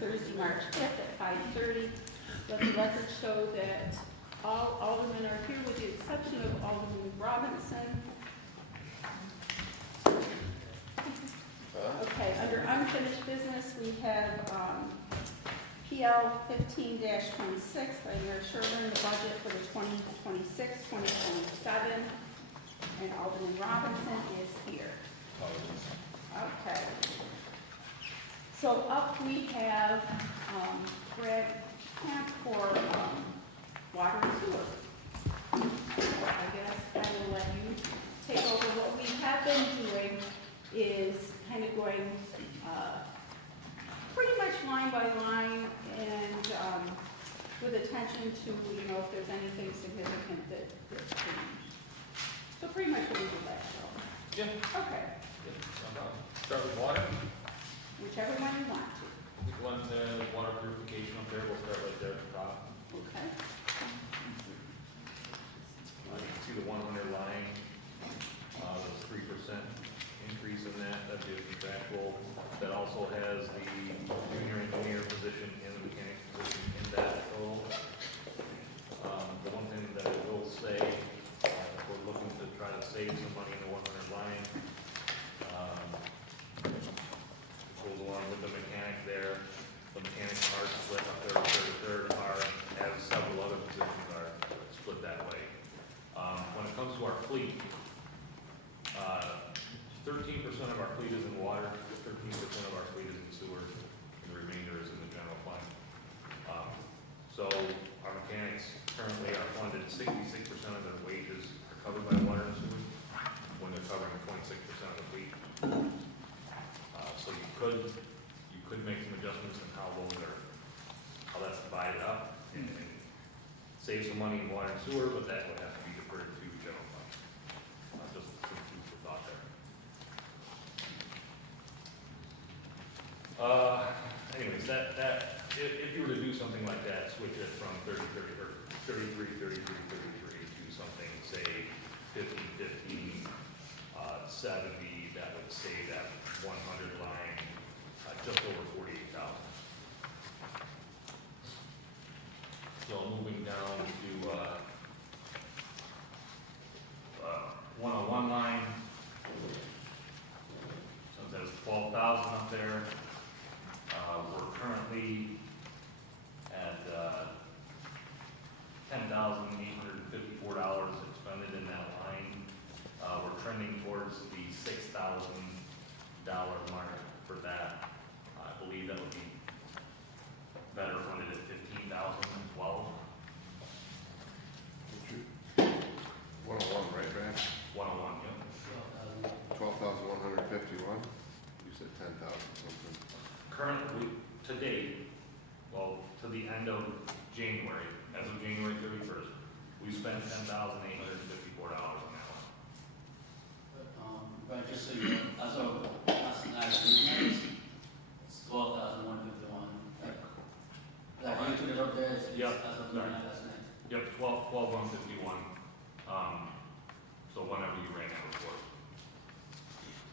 Thursday, March 5th at 5:30. Let the record show that all aldermen are here with the exception of Alderman Robinson. Okay, under unfinished business, we have PL 15-26 by Mayor Sherburne, the budget for the 2026-2027, and Alderman Robinson is here. Okay. So up we have Brad Camp for water and sewer. I guess I will let you take over. What we have been doing is kind of going pretty much line by line and with attention to, you know, if there's anything significant that changed. So pretty much what we did last show. Yeah. Okay. Start with water. Whichever one you want to. We go on to water purification up there. We'll start right there at the top. Okay. You can see the 100 line. There's 3% increase in that. That'd be a contractual. That also has the junior engineer position and the mechanic position in that total. The one thing that I will say, if we're looking to try to save some money in the 100 line, goes along with the mechanic there. The mechanic are split up there, third are, as several other positions are split that way. When it comes to our fleet, 13% of our fleet is in water, 13% of our fleet is in sewer, and the remainder is in the general fund. So our mechanics currently are funded 66% of their wages are covered by water and sewer, when they're covering 26% of the fleet. So you could make some adjustments in how that's divided up and save some money in water and sewer, but that would have to be deferred to general fund. Just some food for thought there. Anyways, if you were to do something like that, switch it from 33, 33, to something, say 50, 15, 70, that would save that 100 line just over 48,000. So moving down to 101 line, so there's 12,000 up there. We're currently at $10,854 expended in that line. We're trending towards the $6,000 mark for that. I believe that would be better funded at $15,012. 101, right, Brad? 101, yeah. 12,151? You said 10,000 something. Currently, to date, well, to the end of January, as of January 31st, we spent $10,854 on that one. But just so you know, as of last night, it's 12,151. Like you took it up there, it's Yep. as of midnight last night. Yep, 12,151. So whenever you ran that report.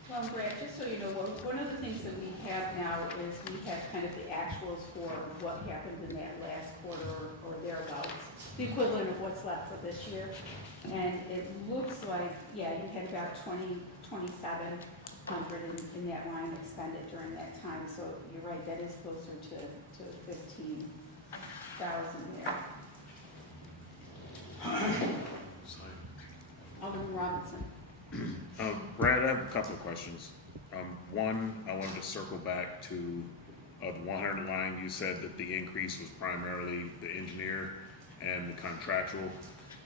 Well, Brad, just so you know, one of the things that we have now is we have kind of the actuals for what happened in that last quarter or thereabouts, the equivalent of what's left for this year. And it looks like, yeah, you had about 2,700 in that line expended during that time. So you're right, that is closer to 15,000 there. Alderman Robinson. Brad, I have a couple of questions. One, I wanted to circle back to the 100 line. You said that the increase was primarily the engineer and the contractual.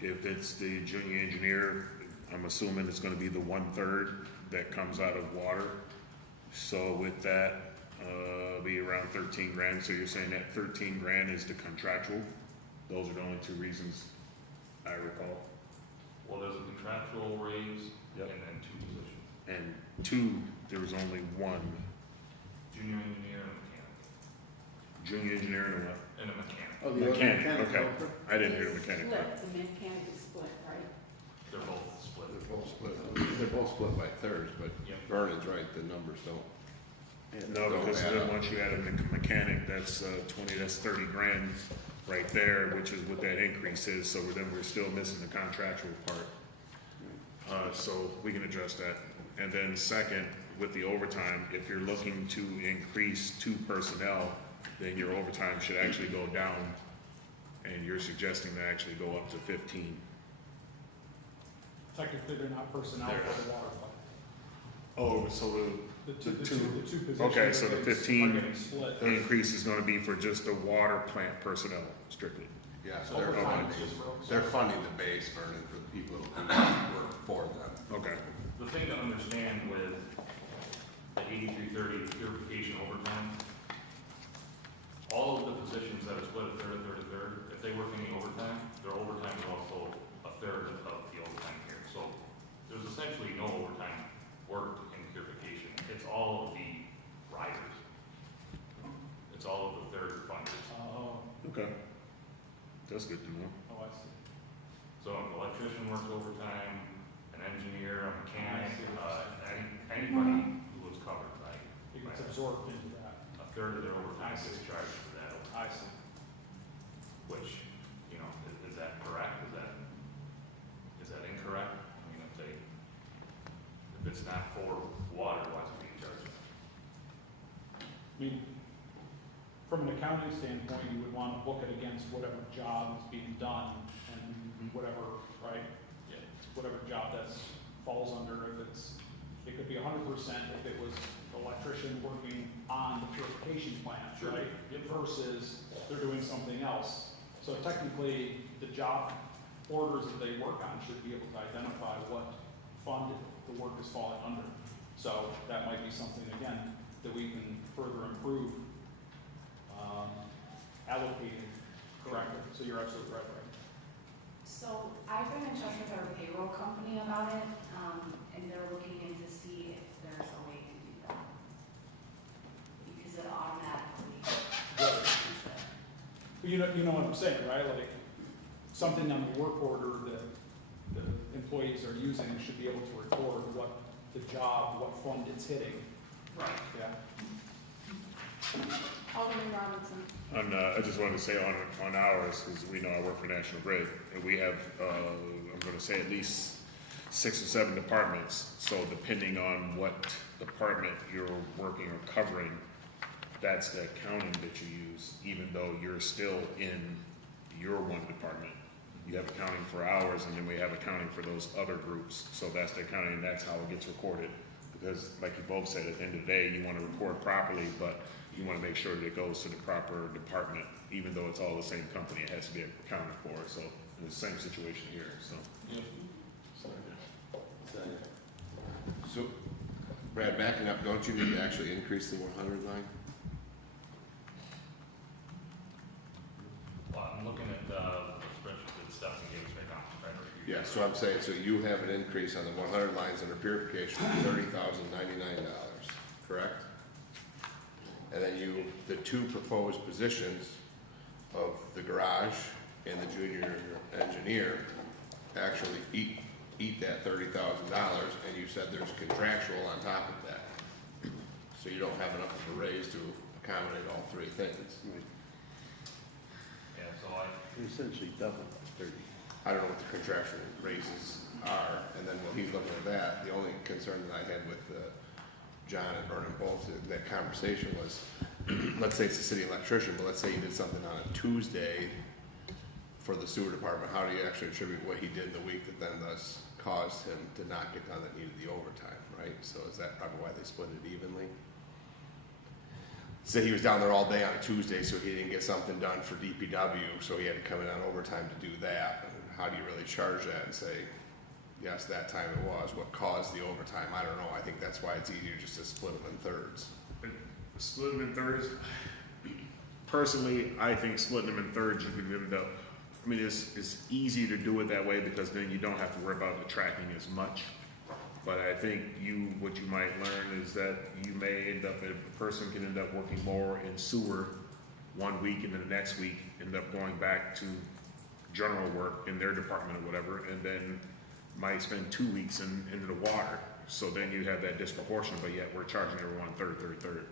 If it's the junior engineer, I'm assuming it's going to be the 1/3 that comes out of water. So with that, be around 13 grand. So you're saying that 13 grand is the contractual? Those are the only two reasons I recall. Well, there's a contractual raise Yep. and then two positions. And two, there was only one Junior engineer and a mechanic. junior engineer and a what? And a mechanic. Oh, Mechanic, okay. I didn't hear the mechanic part. Split, the mechanic is split, right? They're both split. They're both split by thirds, but Yep. Vernon's right, the numbers don't No, because then once you add a mechanic, that's 20, that's 30 grand right there, which is what that increase is, so then we're still missing the contractual part. So we can address that. And then second, with the overtime, if you're looking to increase 2 personnel, then your overtime should actually go down, and you're suggesting to actually go up to 15. Technically, they're not personnel for the water plant. Oh, so The two two- positions. okay, so the are 15 getting split. the increase is gonna be for just the water plant personnel strictly. Yeah, so Overtime okay. is real. they're funding the base, Vernon, for the people who do work for them. Okay, The thing to understand with the 8330 purification overtime, all of the positions that are split a third, a third, a third, if they work any overtime, their overtime is also a third of the overtime here. So there's essentially no overtime work in purification. It's all of the riders. It's all of the third funders. Oh, okay. That's good to know. oh, I see. So if an electrician works overtime, an engineer, a mechanic, I see what you're anybody who was covered, right? It gets absorbed into that. A third of their overtime is charged for that, I see. which, you know, is that correct? Is that incorrect? I mean, if it's not for water, why is it being charged? I mean, from an accounting standpoint, you would want to book it against whatever job is being done and whatever, right? Yeah. Whatever job that falls under, it could be 100% if it was electrician working on the purification plant, Sure. right? Versus they're doing something else. So technically, the job orders that they work on should be able to identify what fund the work is falling under. So that might be something, again, that we can further improve, allocated correctly. So you're absolutely right, right? So I've been in touch with our payroll company about it, and they're looking in to see if there's a way to do that. Because it automatically. But you know what I'm saying, right? Like, something on the work order that the employees are using should be able to record what the job, what fund it's hitting. Right. Yeah. Alderman Robinson. I just wanted to say on ours, because we know I work for National Grid, and we have, I'm gonna say at least 6 or 7 departments. So depending on what department you're working or covering, that's the accounting that you use, even though you're still in your one department. You have accounting for ours, and then we have accounting for those other groups. So that's the accounting, and that's how it gets recorded. Because like you both said, at the end of the day, you wanna record properly, but you wanna make sure that it goes to the proper department, even though it's all the same company, it has to be accounted for. So it's the same situation here, so. So, Brad, backing up, don't you need to actually increase the 100 line? Well, I'm looking at the spreadsheet that Stephanie gave us right now, right? Yeah, so I'm saying, so you have an increase on the 100 lines under purification of $30,099, correct? And then the 2 proposed positions of the garage and the junior engineer actually eat that $30,000, and you said there's contractual on top of that. So you don't have enough of a raise to accommodate all 3 things. Yeah, so Essentially double 30. I don't know what the contractual raises are, and then while he's looking at that, the only concern that I had with John and Vernon both in that conversation was, let's say it's a city electrician, but let's say he did something on a Tuesday for the sewer department, how do you actually attribute what he did in the week that then thus caused him to not get done that needed the overtime, right? So is that probably why they split it evenly? Say he was down there all day on a Tuesday, so he didn't get something done for DPW, so he had to come in on overtime to do that. How do you really charge that and say, yes, that time it was, what caused the overtime? I don't know, I think that's why it's easier just to split them in thirds. Split them in thirds. Personally, I think splitting them in thirds, you could end up, I mean, it's easy to do it that way because then you don't have to worry about the tracking as much. But I think what you might learn is that you may end up, a person can end up working more in sewer one week and then the next week end up going back to general work in their department or whatever, and then might spend 2 weeks into the water. So then you have that disproportion, but yet we're charging everyone third.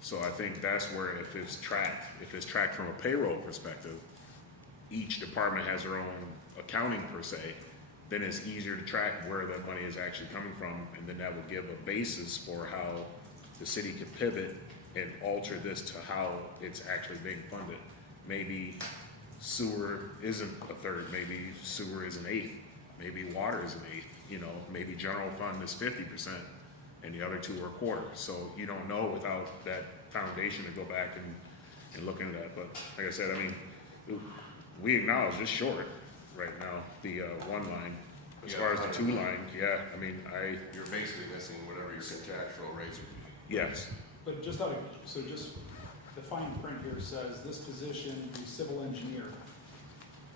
So I think that's where if it's tracked from a payroll perspective, each department has their own accounting per se, then it's easier to track where that money is actually coming from, and then that will give a basis for how the city can pivot and alter this to how it's actually being funded. Maybe sewer isn't a third, maybe sewer is an eighth, maybe water is an eighth, you know, maybe general fund is 50%, and the other two are a quarter. So you don't know without that foundation to go back and look into that. But like I said, I mean, we acknowledge it's short right now, the one line. As Yeah, far as the two line, yeah, I mean, You're basically missing whatever your contractual rates would be. yes, But just out of, so just, the fine print here says, this position, the civil engineer,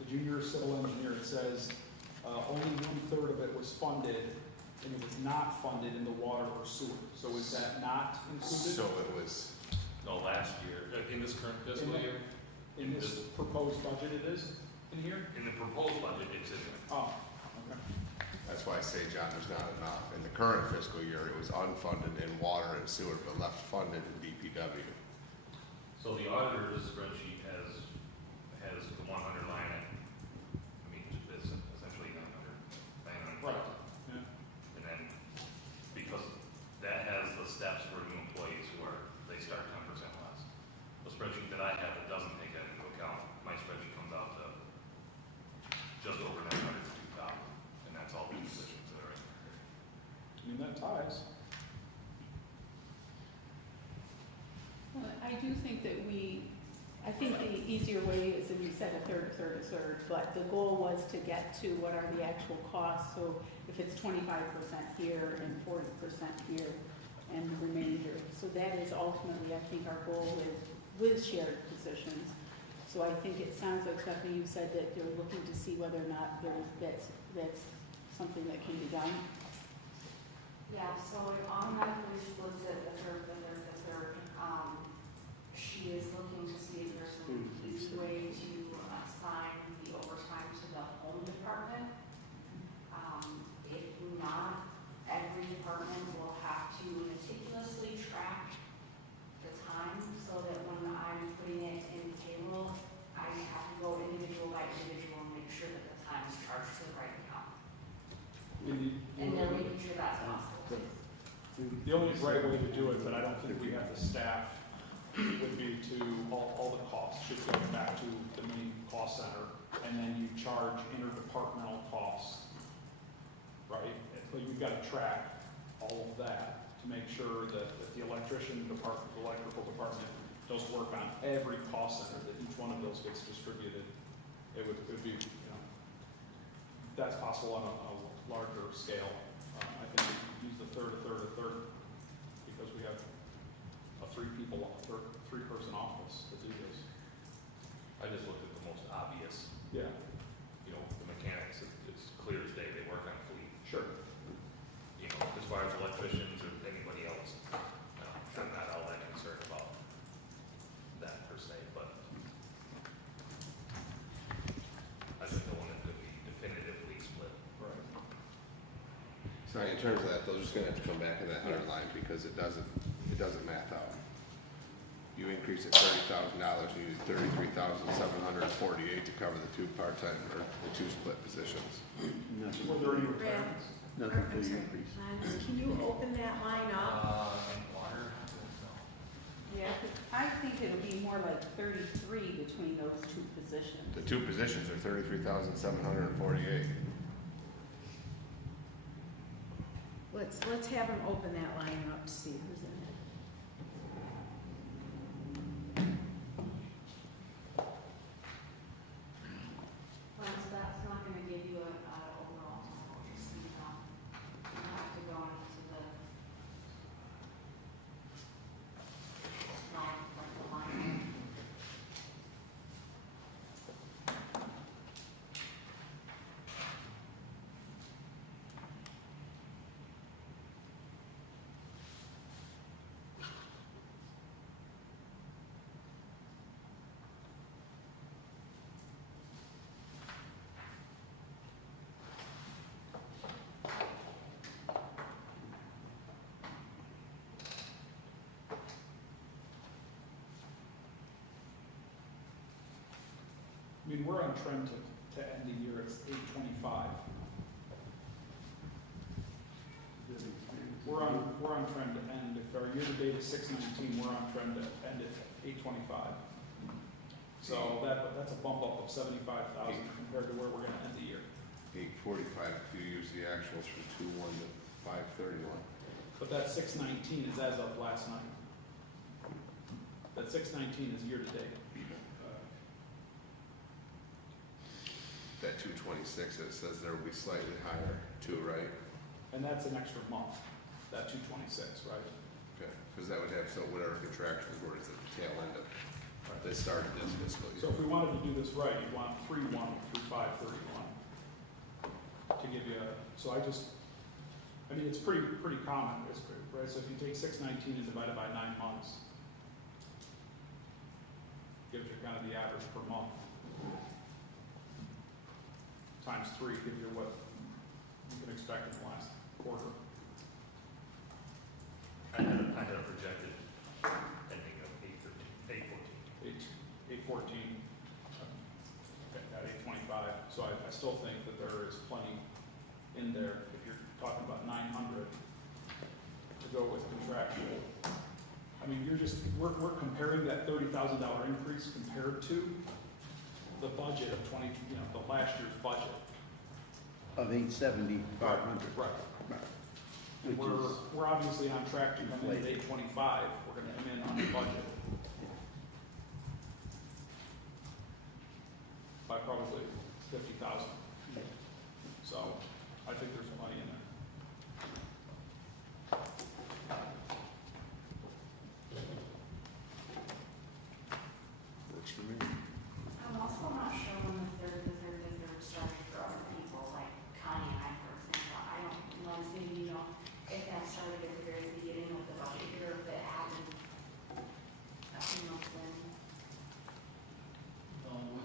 the junior civil engineer, it says, only 1/3 of it was funded, and it was not funded in the water or sewer. So is that not included? So it was, No, last year, in this current fiscal year, In this proposed budget it is, in here? in the proposed budget, it's in there. Oh, okay. that's why I say, John, there's not enough. In the current fiscal year, it was unfunded in water and sewer, but left funded in DPW. So the auditor's spreadsheet has the 100 line, I mean, it's essentially 900. Right, yeah. And then, because that has the steps for new employees who are, they start 10% less. The spreadsheet that I have, it doesn't take that into account. My spreadsheet comes out to just over 900 to 2,000, and that's all the positions that are in there. I mean, that ties. Well, I do think that I think the easier way is, and you said a third, but the goal was to get to what are the actual costs. So if it's 25% here and 40% here and the remainder. So that is ultimately, I think, our goal with shared positions. So I think it sounds like, Stephanie, you said that you're looking to see whether or not that's something that can be done. Yeah, so it automatically splits it, the third. She is looking to see if there's an easy way to assign the overtime to the home department. If not, every department will have to meticulously track the time so that when I'm putting it in payroll, I have to go individual by individual and make sure that the time is charged to the right account. And they're making sure that's possible. The only right way to do it, but I don't think we have the staff, would be to, all the costs should go back to the main cost center, and then you charge interdepartmental costs, right? But you've got to track all of that to make sure that the electrician department, the electrical department does work on every cost center, that each one of those gets distributed. It would be, you know, that's possible on a larger scale. I think we could use the third, because we have a three-person office to do this. I just looked at the most obvious, Yeah, you know, the mechanics, it's clear as day, they work on fleet. sure. You know, as far as electricians or anybody else, I'm not all that concerned about that per se, but I think the one that could be definitively split. Right. So in terms of that, they're just gonna have to come back in that 100 line because it doesn't math out. You increase it $30,000, you use $33,748 to cover the two part-time or the two split positions. Nothing, Were there any requirements? nothing for I'm the sorry, increase. Can you open that line up? Water, Yeah, I think it'll be more like 33 between those two positions. The two positions are $33,748. Let's have him open that line up to see who's in it. Well, so that's not gonna give you an overall total, just so you know. You have to go into the line. mean, we're on trend to end the year, it's 825. We're on trend to end, if our year-to-date is 619, we're on trend to end at 825. So that's a bump up of 75,000 compared to where we're gonna end the year. 845 if you use the actuals from 2/1 to 5/31. But that 619 is as of last night. That 619 is year-to-date. That 226, it says there will be slightly higher too, right? And that's an extra month, that 226, right? Okay, because that would have, so whatever contractual word is at the tail end of, they started this fiscal So year. if we wanted to do this right, you'd want 3/1 through 5/31 to give you a, so I mean, it's pretty common, right? So if you take 619 and divide it by 9 months, gives you kind of the average per month. Times 3 gives you what you can expect in the last quarter. I had a projected ending of 814. 814, at 825. So I still think that there is plenty in there if you're talking about 900 to go with contractual. I mean, we're comparing that $30,000 increase compared to the budget of the last year's budget. Of 870,500. Right. Which is, We're obviously on track to come in at inflated. 825. We're gonna come in on the budget by probably 50,000. So I think there's plenty in there. Works for me. I'm also not sure when the third started for other people, like Connie and I, for example. I don't, Lance, maybe you know, if that started at the very beginning of the budget year, if it happened a few months in.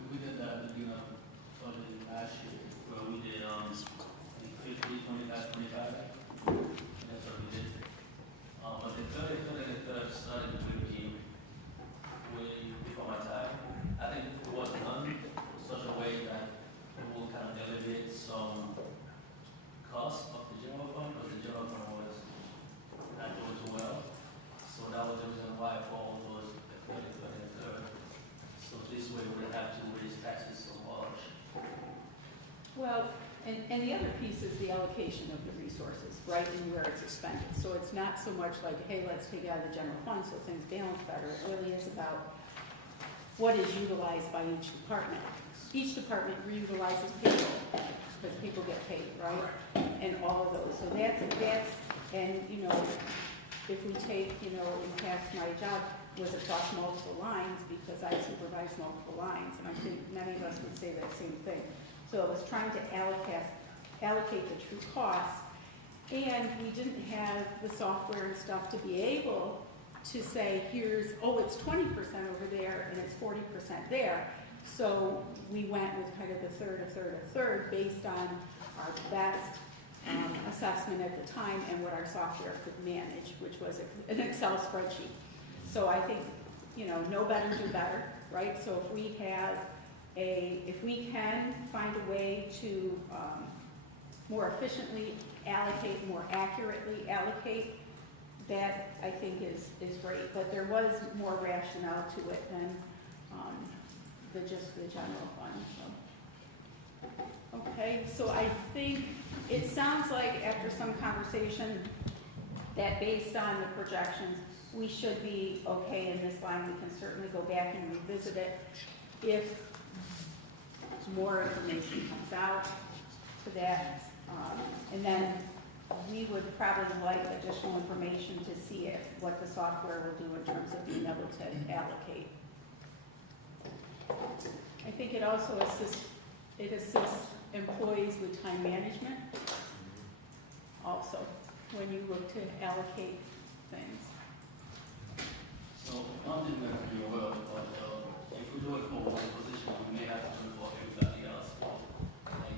We did that at the beginning of budget last year, where we did, I think 50, 25, 25. That's what we did. But the third started way before my time. I think it was done in such a way that it will kind of alleviate some cost of the general fund, because the general fund was not doing too well. So that was the reason why Paul was the third. So this way we would have to raise taxes so much. Well, and the other piece is the allocation of the resources, right, and where it's expended. So it's not so much like, hey, let's take it out of the general fund so things balance better. It really is about what is utilized by each department. Each department reutilizes people, because people get paid, right? And all of those. So that's, and, if we take, in past, my job was across multiple lines, because I supervise multiple lines, and I think many of us would say that same thing. So it was trying to allocate the true costs, and we didn't have the software and stuff to be able to say, it's 20% over there, and it's 40% there. So we went with kind of a third, based on our best assessment at the time and what our software could manage, which was an Excel spreadsheet. So I think, know better, do better, right? So if we can find a way to more efficiently allocate, more accurately allocate, that I think is great. But there was more rationale to it than just the general fund. So. Okay, so I think it sounds like after some conversation that based on the projections, we should be okay in this line. We can certainly go back and revisit it if more information comes out to that. And then we would probably like additional information to see what the software will do in terms of being able to allocate. I think it also assists employees with time management also, when you look to allocate things. So one thing we have to be aware of, if we do it for one position, we may have to do it for everybody else. Like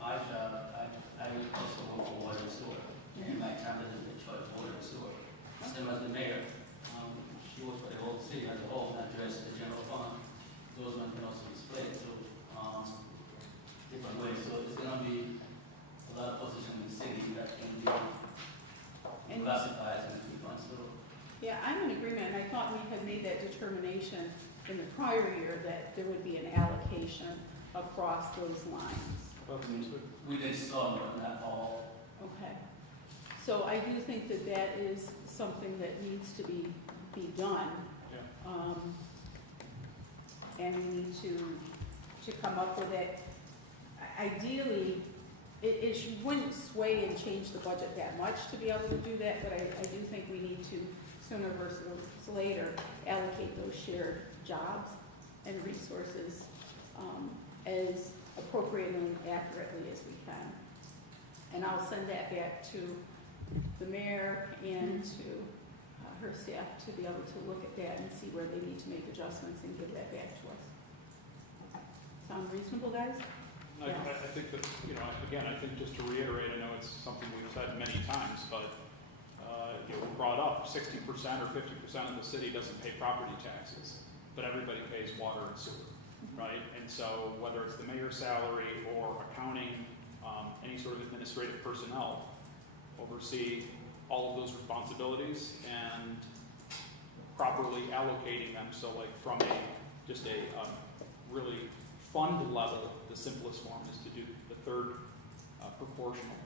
my job, I will also work for water and sewer, and my time doesn't get charged for water and sewer. Same as the mayor, she works for the whole city as a whole, not just the general fund. Those ones can also be split. So determination in the prior year that there would be an allocation across those lines. We did some, but not all. Okay. So I do think that that is something that needs to be done. Yeah. And we need to come up with it. Ideally, it wouldn't sway and change the budget that much to be able to do that, but I do think we need to, sooner versus later, allocate those shared jobs and resources as appropriately and accurately as we can. And I'll send that back to the mayor and to her staff to be able to look at that and see where they need to make adjustments and give that back to us. Sound reasonable, guys? I think that, you know, again, I think just to reiterate, I know it's something we've said many times, but, you know, we brought up 60% or 50% of the city doesn't pay property taxes, but everybody pays water and sewer, right? And so whether it's the mayor's salary or accounting, any sort of administrative personnel oversee all of those responsibilities and properly allocating them. So like from just a really fund level, the simplest form is to do the third proportional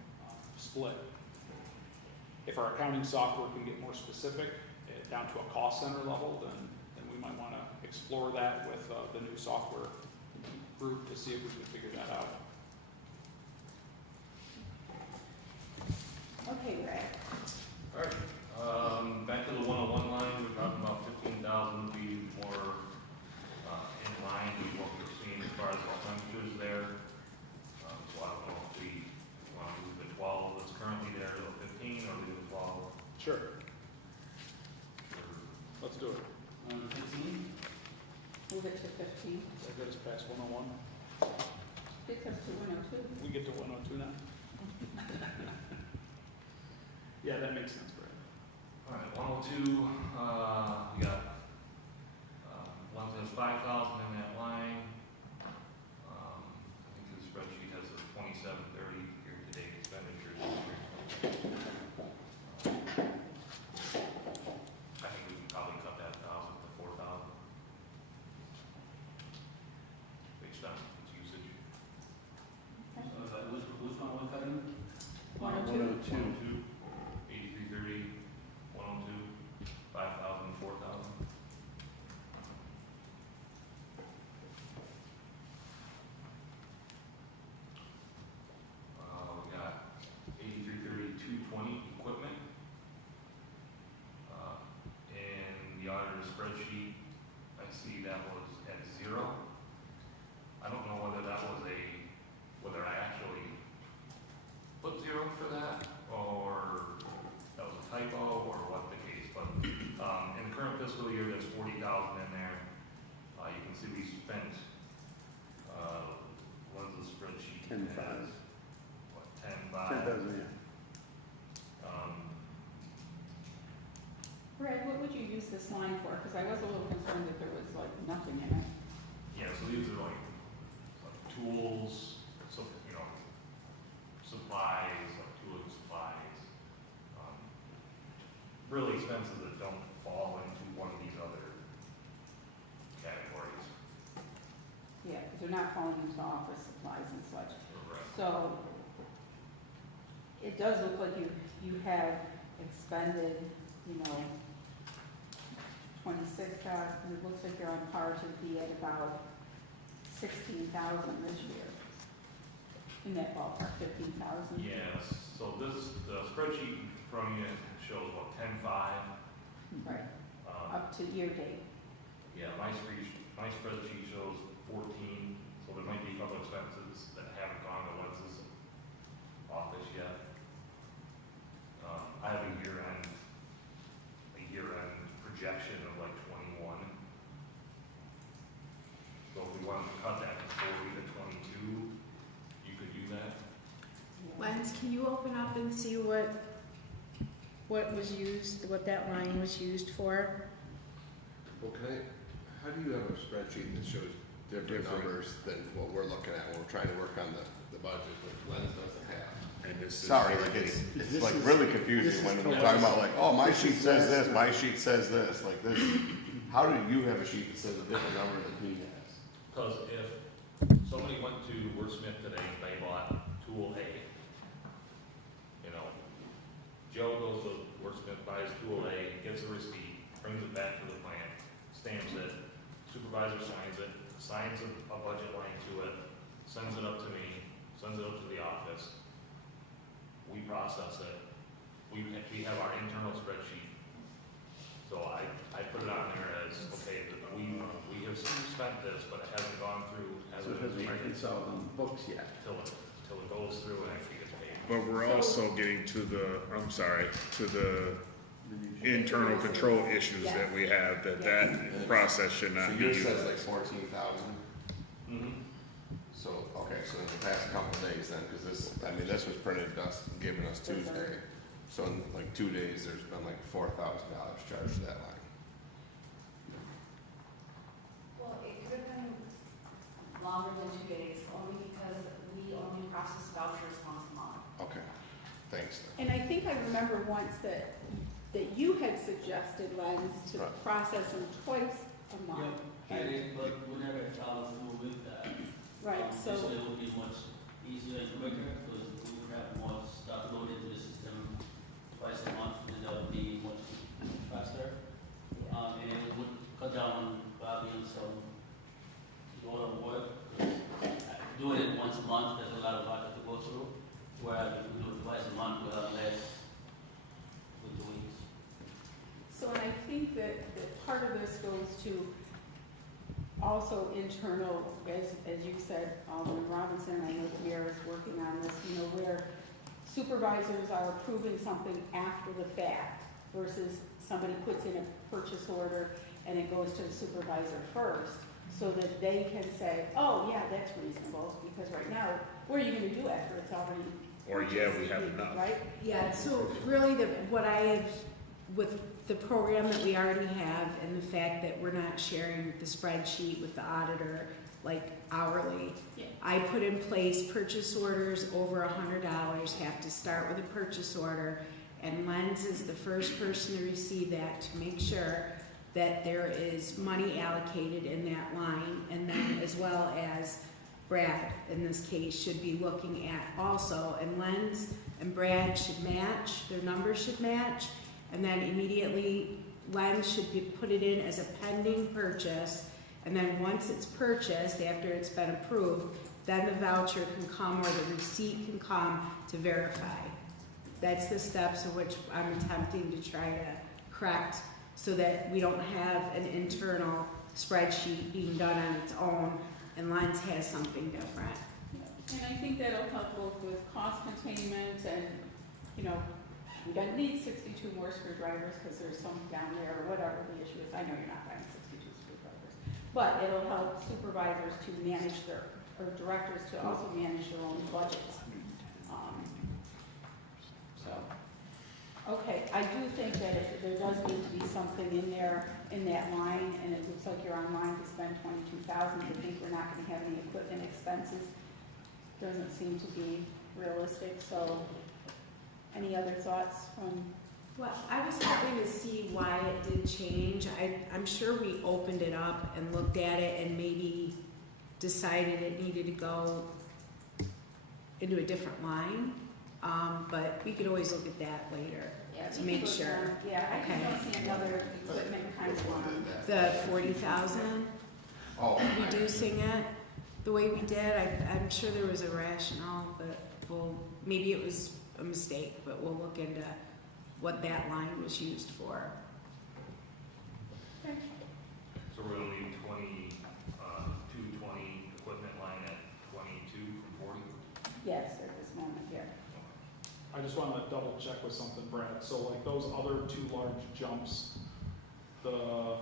split. If our accounting software can get more specific, down to a cost center level, then we might want to explore that with the new software group to see if we can figure that out. Okay, Brad. All right, back to the 101 line, we're talking about 15,000 would be more in line with what we're seeing as far as expenditures there. So I don't know if we want to move the 12 that's currently there to 15 or leave the 12. Sure. Let's do it. 15? Move it to 15. That gets past 101. Gets us to 102. We get to 102 now. Yeah, that makes sense, Brad. All right, 102, we got, one says 5,000 in that line. I think the spreadsheet has a 2730 year-to-date expenditures. I think we can probably cut that 1,000 to 4,000. Based on its usage. So is that, which one we're cutting? 102. 102, 8330, 102, 5,000, 4,000. We got 8330, 220 equipment. In the auditor spreadsheet, I see that was at 0. I don't know whether that was whether I actually put 0 for that, or that was a typo, or what the case, but, in the current fiscal year, there's 40,000 in there. You can see we spent, what is the spreadsheet? 10,500. What, 10,500? 10,000, yeah. Brad, what would you use this line for? Because I was a little concerned that there was like nothing in it. Yeah, so these are like tools, so, you know, supplies, like tooling supplies. Really expenses that don't fall into one of these other categories. Yeah, because they're not falling into office supplies and such. Correct. So it does look like you have expended, you know, 26,000. It looks like you're on par to be at about 16,000 this year. In that ballpark, 15,000. Yes, so the spreadsheet from you shows what, 10.5? Right, up to year date. Yeah, my spreadsheet shows 14, so there might be a couple expenses that haven't gone to Lenz's office yet. I have a year-end projection of like 21. So if we wanted to cut that to 40 to 22, you could do that. Lens, can you open up and see what was used, what that line was used for? Well, how do you have a spreadsheet that shows different numbers than what we're looking at when we're trying to work on the budget, which Lens doesn't have? And this is. Sorry, like it's This like is- really this confusing is when we're correct. talking about like, oh, my This sheet is says last this, time. my sheet says this, like this. How do you have a sheet that says a different number than he has? Because if somebody went to Wordsmith today, they bought tool A. You know, Joe goes to Wordsmith, buys tool A, gets a receipt, brings it back to the plant, stamps it, supervisor signs a budget line to it, sends it up to me, sends it up to the office. We process it. We have our internal spreadsheet. So I put it on there as, okay, we have spent this, but it hasn't gone through, So it hasn't reconciled on the books yet. till it goes through and actually gets paid. But we're also getting to the internal control issues that we have, that process should So not be yours used. says like 14,000. Mm-hmm. So, okay, so in the past couple of days then, because this was printed to us, given us Tuesday. So in like 2 days, there's been like $4,000 charged to that line. Well, it could have been longer than 2 days, only because we only process vouchers once a month. Okay, thanks. And I think I remember once that you had suggested, Lens, to Right. process them twice a month. Yeah, I did, but we never followed through with that. Right, so, This way it would be much easier and quicker, because we would have more stuff loaded into the system twice a month, and that would be much faster. And it would cut down probably on some load of work, 'cause doing it once a month, there's a lot of vodka to go through, whereas if we do it twice a month, we'll have less with the weeks. so and I think that part of this goes to also internal, as you said, Alderman Robinson, I know the mayor is working on this, you know, where supervisors are approving something after the fact versus somebody puts in a purchase order and it goes to the supervisor first, so that they can say, oh, yeah, that's reasonable, because right now, what are you gonna do after it's already Or, yeah, we have enough. right? Yeah, so really what I have, with the program that we already have and the fact that we're not sharing the spreadsheet with the auditor, like hourly, Yeah. I put in place purchase orders over $100 have to start with a purchase order, and Lens is the first person to receive that to make sure that there is money allocated in that line, and then as well as Brad, in this case, should be looking at also, and Lens and Brad should match, their numbers should match, and then immediately Lens should put it in as a pending purchase, and then once it's purchased, after it's been approved, then the voucher can come or the receipt can come to verify. That's the steps of which I'm attempting to try to correct, so that we don't have an internal spreadsheet being done on its own and Lens has something different. And I think that'll help both with cost containment and, you know, we don't need 62 more screwdrivers because there's some down there or whatever the issue is. I know you're not buying 62 screwdrivers. But it'll help supervisors to manage or directors to also manage their own budgets. Okay, I do think that if there does need to be something in there, in that line, and it looks like you're on line to spend 22,000, I think we're not gonna have any equipment expenses. Doesn't seem to be realistic, so any other thoughts from? Well, I was hoping to see why it did change. I'm sure we opened it up and looked at it and maybe decided it needed to go into a different line. But we could always look at that later Yeah, to we make can look sure. down. Yeah, I Okay. just don't see another equipment kind of line. The 40,000, Oh, reducing it the way we did, I'm sure there was a rationale, but maybe it was a mistake, but we'll look into what that line was used for. Okay. So we're gonna leave 220 equipment line at 22 from 40? Yes, at this moment, yeah. I just want to double check with something, Brad. So like those other two large jumps, the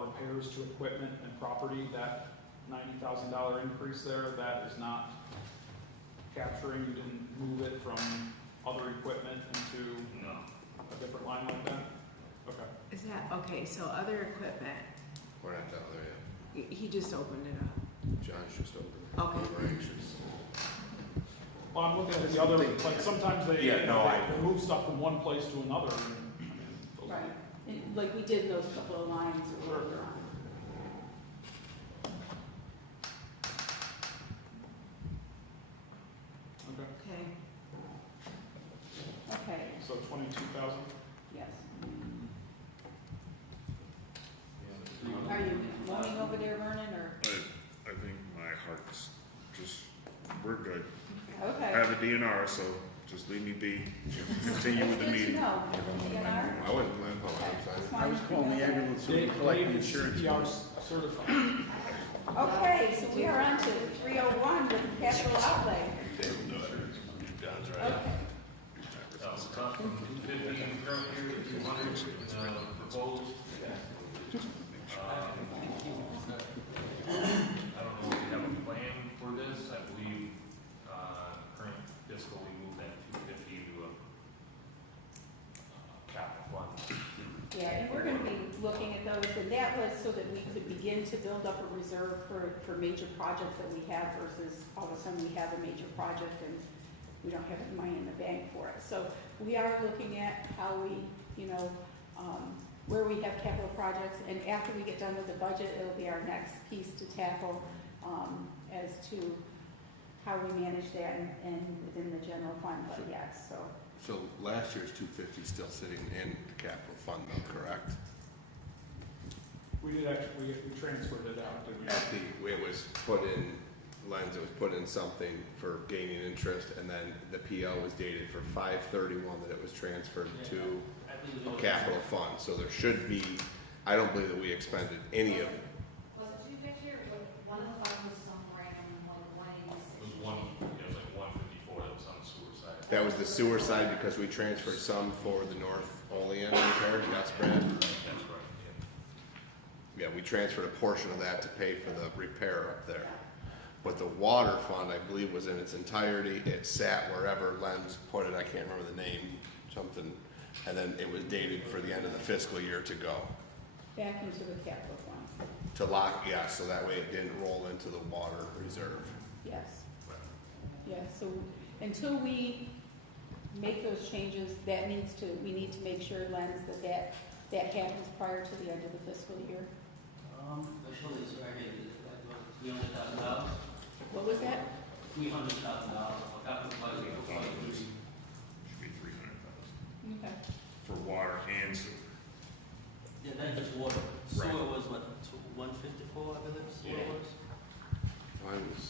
repairs to equipment and property, that $90,000 increase there, that is not capturing, you didn't move it from other equipment into No. a different line like that? Okay. Is that, okay, so other equipment, we're not down there he just opened it up. yet. John's just opened it. Okay. We're anxious. Well, I'm looking at the other, like sometimes they, Yeah, no, they move stuff from one place to another. And, I mean, those Right. like we did in those couple of lines earlier on. Okay, Okay. Okay, so 22,000? yes. Are you moaning over there, Vernon, or? I think my heart's just, we're good. I Okay. have a DNR, so just leave me be. Continue with the It's good to meeting. know. DNR? I wouldn't mind calling Okay, him, sign just it. I was wanted to calling the know that. ambulance so we collect the insurance. CPR money. certified. Okay, so we are on to 301 with the capital outlay. John's Okay. From 250 in the current year to 200 proposed. I don't know if we have a plan for this. I believe current fiscal, we moved that 250 to a capital fund. Yeah, and we're gonna be looking at those, and that was so that we could begin to build up a reserve for major projects that we have versus all of a sudden we have a major project and we don't have any money in the bank for it. So we are looking at how we, where we have capital projects, and after we get done with the budget, it'll be our next piece to tackle, as to how we manage that and within the general fund, but yes, so. So last year's 250 still sitting in the capital fund though, correct? We did actually, we transferred it out, didn't we? At the, it was put in, Lens, it was put in something for gaining interest, and then the PO was dated for 5/31 that it was transferred to I think it a was- capital fund, so there should be, I don't believe that we expended any of, Was it 250 or one of the funds was some random, like It was 186? it was like 154 that was on the sewer side. that was the sewer side because we transferred some for the North Olean repair, yes, Brad? That's right, yeah. Yeah, we transferred a portion of that to pay for the repair up there. But the water fund, I believe, was in its entirety, it sat wherever Lens put it, I can't remember the name, something, and then it was dated for the end of the fiscal year to go. Back into the capital fund, To lock, yeah, so that way it didn't roll into the water reserve. yes. Yeah, so until we make those changes, we need to make sure, Lens, that happens prior to the end of the fiscal year. Actually, it's right here, it's like $300,000, What was that? $300,000 for capital budget. Should be 300,000 Okay. for water and sewer. Yeah, that's just water. Right. Sewer was what, 154, I believe, sewer Yeah. was? Mine was,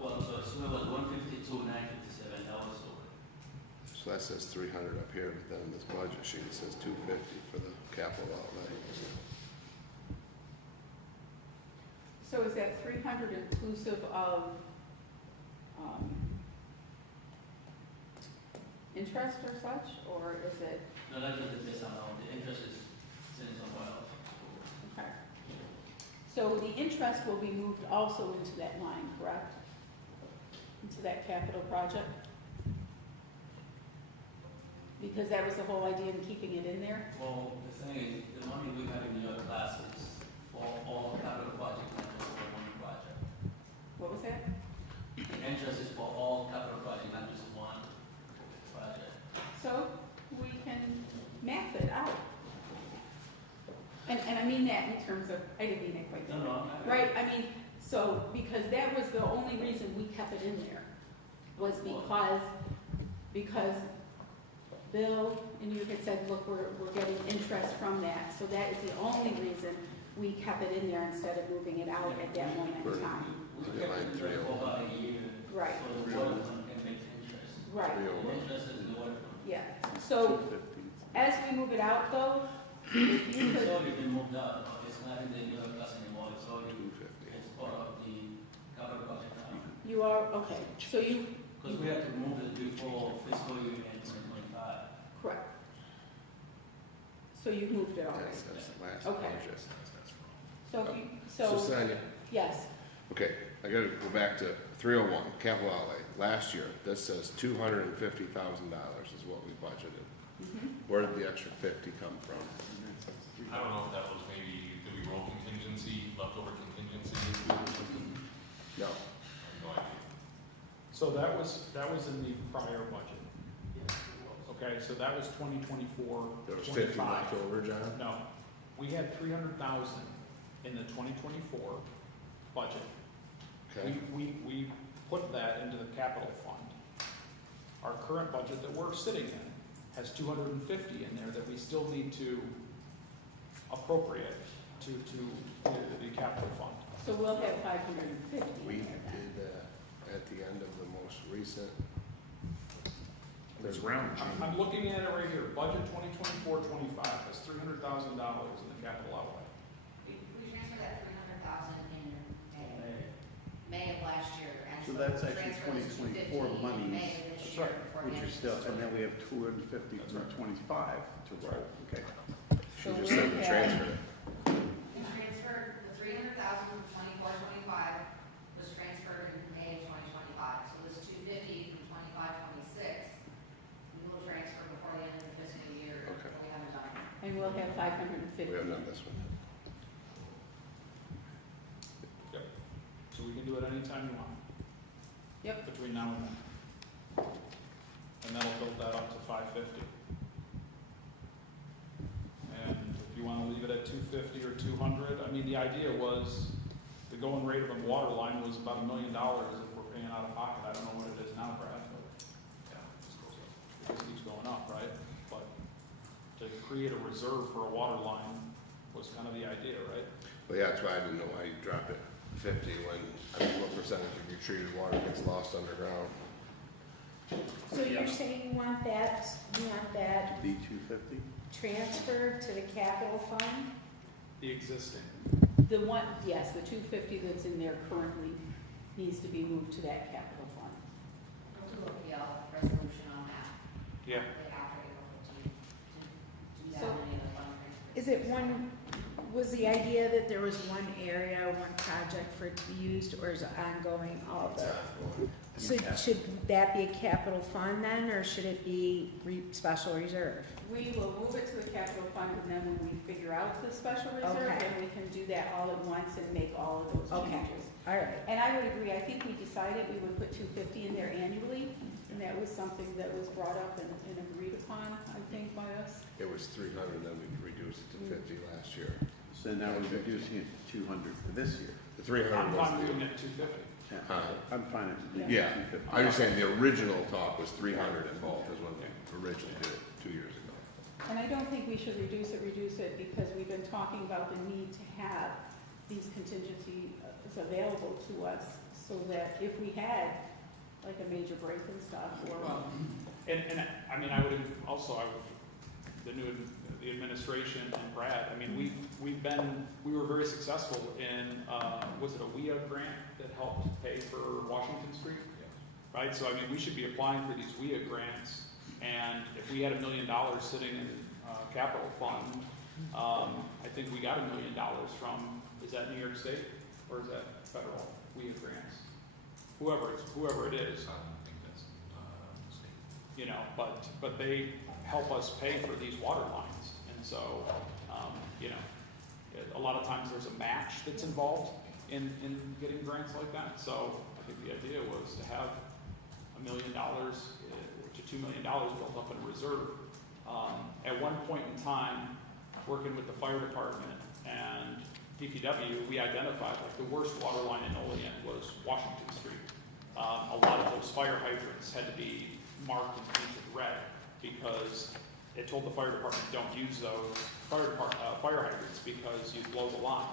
Well, so sewer was 152, 957, that was sewer. so that says 300 up here, but then in this budget sheet it says 250 for the capital outlay. So is that 300 inclusive of, interest or such, or is it, No, that's just the base amount, the interest is sitting somewhere else. okay. So the interest will be moved also into that line, correct? Into that capital project? Because that was the whole idea in keeping it in there? Well, the thing is, the money we have in your classes for all capital projects, not just for one project. What was that? The interest is for all capital projects, not just one project. So we can map it out. And I mean that in terms of, I didn't mean it quite that way. No, I'm not. Right, I mean, so, because that was the only reason we kept it in there, was because Bill and you had said, look, we're getting interest from that, so that is the only reason we kept it in there instead of moving it out at that moment in time. We Okay, kept line it there for 301. about a year. Right. So the water fund can make interest. Right, The 301. interest is in the water fund. yeah, so 250. as we move it out though, if you It's could, already been moved out, it's not in the new class anymore, it's already, 250. it's part of the capital project now. you are, okay, so you, Because we have to move it before fiscal year end 2025. correct. So you moved it already. Yes, that's the last Okay. budget. So if you, So so, Sonia, yes, okay, I gotta go back to 301, capital outlay. Last year, this says $250,000 is what we budgeted. mhm. Where did the extra 50 come from? I don't know if that was maybe, did we roll contingency, leftover contingency? No. I have no idea. So that was in the prior budget. Yes. Okay, Okay, so that was 2024, There was 50 left 25. over, John? No, we had 300,000 in the 2024 budget. Okay, We put that into the capital fund. Our current budget that we're sitting in has 250 in there that we still need to appropriate to the capital fund. So we'll have 550 we in there then. did that at the end of the most recent. It's round, I'm looking at it right here, budget 2024-25 has $300,000 in the capital outlay. We transferred that 300,000 in May of last year, and So so that's we'll actually transfer this 2024 250 in monies, May of this That's year right, before the which end are of still, the and then year. we have 250 That's from right. 25 to roll, okay. She So just we said the have- transfer. We transferred the 300,000 from 24-25 was transferred in May of 2025. So this 250 from 25-26, we will transfer before the end of the fiscal year. Okay. We haven't done it. And we'll have 550. We haven't done this one. So we can do it anytime you want. Yep. Between now and then. And that'll build that up to 550. And if you want to leave it at 250 or 200, I mean, the idea was, the going rate of a water line was about $1 million if we're paying out of pocket. I don't know what it is now, Brad, but Yeah, it just goes up. it just keeps going up, right? But to create a reserve for a water line was kind of the idea, right? Well, yeah, that's why I didn't know why you dropped it 50 when, I mean, what percentage of your treated water gets lost underground? So you're saying you want that D 250? transferred to the capital fund? The existing. The one, yes, the 250 that's in there currently needs to be moved to that capital fund. We'll do a PL resolution on that. Yeah. The operating to do that So- on any of the fund transfers. Is it was the idea that there was one area, one project for it to be used, or is it ongoing all the? So should that be a capital fund then, or should it be special reserve? We will move it to the capital fund, and then when we figure out the special reserve, Okay. then we can do that all at once and make all of those Okay. changes. All right. And I would agree, I think we decided we would put 250 in there annually, and that was something that was brought up and agreed upon, I think, by us. It was 300, then we reduced it to 50 last year. So now we're reducing it to 200 for this year. The 300 I'm was fine the, moving it to 250. Yeah, Huh. I'm fine with leaving yeah, it at 250. I'm just saying the original talk was 300 in both, is when we originally did it 2 years ago. And I don't think we should reduce it, because we've been talking about the need to have these contingencies available to us, so that if we had like a major break and stuff, or, And I mean, I would also, the administration and Brad, I mean, we were very successful in, was it a WIA grant that helped pay for Washington Street? Right, so I mean, we should be applying for these WIA grants, and if we had $1 million sitting in capital fund, I think we got $1 million from, is that New York State, or is that federal WIA grants? Whoever it is. I don't think that's, state. You know, but they help us pay for these water lines. And so, you know, a lot of times there's a match that's involved in getting grants like that. So I think the idea was to have $1 million to $2 million built up in a reserve. At one point in time, working with the fire department and DPW, we identified like the worst water line in Olean was Washington Street. A lot of those fire hydrants had to be marked and painted red because it told the fire department, don't use those fire hydrants because you blow the line.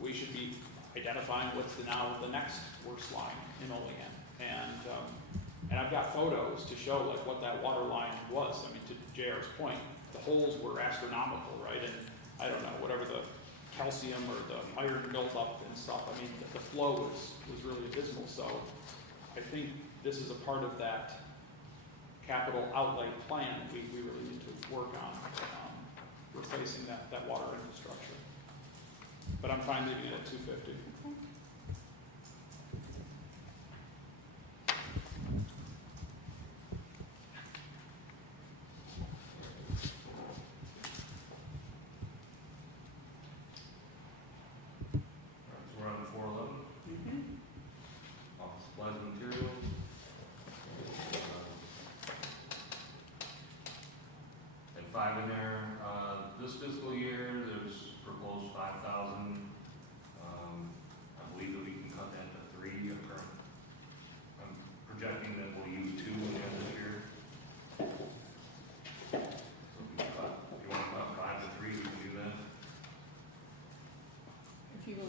We should be identifying what's now the next worst line in Olean. And I've got photos to show like what that water line was. I mean, to JR's point, the holes were astronomical, right? And I don't know, whatever the calcium or the iron buildup and stuff, I mean, the flow was really abysmal. So I think this is a part of that capital outlay plan we really need to work on, replacing that water infrastructure. But I'm fine leaving it at 250. So we're on 411, office supplies and materials.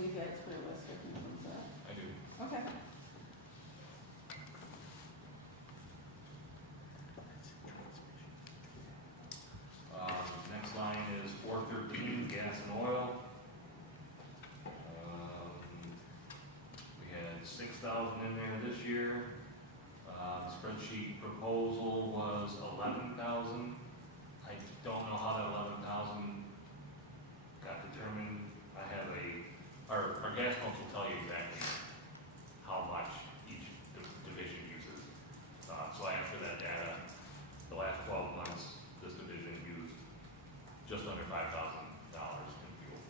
think that's realistic in terms of, I do. okay. Next line is 413, gas and oil. We had 6,000 in there this year. The spreadsheet proposal was 11,000. I don't know how that 11,000 got determined. I have our gas pumps will tell you exactly how much each division uses. So I asked for that data. The last 12 months, this division used just under $5,000 in fuel.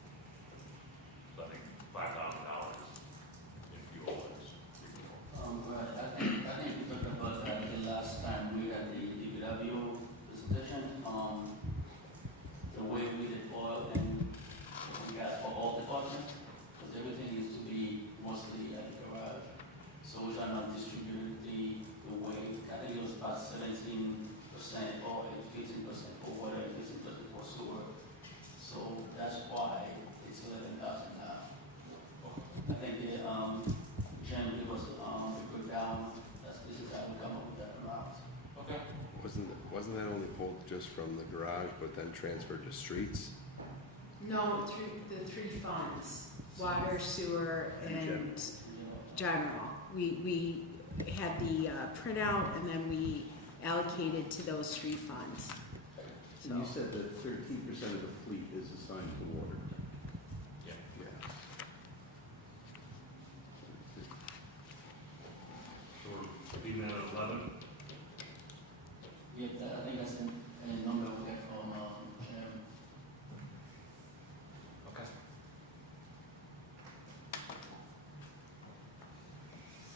So I think $5,000 in fuel is reasonable. Right, I think we talked about that the last time we had the DPW presentation, the way we did oil and gas for all departments, because everything used to be mostly at the garage. So we try not distribute the weight. I think it was about 17% oil, 15% for water, and 15% for sewer. So that's why it's 11,000 now. I think the Jim gave us a breakdown. This is how we come up with that amount. Okay. Wasn't that only pulled just from the garage, but then transferred to streets? No, the three funds, water, sewer, and general. We had the printout and then we allocated to those three funds. And you said that 13% of the fleet is assigned to water. Yeah. Yeah. So we're leaving it at 11. Yeah, I think that's a number we get from Jim. Okay.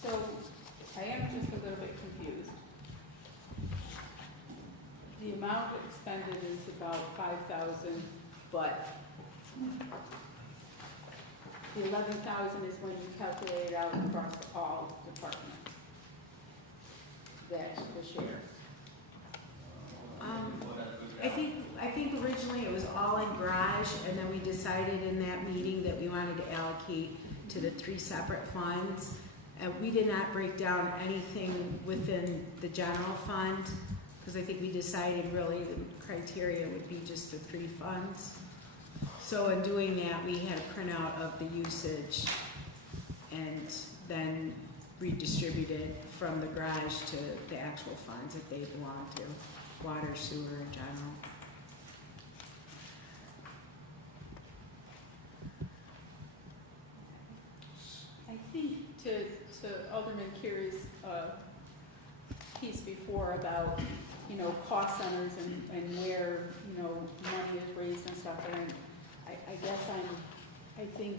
So I am just a little bit confused. The amount expended is about 5,000, but the 11,000 is when you calculate it out across all departments. That's the share. I think originally it was all in garage, and then we decided in that meeting that we wanted to allocate to the three separate funds. And we did not break down anything within the general fund, because I think we decided really the criteria would be just the three funds. So in doing that, we had a printout of the usage and then redistributed from the garage to the actual funds that they belong to, water, sewer, and general. I think to Alderman Carey's piece before about, cost centers and where, money is raised and stuff, and I guess I think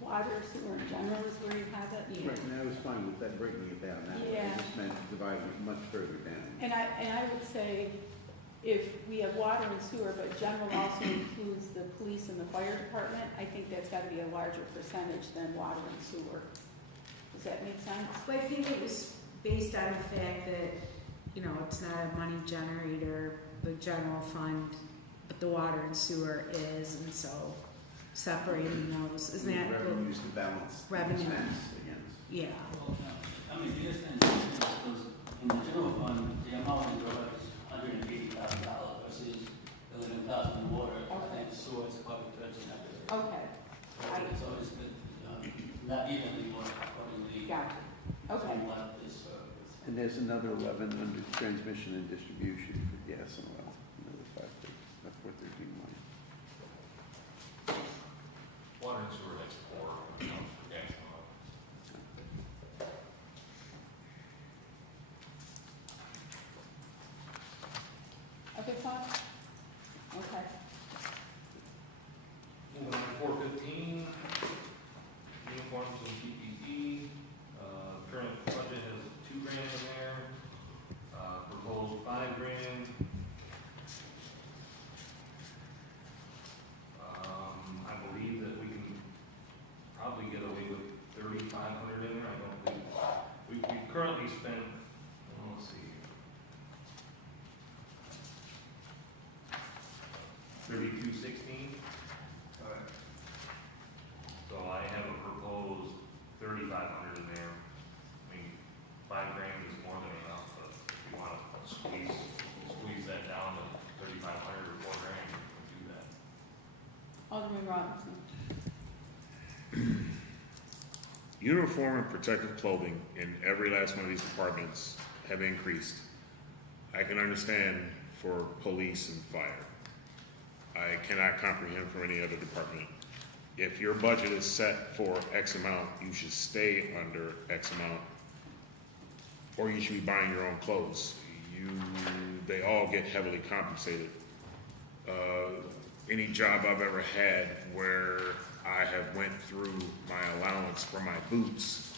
water, sewer in general is where you have it. Right, and I was fine with that, breaking it down that way. Yeah. I just meant dividing it much further down. And I would say, if we have water and sewer, but general also includes the police and the fire department, I think that's gotta be a larger percentage than water and sewer. Does that make sense? Well, I think it was based on the fact that, it's not a money generator, the general fund, but the water and sewer is, and so separating those, isn't that? Revenues to balance the Revenue. expense against. Yeah. Well, I mean, the extent is because in the general fund, the amount in garage is $180,000 versus 11,000 in water. I think the sewer is probably 1,300. Okay, So it's been not evenly more accordingly. gotcha. Okay, What is And there's another 11 under transmission and distribution for gas and oil, another 5, that's what they're doing money. Water and sewer has 4 accounts for gas and oil. other thoughts? Okay. Moving on to 415, uniforms and PPE. Current budget has $2,000 in there. Proposed $5,000. Alderman Robinson. Uniform and protective clothing in every last one of these departments have increased. I can understand for police and fire. I cannot comprehend for any other department. If your budget is set for X amount, you should stay under X amount, or you should be buying your own clothes. They all get heavily compensated. Any job I've ever had where I have went through my allowance for my boots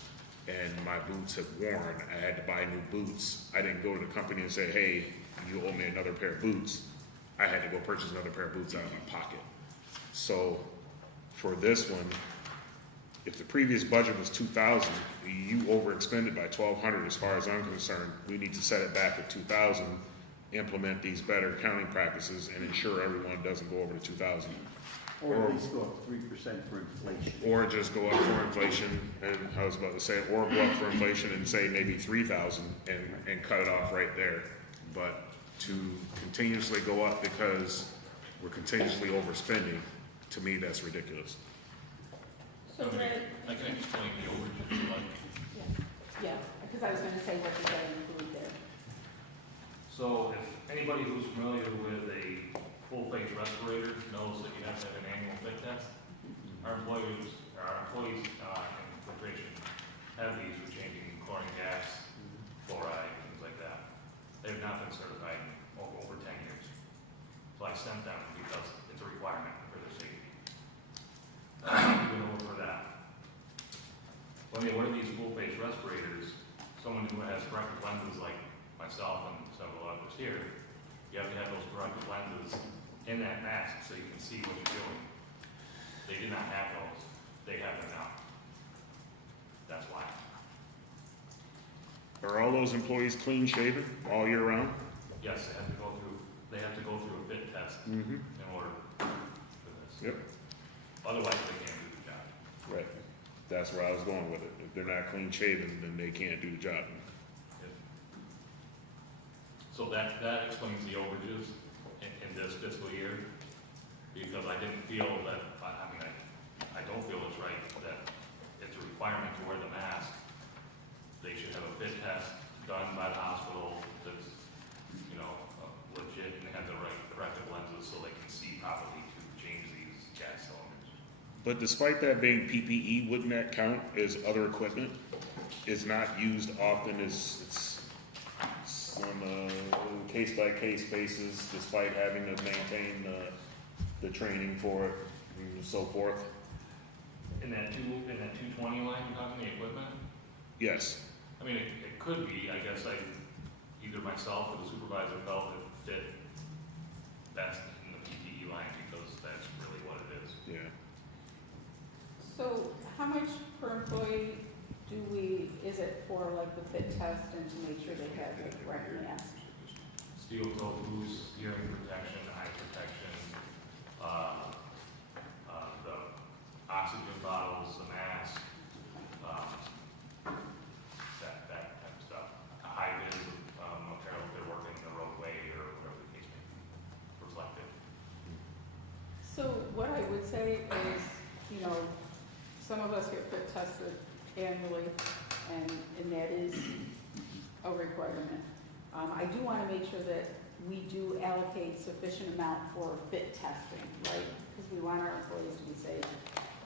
and my boots have worn, I had to buy new boots. I didn't go to the company and say, hey, you owe me another pair of boots. I had to go purchase another pair of boots out of my pocket. So for this one, if the previous budget was 2,000, you overexpended by 1,200 as far as I'm concerned. We need to set it back at 2,000, implement these better accounting practices and ensure everyone doesn't go over to 2,000. Or at least go up 3% for inflation. Or just go up for inflation, and I was about to say, or go up for inflation and say maybe 3,000 and cut it off right there. But to continuously go up because we're continuously overspending, to me, that's ridiculous. So Brad, I can explain the overage if you like. yeah, because I was gonna say what does that include there? So if anybody who's familiar with a full-face respirator knows that you have to have an annual fit test. Our employees in filtration have these for changing chlorine gas, fluoride, things like that. They've not been certified in over 10 years. So I sent them because it's a requirement for their safety. We've been over for that. When they wear these full-face respirators, someone who has corrective lenses like myself and several others here, you have to have those corrective lenses in that mask so you can see what you're doing. They did not have those. They have them now. That's why. Are all those employees clean shaven all year round? Yes, they have to go through a fit test Mm-hmm. in order for this. Yep. Otherwise, they can't do the job. Right. That's where I was going with it. If they're not clean shaven, then they can't do the job. So that explains the overages in this fiscal year, because I didn't feel that, I don't feel it's right that it's a requirement to wear the mask. They should have a fit test done by the hospital that's, legit and have the right corrective lenses so they can see properly to change these gas cylinders. But despite that being PPE, wouldn't that count as other equipment? It's not used often it's on a case-by-case basis, despite having to maintain the training for it and so forth. In that 220 line, you're talking the equipment? Yes. I mean, it could be, I guess either myself or the supervisor felt it fit best in the PPE line because that's really what it is. Yeah. So how much per employee is it for like the fit test and to make sure they have the correct mask? Steel toe boots, hearing protection, eye protection, the oxygen bottles, the mask, that type of stuff. A high vis apparel if they're working the roadway or whatever the case may be, reflective. So what I would say is, some of us get fit tested annually, and that is a requirement. I do want to make sure that we do allocate sufficient amount for fit testing, right? Because we want our employees to be safe.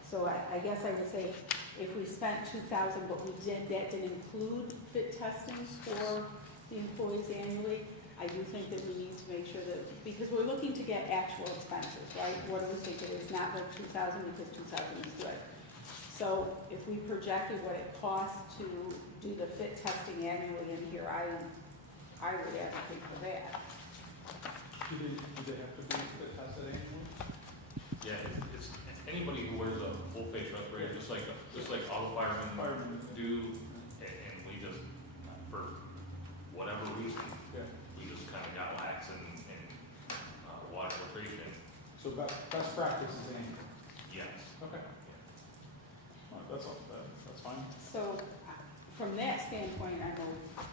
So I guess I would say if we spent 2,000, but that didn't include fit testing for the employees annually, I do think that we need to make sure that, because we're looking to get actual expenses, right? What do we think it is? Not like 2,000 because 2,000 is good. So if we projected what it costs to do the fit testing annually in here, I would advocate for that. Do they have to be tested annually? Yeah, it's anybody who wears a full face respirator, just like all the firemen do, and we just, for whatever reason, Yeah. we just kind of got lax in water filtration. So best practice is annual. Yes. Okay. Well, that's fine. So from that standpoint, I'm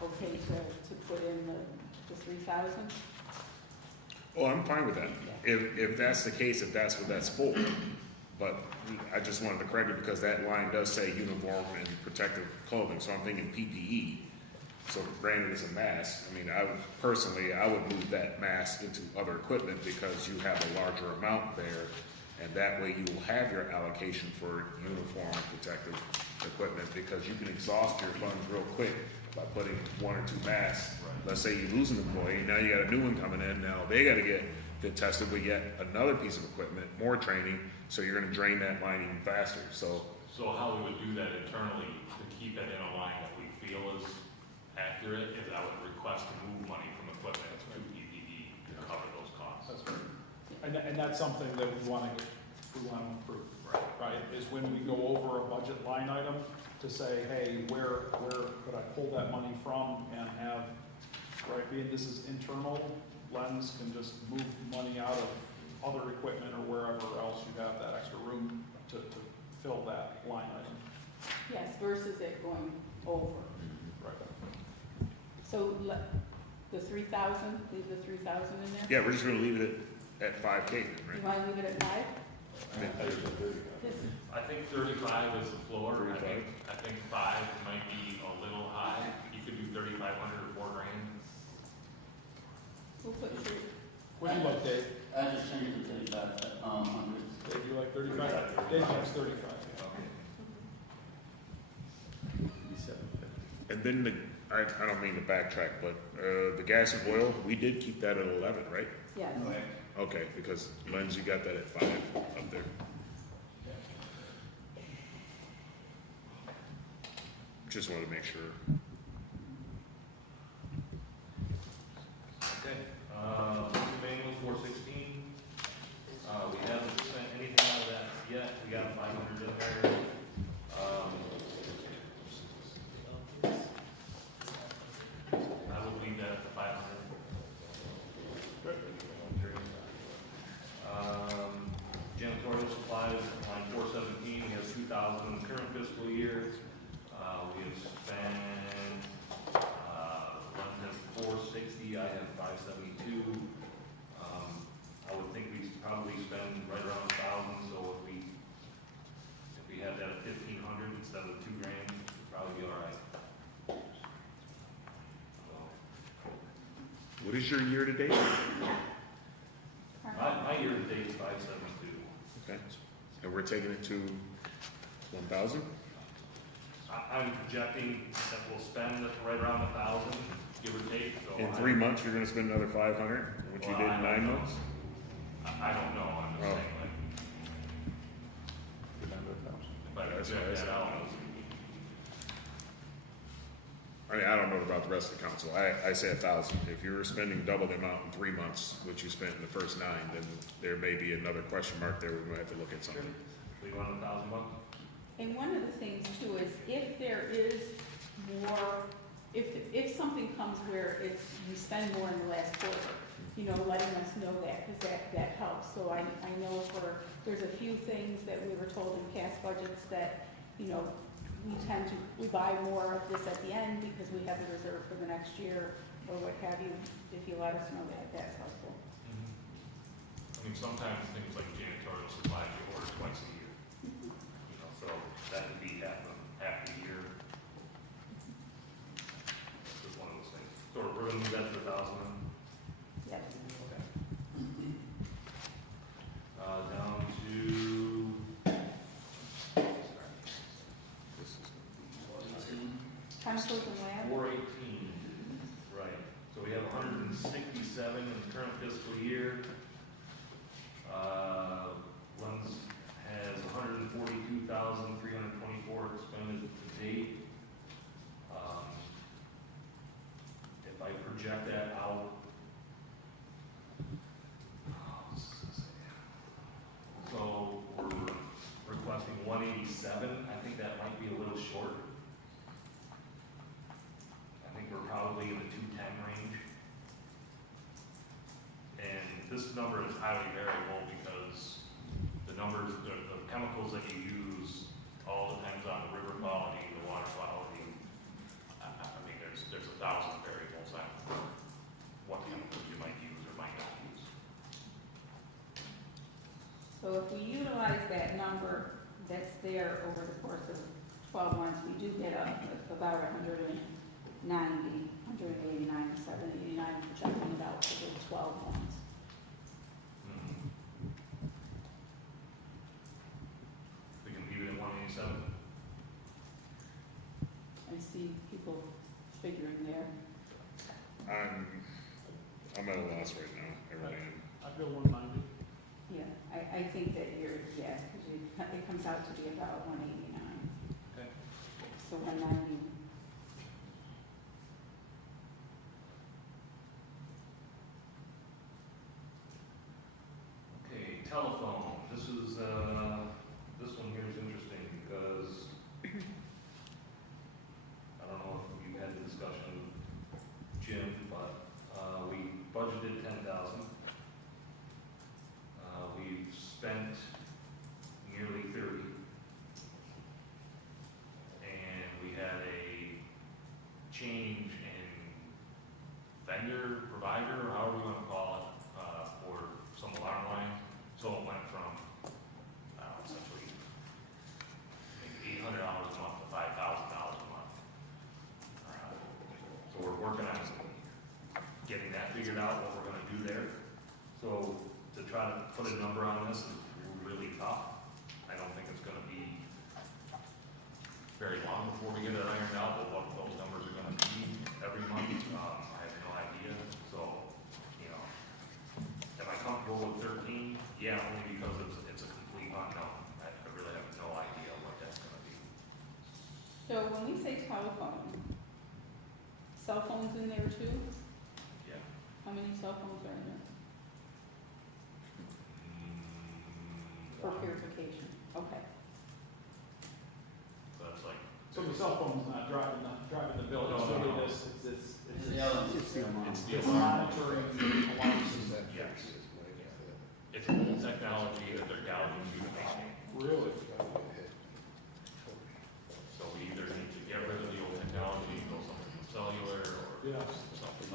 okay to put in the 3,000. Oh, I'm fine with that. If that's the case, if that's what that's for. But I just wanted to correct it because that line does say uniform and protective clothing, so I'm thinking PPE. So granted it's a mask, I mean, I would move that mask into other equipment because you have a larger amount there. And that way you will have your allocation for uniform and protective equipment because you can exhaust your funds real quick by putting one or two masks. Let's say you lose an employee, now you got a new one coming in, now they gotta get tested with yet another piece of equipment, more training, so you're gonna drain that line even faster, so. So how we would do that internally to keep it in a line that we feel is accurate is I would request to move money from equipment to PPE to cover those costs. That's right. And that's something that we want to improve, right? Is when we go over a budget line item to say, hey, where could I pull that money from and have, right, being this is internal, Lens can just move money out of other equipment or wherever else you have that extra room to fill that line item. Yes, versus it going over. Right. So the 3,000, leave the 3,000 in there? Yeah, we're just gonna leave it at 5K then, You right? wanna leave it at 5? I mean, I think 35 is the floor. 35? I think 5 might be a little high. You could do 3,500 or $4,000. We'll put 3. What do you like, Dave? I just changed it to 35, Dave, you like 35? Dave likes 35. And then I don't mean to backtrack, but the gas and oil, we did keep that at 11, right? Yes. Okay, because Lens, you got that at 5 up there. Just wanted to make sure. Okay. Manual 416. We haven't spent anything out of that yet. We got 500 in there. I would leave that at the 500. Janitorial supplies, line 417, we have 2,000 in the current fiscal year. We have spent, one has 460, I have 572. I would think we probably spend right around 1,000, so if we had that at 1,500 instead of $2,000, we'd probably be all right. So, What is your year to date? my year-to-date is 572. Okay, and we're taking it to 1,000? I'm projecting that we'll spend right around 1,000, give or take. So In 3 months, you're gonna spend another 500, which you Well, did I in don't 9 know. months? I don't know, I'm just Oh. saying, like, if I That's project what I said. that out. I mean, I don't know about the rest of the council. I say 1,000. If you're spending double the amount in 3 months, which you spent in the first 9, then there may be another question mark there. We might have to look at something. So you want 1,000 bucks? And one of the things too is if there is more, if something comes where it's, you spend more in the last quarter, you know, letting us know that, because that helps. So I know there's a few things that we were told in past budgets that, you know, we buy more of this at the end because we have the reserve for the next year or what have you. If you let us know that, that's helpful. I mean, sometimes things like janitorial supplies, you order twice a year. You know, so that would be half the year. Just one of those things. So we're gonna move that to 1,000 then? Yes. Okay. Down to, This is Chemicals and lab. 418, right. So we have 167 in the current fiscal year. Lens has 142,324 expended to date. If I project that out, so we're requesting 187. I think that might be a little short. I think we're probably in the 210 range. And this number is highly variable because the numbers, the chemicals that you use all depends on the river quality, the water quality. I mean, there's 1,000 variables on what chemicals you might use or might not use. So if we utilize that number that's there over the course of 12 months, we do get about 189, 789, projecting it out for the 12 months. Mhm. We can leave it at 187. I see people figuring there. I'm at a loss right now, I really am. I'd go 190. Yeah, I think that you're, yeah, because it comes out to be about 189. Okay. So 190. Okay, telephone, this is, this one here is interesting because I don't know if you had the discussion with Jim, but, we budgeted 10,000. We've spent nearly 30. And we had a change in vendor, provider, or however you want to call it, for some alarm lines. So it went from, essentially, maybe $800 a month to $5,000 a month. So we're working on getting that figured out, what we're gonna do there. So to try to put a number on this is really tough. I don't think it's gonna be very long before we get it ironed out, but what those numbers are gonna be every month, I have no idea. So, you know, am I comfortable with 13? Yeah, only because it's a complete unknown. I really have no idea what that's gonna be. So when we say telephone, cell phones in there too? Yeah. How many cell phones are in there for One. purification? Okay. So that's like. So the cell phone's not driving the bill, it's No, no, really no. this, It's the elements. It's the amount. It's the it's alarm. monitoring the alarm system. Yes. It's a new technology that they're doubting you can. Really? So we either need to get rid of the old technology, go something cellular, or Yeah. something.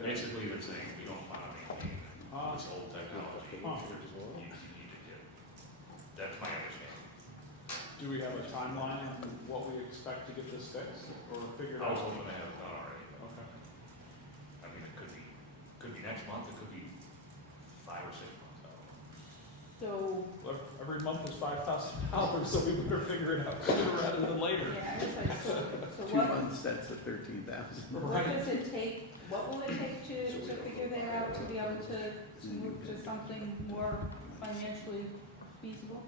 Basically, they're saying we don't want to maintain this old technology. Huh. You need to get, that's my understanding. Do we have a timeline on what we expect to get this fixed or figured I was out? hoping to have it done already. Okay. I mean, it could be next month, it could be 5 or 6 months out. So, Every month is $5,000, so we better figure it out sooner rather than later. yeah, I was like, so 2 what, months, that's a 13,000. what does it take, what will it take to figure that out, to be able to move to something more financially feasible?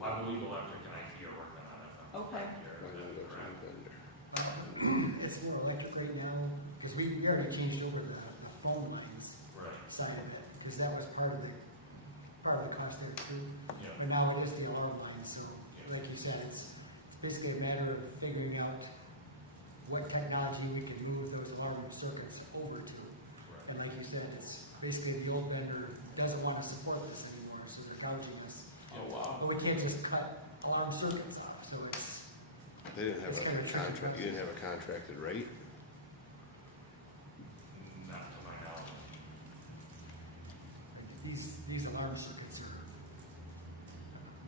I believe electric and IT are working on it. Okay. It's more electric right now, because we already changed over the phone lines Right, side of it, because that was part of the cost of it too. yeah. And now it is the alarm lines, so Yeah. like you said, it's basically a matter of figuring out what technology we can move those alarm circuits over to. Right. And like you said, it's basically the old vendor doesn't want to support this anymore, so they're gouging us. Oh, wow. But we can't just cut alarm circuits off, so it's, They didn't have a contract, you didn't have a contracted rate? Not to my knowledge. these alarm circuits are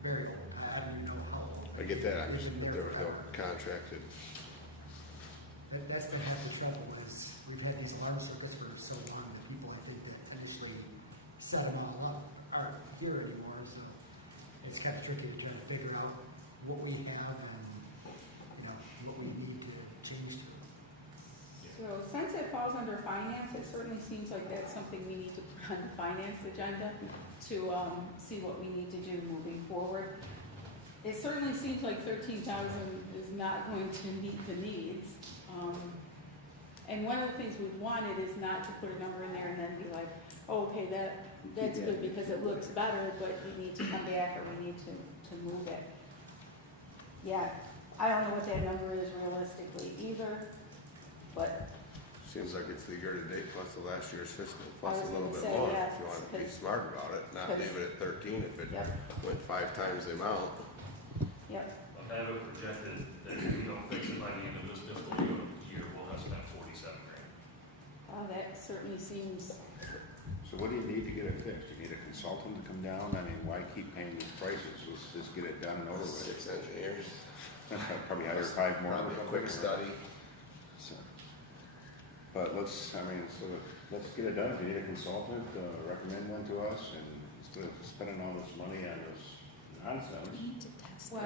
very old. I don't even know how old. I get that, I'm just, but there was no contracted. That's been half the trouble is we've had these alarm circuits for so long that people, I think, that eventually set them all up aren't here anymore, so it's kind of tricky to try to figure out what we have and, you know, what we need to change to. So since it falls under finance, it certainly seems like that's something we need to put on the finance agenda to see what we need to do moving forward. It certainly seems like 13,000 is not going to meet the needs. And one of the things we've wanted is not to put a number in there and then be like, oh, okay, that's good because it looks better, but we need to come back or we need to move it. Yeah, I don't know what that number is realistically either, but Seems like it's the year-to-date plus the last year's fiscal, plus I a was little gonna bit say, more, yeah, if you want to be 'cause- smart about it, not 'cause- leave it at 13 if it Yep. went 5 times the amount. Yep, I have it projected that if we don't fix it by the end of this fiscal year, we'll have spent 47 grand. that certainly seems, So what do you need to get it fixed? You need a consultant to come down? I mean, why keep paying these prices? Let's just get it done and over with. 6 engineers, Probably hire 5 more. probably a quick study. So, but let's get it done. If you need a consultant, recommend one to us, and instead of spending all this money on this nonsense, Well,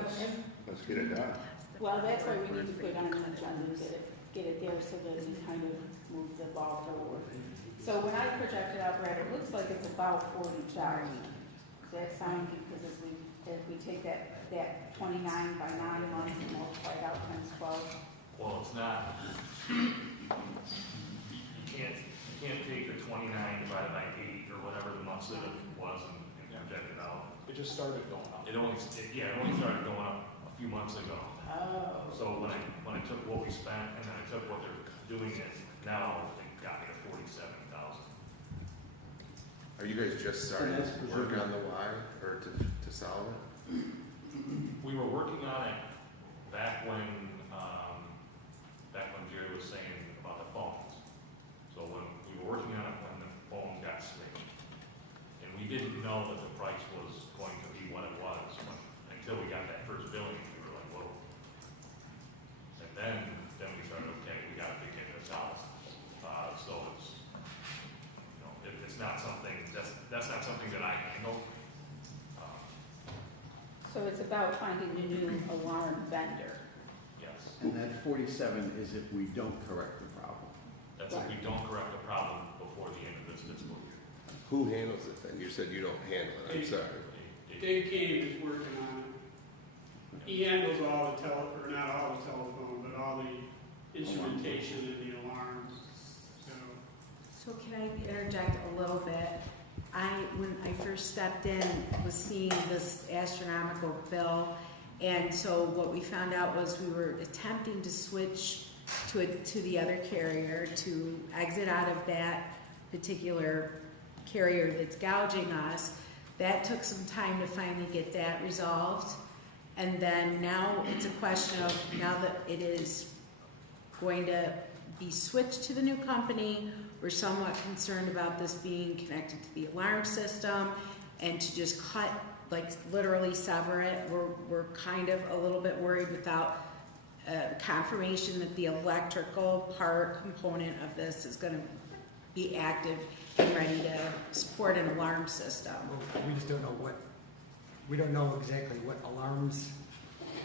let's get it done. well, that's why we need to put on an agenda, get it there so that we kind of move the ball forward. So when I project it out, Brad, it looks like it's about 40,000. Does that sound, because if we take that 29 by 9 months and multiply it out times 12, Well, it's not, you can't take the 29 divided by 8 or whatever the months that it was and project it out. It just started going up. It only started going up a few months ago. oh. So when I took what we spent and then I took what they're doing it now, it got me to 47,000. Are you guys just starting that's to work on the why, or to solve it? We were working on it back when Jerry was saying about the phones. So when we were working on it when the phone got switched. And we didn't know that the price was going to be what it was until we got that first billing. We were like, whoa. And then we started, okay, we gotta figure this out. So it's, it's not something, that's not something that I handle. So it's about finding a new alarm vendor. Yes, And that 47 is if we don't correct the problem. that's if we don't correct the problem before the end of this fiscal year. Who handles it then? You said you don't handle it, I'm sorry. Dave Kane is working on it. He handles all the or not all the telephone, but all the instrumentation and the alarms, so. So can I interject a little bit? When I first stepped in, was seeing this astronomical bill, and so what we found out was we were attempting to switch to the other carrier, to exit out of that particular carrier that's gouging us. That took some time to finally get that resolved, and then now it's a question of, now that it is going to be switched to the new company, we're somewhat concerned about this being connected to the alarm system, and to just cut, like literally sever it. We're kind of a little bit worried without confirmation that the electrical part component of this is gonna be active and ready to support an alarm system. Well, we just don't know we don't know exactly what alarms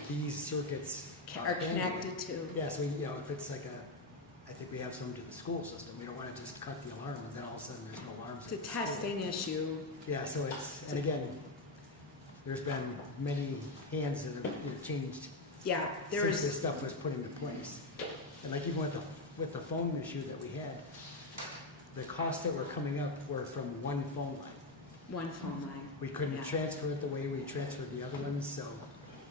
these circuits Are connected to. Yeah, so, if it's like I think we have some to the school system, we don't want to just cut the alarm and then all of a sudden there's no alarms. It's a testing issue. Yeah, so and again, there's been many hands that have changed Yeah, there since this is, stuff was put into place. And like even with the phone issue that we had, the costs that were coming up were from one phone line. one phone line. We couldn't Yeah. transfer it the way we transferred the other ones, so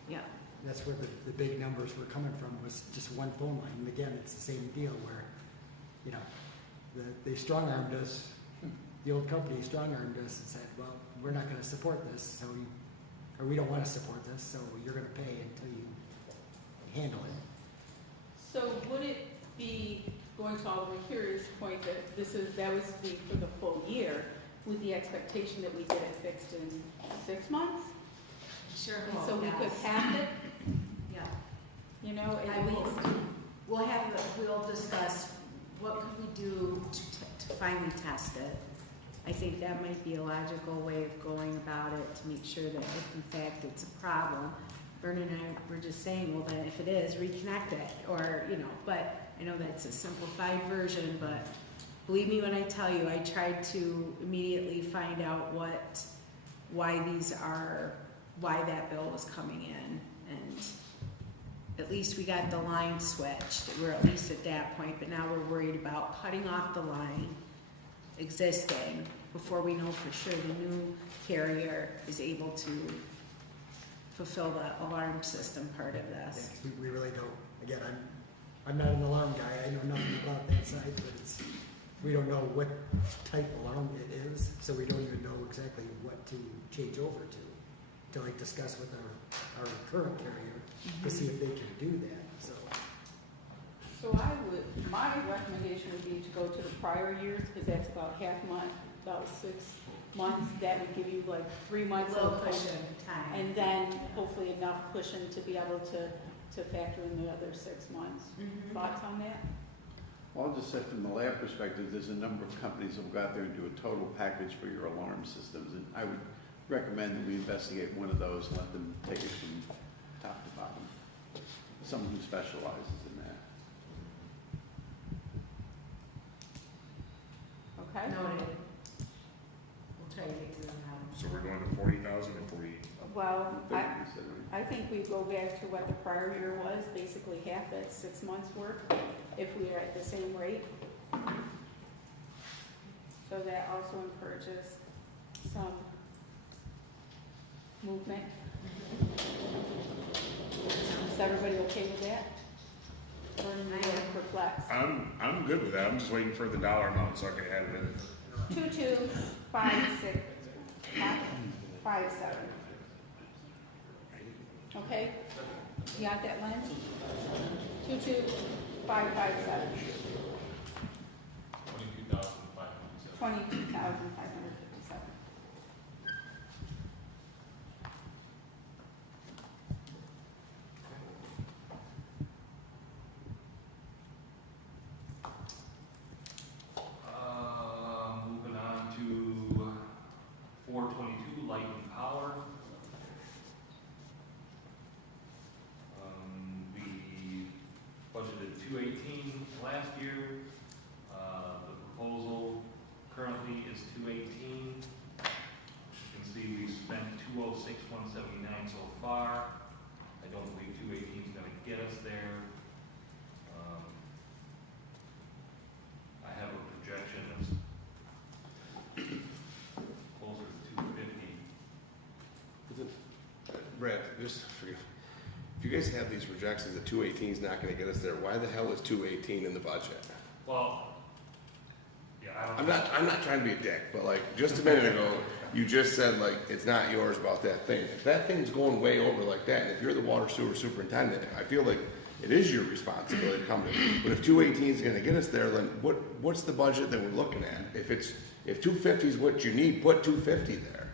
Yeah, that's where the big numbers were coming from, was just one phone line. And again, it's the same deal where, they strong-armed us, the old company strong-armed us and said, well, we're not gonna support this, or we don't wanna support this, so you're gonna pay until you handle it. So would it be, going to Alderman Curie's point, that that was for the full year, with the expectation that we get it fixed in 6 months? sure. And so we could have it, Yeah. at I will, least. we'll discuss what could we do to finally test it. I think that might be a logical way of going about it, to make sure that if in fact it's a problem. Vernon and I were just saying, well then if it is, reconnect it, or, but I know that's a simplified version, but believe me when I tell you, I tried to immediately find out why that bill was coming in, and at least we got the line switched. We're at least at that point, but now we're worried about cutting off the line existing before we know for sure the new carrier is able to fulfill the alarm system part of Yeah, this. 'cause we really don't, again, I'm not an alarm guy, I know nothing about that side, but we don't know what type alarm it is, so we don't even know exactly what to change over to like discuss with our current carrier to see if they can do that, so. So my recommendation would be to go to the prior years, because that's about half month, about 6 months, that would give you like 3 months Little of cushion time. and then hopefully enough cushion to be able to factor in the other 6 months. Mhm. Thoughts on that? Well, I'll just say from the lab perspective, there's a number of companies that will go out there and do a total package for your alarm systems, and I would recommend that we investigate one of those and let them take it from top to bottom. Someone who specializes in that. Okay? Noted. We'll try to get to them now. So we're going to 40,000 or 40? Well, They're considering. I think we go back to what the prior year was, basically half that 6 months' work, if we are at the same rate. So that also encourages some movement. Is everybody okay with that? Or are you perplexed? I'm good with that. I'm just waiting for the dollar amount so I can add it in. 225657. Okay? You got that, Lynn? 22557. 22,557. Moving on to 422, light and power. We budgeted 218 last year. The proposal currently is 218. As you can see, we've spent 206,179 so far. I don't believe 218 is gonna get us there. I have a projection that's closer to 250. Brad, just for you, if you guys have these projections that 218 is not gonna get us there, why the hell is 218 in the budget? Well, yeah, I don't. I'm not trying to be a dick, but like, just a minute ago, you just said like, it's not yours about that thing. If that thing's going way over like that, and if you're the water sewer superintendent, I feel like it is your responsibility to come to, but if 218 is gonna get us there, then what's the budget that we're looking at? If 250 is what you need, put 250 there.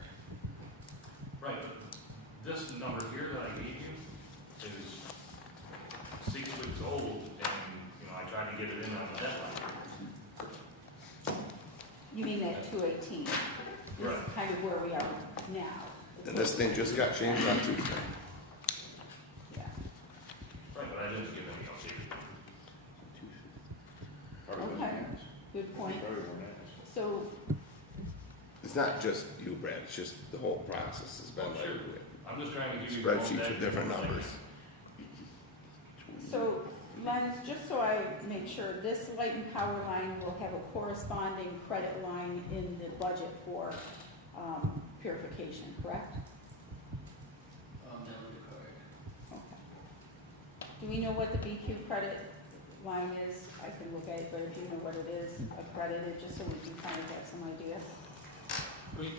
Right, this number here that I gave you is 6 weeks old, and, you know, I tried to get it in on the deadline. You mean that 218? This is kind of where we are now. And this thing just got changed on Tuesday. Yeah. Right, but I didn't give any update. Okay, good point. So, It's not just you, Brad, it's just the whole process has been Oh, sure. like I'm just trying to give you. spreadsheets with different numbers. so Lens, just so I make sure, this light and power line will have a corresponding credit line in the budget for purification, correct? That would be correct. Okay. Do we know what the BQ credit line is? I can look at it, but if you know what it is, accredited, just so we can kind of have some idea. I mean,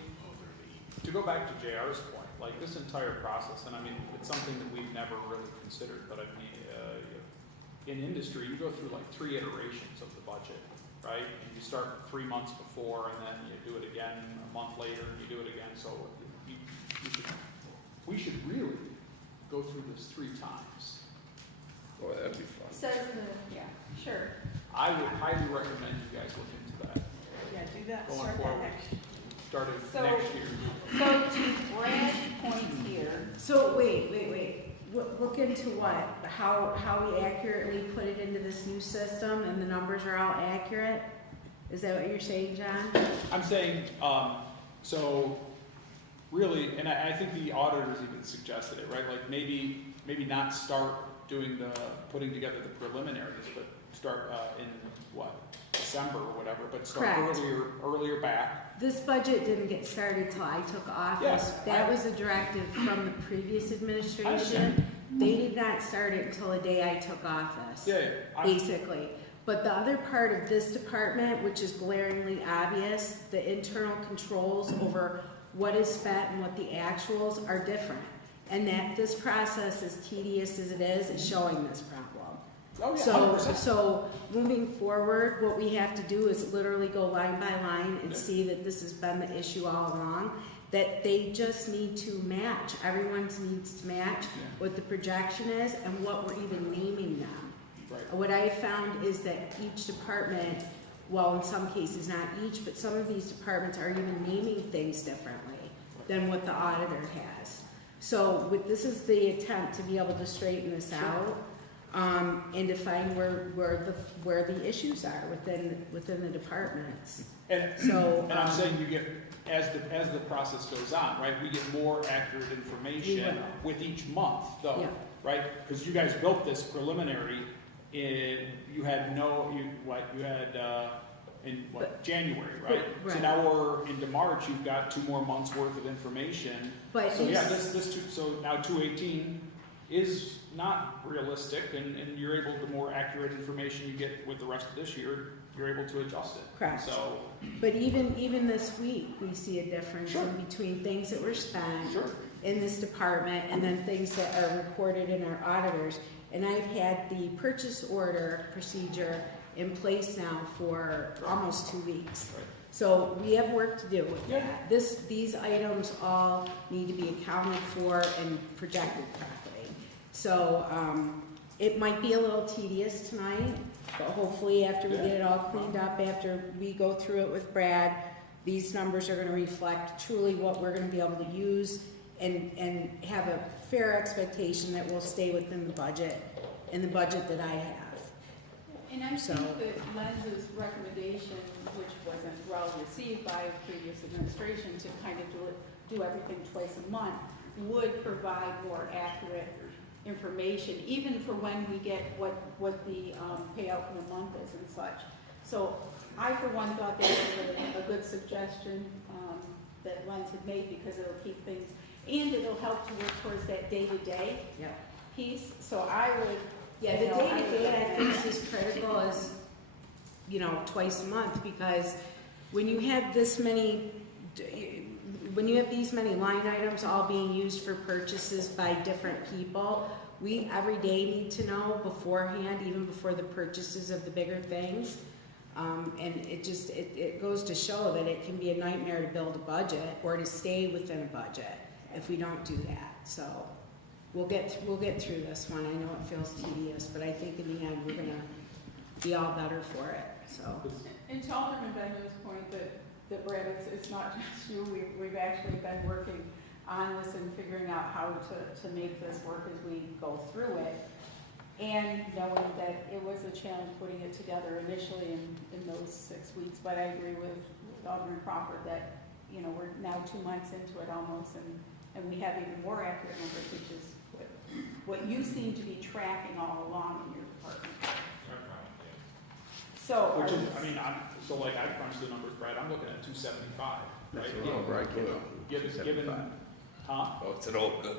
to go back to JR's point, like this entire process, and I mean, it's something that we've never really considered, but I mean, in industry, you go through like 3 iterations of the budget, right? And you start 3 months before, and then you do it again a month later, and you do it again. So we should really go through this 3 times. Boy, that'd be fun. Says the, yeah, sure. I would highly recommend you guys look into that Yeah, do that, going start that forward, next. starting So- next year. So to Brad's point here, So wait. Look into what? How we accurately put it into this new system and the numbers are all accurate? Is that what you're saying, John? I'm saying, so really, and I think the auditors even suggested it, right? Like maybe not start putting together the preliminaries, but start in December or whatever, but start Correct. earlier back. This budget didn't get started till I took office. Yes, That was a directive from the previous administration. understand. They did not start it until the day I took office. Yeah, Basically. But the other part of this department, which is glaringly obvious, the internal controls over what is spent and what the actuals are different. And that this process, as tedious as it is showing this problem. Oh, yeah, So, 100%. so moving forward, what we have to do is literally go line by line and Yeah. see that this has been the issue all along, that they just need to match, everyone's needs to match Yeah. what the projection is and what we're even naming them. Right. What I found is that each department, well, in some cases, not each, but some of these departments are even naming things differently than what the auditor has. So this is the attempt to be able to straighten this out, and to find where the issues are within the departments. And, So, and I'm saying you get, as the process goes on, right, we get more accurate information We with each month, though, Yeah. right? Because you guys built this preliminary you had in January, right? So Right. now we're into March, you've got 2 more months worth of information. But So yeah, these- so now 218 is not realistic, and you're able, the more accurate information you get with the rest of this year, you're able to adjust it. Correct. So, But even this week, we see a difference Sure. in between things that were spent sure, in this department and then things that are recorded in our auditors. And I've had the purchase order procedure in place now for almost 2 weeks. Right. So we have work to do with Yeah. that. These items all need to be accounted for and projected properly. So, it might be a little tedious tonight, but hopefully after we get it all cleaned up, after we go through it with Brad, these numbers are gonna reflect truly what we're gonna be able to use and have a fair expectation that we'll stay within the budget, in the budget that I have. And I So- think that Lenz's recommendation, which wasn't well received by previous administration, to kind of do everything twice a month, would provide more accurate information, even for when we get what the payout for the month is and such. So I, for one, thought that was a good suggestion that Lenz had made, because it'll keep things, and it'll help to work towards that day-to-day Yep. piece. So I would, Yeah, the day-to-day, I think, is as critical as, twice a month, because when you have these many line items all being used for purchases by different people, we every day need to know beforehand, even before the purchases of the bigger things. And it goes to show that it can be a nightmare to build a budget or to stay within a budget if we don't do that. So we'll get through this one. I know it feels tedious, but I think in the end, we're gonna be all better for it, so. and to Alderman Bendo's point that Brad, it's not just you, we've actually been working on this and figuring out how to make this work as we go through it. And knowing that it was a challenge putting it together initially in those 6 weeks, but I agree with Alderman Crawford that, we're now 2 months into it almost, and we have even more accurate numbers, which is what you seem to be tracking all along in your department. So. which is, I crunched the numbers, Brad, I'm looking at 275, right? That's a little where I came up with Given, 275. huh? Oh, it's an old good,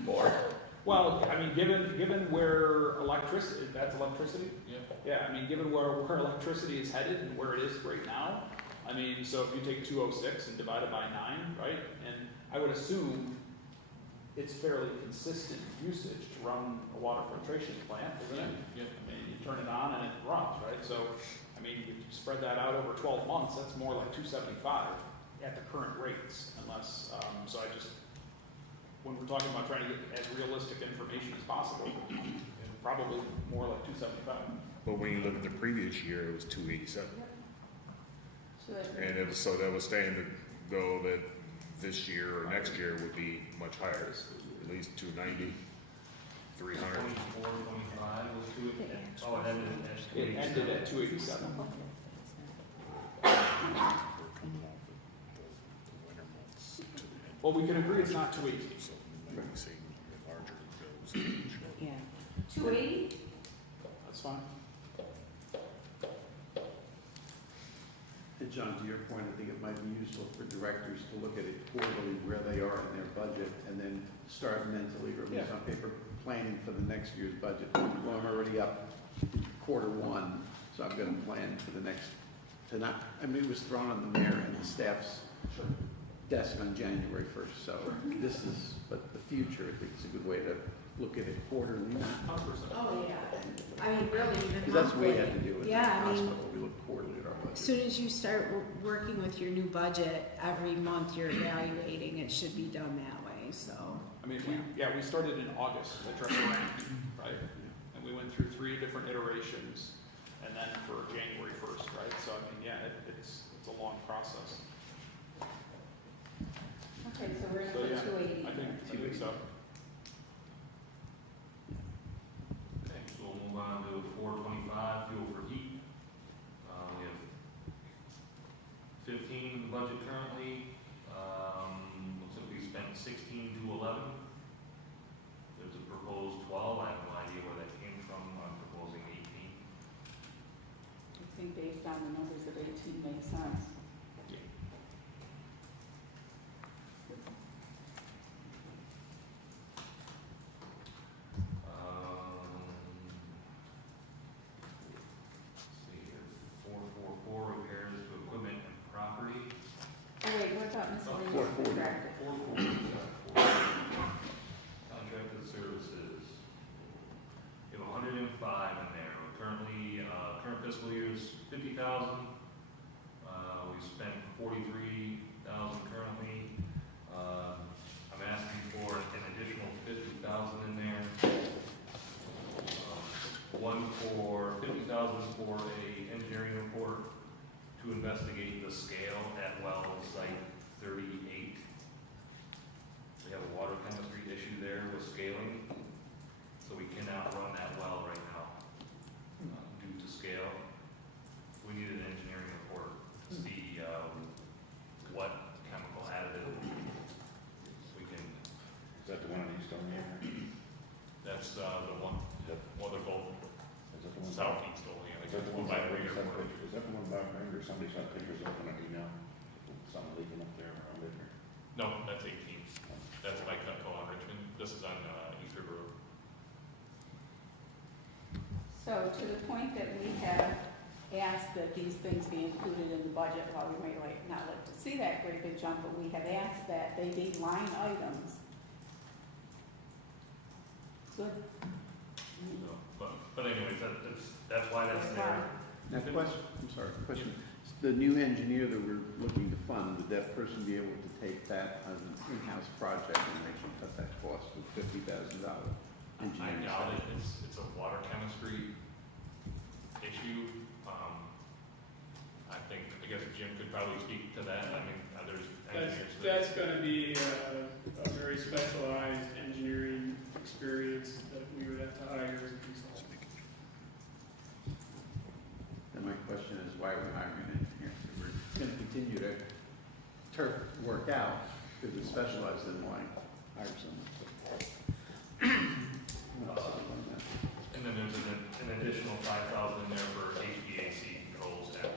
more. Well, given where electricity, that's electricity? Yeah, given where electricity is headed and where it is right now, so if you take 206 and divide it by 9, right? And I would assume it's fairly consistent usage to run a water filtration plant, isn't it? You turn it on and it runs, right? So, you spread that out over 12 months, that's more like 275 at the current rates, unless, when we're talking about trying to get as realistic information as possible, probably more like 275. But when you look at the previous year, it was 287. So that- And that was saying to go that this year or next year would be much higher, at least 290, 300. 24, 25 was two, oh, it ended at It ended at 287. Well, we can agree it's not 280. So when you say larger bills. Yeah. 280? That's fine. And John, to your point, I think it might be useful for directors to look at it quarterly, where they are in their budget, and then start mentally, or at least on paper, planning for the next year's budget. Well, I'm already up Q1, so I'm gonna plan for the next, it was thrown on the mayor and the staff's desk on January first, so this is, but the future, I think it's a good way to look at it quarterly, not 100%. Oh, yeah. I mean, really, even because that's what we monthly. have to do with the Yeah, I mean, hospital, we look quarterly at our as budget. soon as you start working with your new budget, every month you're evaluating, it should be done that way, so. I mean, we started in August, the trust rank, right? And we went through 3 different iterations, and then for January 1st, right? So, I mean, yeah, it's a long process. Okay, so we're So, gonna yeah, put 280. I think so. Okay, so we'll move on to 425, fuel for heat. We have 15 in the budget currently. Looks like we spent 16 to 11. There's a proposed 12. I have no idea where that came from. I'm proposing 18. I think based on the numbers of 18 makes sense. Let's see here, 444, repairs to equipment and property. Oh, wait, what about miscellaneous 440. contracted? 440, contracted services. We have 105 in there. We're currently, current fiscal year is 50,000. We spent 43,000 currently. I'm asking for an additional 50,000 in there. One for 50,000 for a engineering report to investigate the scale at well site 38. We have a water chemistry issue there with scaling, so we cannot run that well right now due to scale. We need an engineering report to see what chemical additive we can. Is that the one in East Olean? That's the one. Well, they're both Is that the one? southeast Olean. Is that the one by by the Ranger Port. Is that the one by Ranger? Somebody saw pictures open on email. Something leaking up there around it. No, that's 18. That's by Cutco on Richmond. This is on East River Road. So to the point that we have asked that these things be included in the budget, while we may not like to see that great big jump, but we have asked that they be line items. Good. So, but anyways, that's why that's there. Now, question, I'm sorry, question. The new engineer that we're looking to fund, would that person be able to take that as an in-house project and actually cut that cost to $50,000 I engineering? doubt study? it. It's a water chemistry issue. I guess Jim could probably speak to that. I mean, there's engineers. That's gonna be a very specialized engineering experience that we would have to hire as a consultant. And my question is, why are we hiring an engineer? We're going to continue to turf work out, because it's specialized in why hire someone. And then there's an additional 5,000 in there for HVAC controls at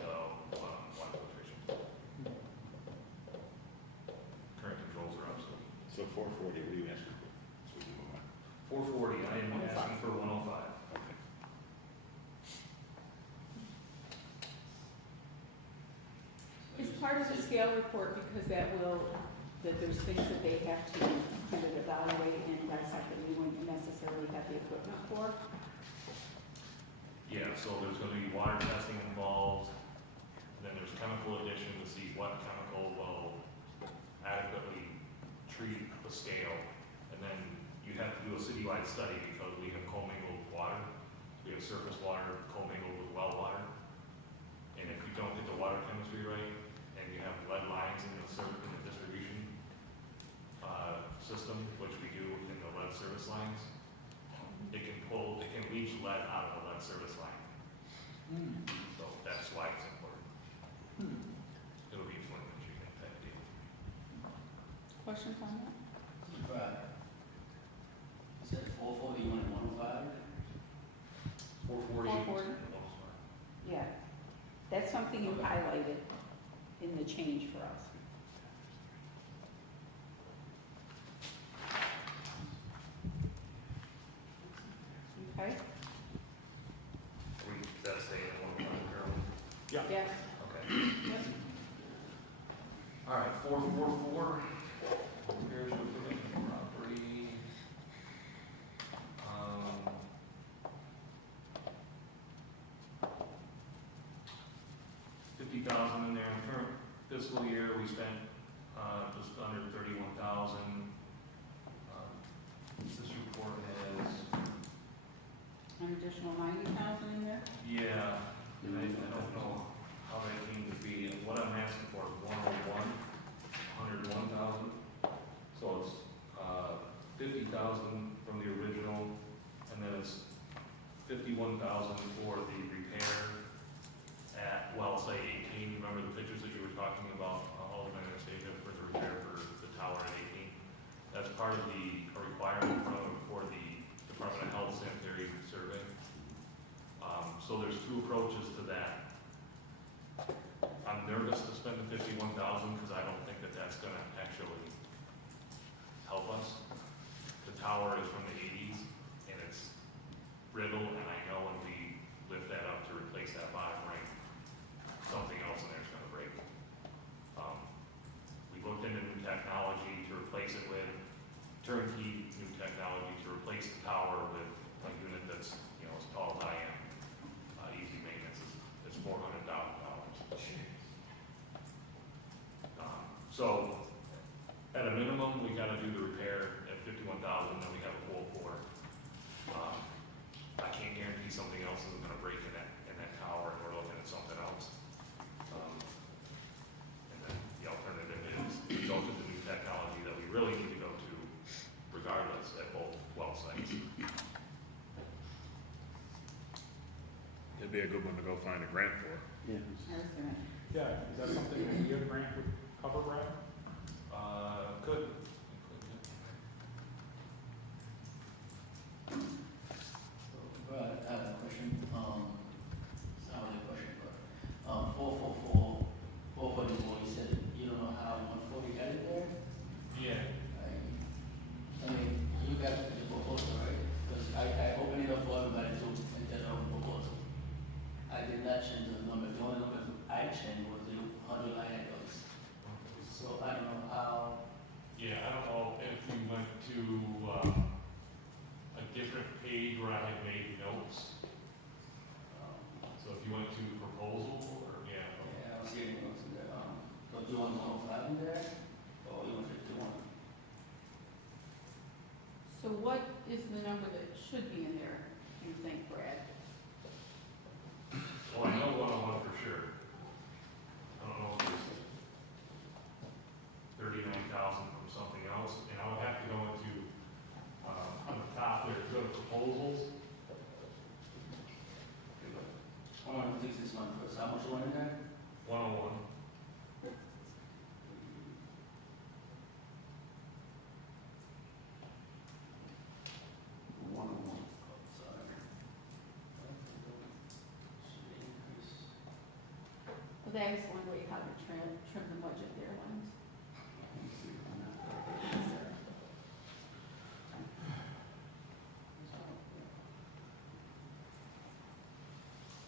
water filtration. Current controls are obsolete. So 440, what are you asking for? So we can move on. 440, I am asking for 105. Okay. It's part of the scale report because that there's things that they have to kind of evaluate and dissect that we wouldn't necessarily have the equipment for. Yeah, so there's gonna be water testing involved, and then there's chemical addition to see what chemical will adequately treat the scale. And then you have to do a citywide study because we have commingled water. We have surface water commingled with well water. And if you don't get the water chemistry right, and you have lead lines in the distribution system, which we do in the lead service lines, it can leach lead out of the lead service line. So that's why it's important. It'll be Flint, Michigan type deal. Questions on that? Right. You said 440, you wanted 105? 440. 440. Yeah, that's something you highlighted in the change for us. Okay? Does that stay in one Carolyn? Yeah. Yes. Okay. Yep. All right, 444, spent, just under 31,000. This report has, An additional 90,000 in there? yeah, and I don't know how that came to be, and what I'm asking for is 101,000. So it's, 50,000 from the original, and then it's 51,000 for the repair at well site 18. Remember the pictures that you were talking about, Alderman Anastasia, for the repair for the tower at 18? That's part of the, a requirement for the Department of Health sanitary survey. So there's two approaches to that. I'm nervous to spend the 51,000 because I don't think that that's gonna actually help us. The tower is from the 80s and it's brittle, and I know when we lift that up to replace that bottom ring, something else in there is gonna break. We looked into new technology to replace it with, turnkey new technology to replace the tower with a unit that's, you know, as tall as I am. Easy maintenance is $400,000. So, at a minimum, we gotta do the repair at 51,000, then we have a quote for. I can't guarantee something else isn't gonna break in that tower, and we're looking at something else. And then the alternative is to go to the new technology that we really need to go to regardless at both well sites. It'd be a good one to go find a grant for. Yeah. I was gonna, Yeah, is that something that your grant would cover, Brad? Could. Brad, I have a question, it's not really a question, but, 444, you said you don't know how 140 got it there? Yeah. I mean, you got the proposal, right? Because I opened it up for everybody to enter their own proposal. I did not change the number, the only number I changed was the 100 line items. So I don't know how, Yeah, I don't know if you went to a different page where I had made notes. So if you went to proposal, or, yeah. I was getting those in there, but you want 105 in there, or you want 51? so what is the number that should be in there, do you think, Brad? Well, I know 101 for sure. I don't know if it's 39,000 from something else, and I would have to go into, on the top there, go to proposals. I want to fix this one first, how much you want in there? 101. Sorry. Should increase. Well, that is one way how to trim the budget there, Lynn.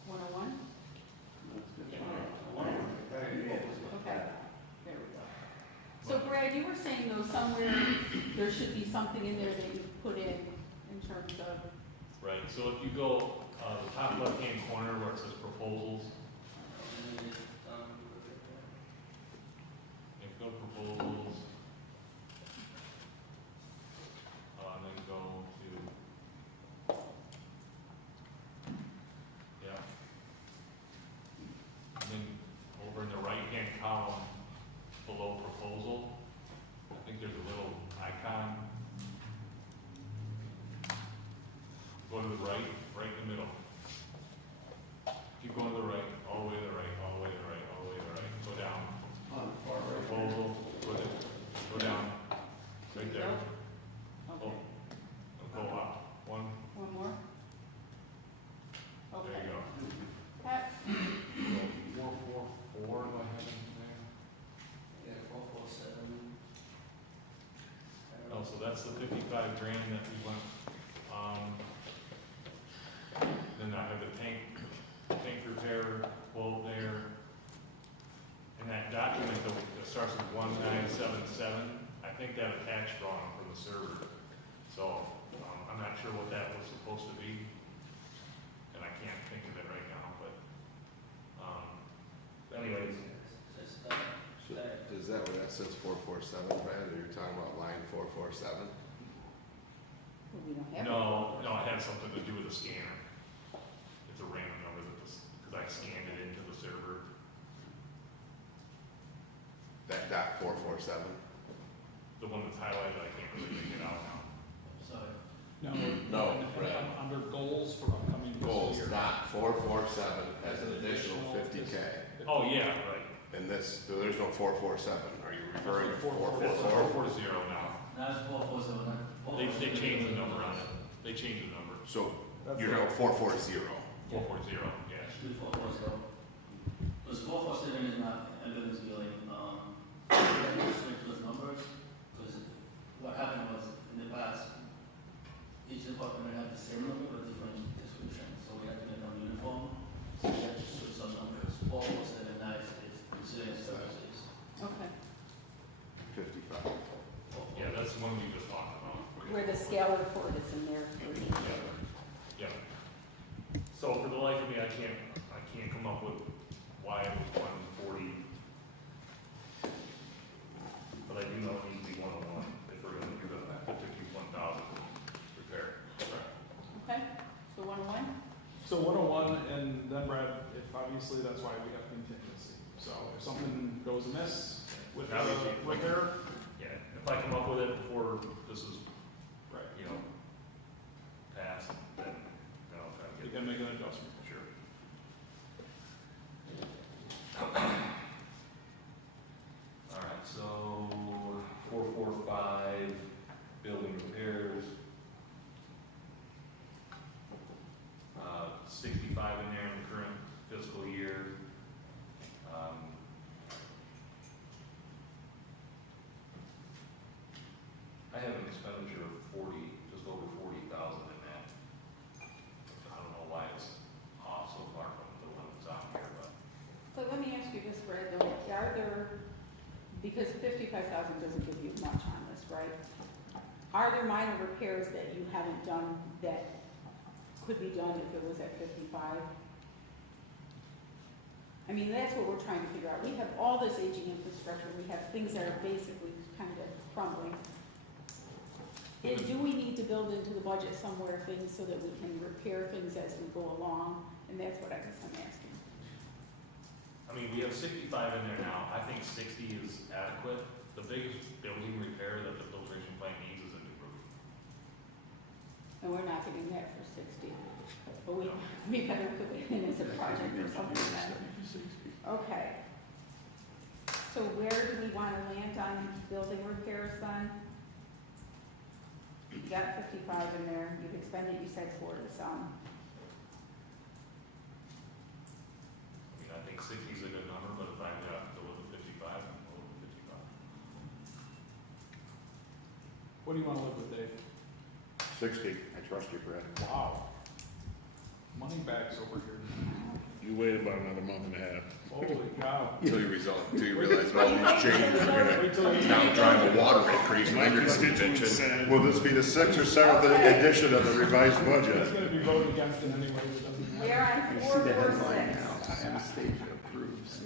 One oh one? Okay, there we go. So Brad, you were saying though somewhere there should be something in there that you put in terms of, Right, so if you go, the top left-hand corner where it says proposals, if you go to proposals, and then go to, yeah. And then over in the right-hand column below proposal, I think there's a little icon. Go to the right in the middle. Keep going to the right, all the way to the right, all the way to the right, all the way to the right. Go down. Proposal, go down. Right there. okay, Go up. One, one more? there Okay. you go. Pat, 444, do I have in there? Yeah, 447. Oh, so that's the 55 grand that we went, then I have the tank repair quote there. And that document that starts with 1977, I think that attached wrong from the server. So, I'm not sure what that was supposed to be, and I can't think of it right now, but, anyways. So does that says 447, Brad, or you're talking about line 447? Well, we don't have. No, it had something to do with the scanner. It's a random number that because I scanned it into the server. That dot 447? The one that's highlighted, I can't really make it out now. Sorry. No, Brad. Under goals for upcoming fiscal Goals, year. dot 447 has an additional 50K. Oh, yeah, right. And this, so there's no 447. Are you referring to It's 444? 440 now. Now it's 447. They changed the number on it. They changed the number. So you're now 440. 440, yeah. Should be 447. Because 447 is not ambulance billing. We have to switch those numbers, because what happened was, in the past, each department had the same number but different description, so we had to make them uniform. So we had to switch some numbers. 447 now is resilience services. Okay, 55. Yeah, that's the one we just talked about. where the scale report is in there for each. Yeah. So for the life of me, I can't come up with why it was 140. But I do know it needs to be 101 if we're gonna do the 51,000 repair. Okay, so 101? So 101, and then Brad, if obviously that's why we have contingency. So if something goes amiss with the Now we can- repair, Yeah, if I come up with it before this is, right, passed, then I'll try to you get can make an adjustment. Sure. All right, so 445, building repairs. 65 in there in the current fiscal year. I have an expenditure of 40, just over 40,000 in that. I don't know why it's off so far from the one that's on here, but But let me ask you this, Brad, though, are there, because 55,000 doesn't give you much on this, right? Are there minor repairs that you haven't done that could be done if it was at 55? I mean, that's what we're trying to figure out. We have all this aging infrastructure, we have things that are basically kind of crumbling. And do we need to build into the budget somewhere things so that we can repair things as we go along? And that's what I guess I'm asking. I mean, we have 65 in there now. I think 60 is adequate. The biggest building repair that the filtration plant needs is a new roof. And we're not getting that for 60, but we better put it in as a project or something like that. Okay. So where do we want to land on building repairs then? You got 55 in there, you've expended, you said 40 some. I mean, I think 60 is a good number, but if I've got to live with 55, I'm going to live with 55. What do you want to live with, Dave? 60, I trust you, Brad. Wow. Money bags over here. You wait about another month and a half. Holy cow. Till you realize all these changes are gonna now drive a water increase in My your constituents convention. said, Will this be the sixth or seventh edition of the revised That's budget? gonna be voted against it anyway, it doesn't matter. We're on You see the headline now, Anastasia approves.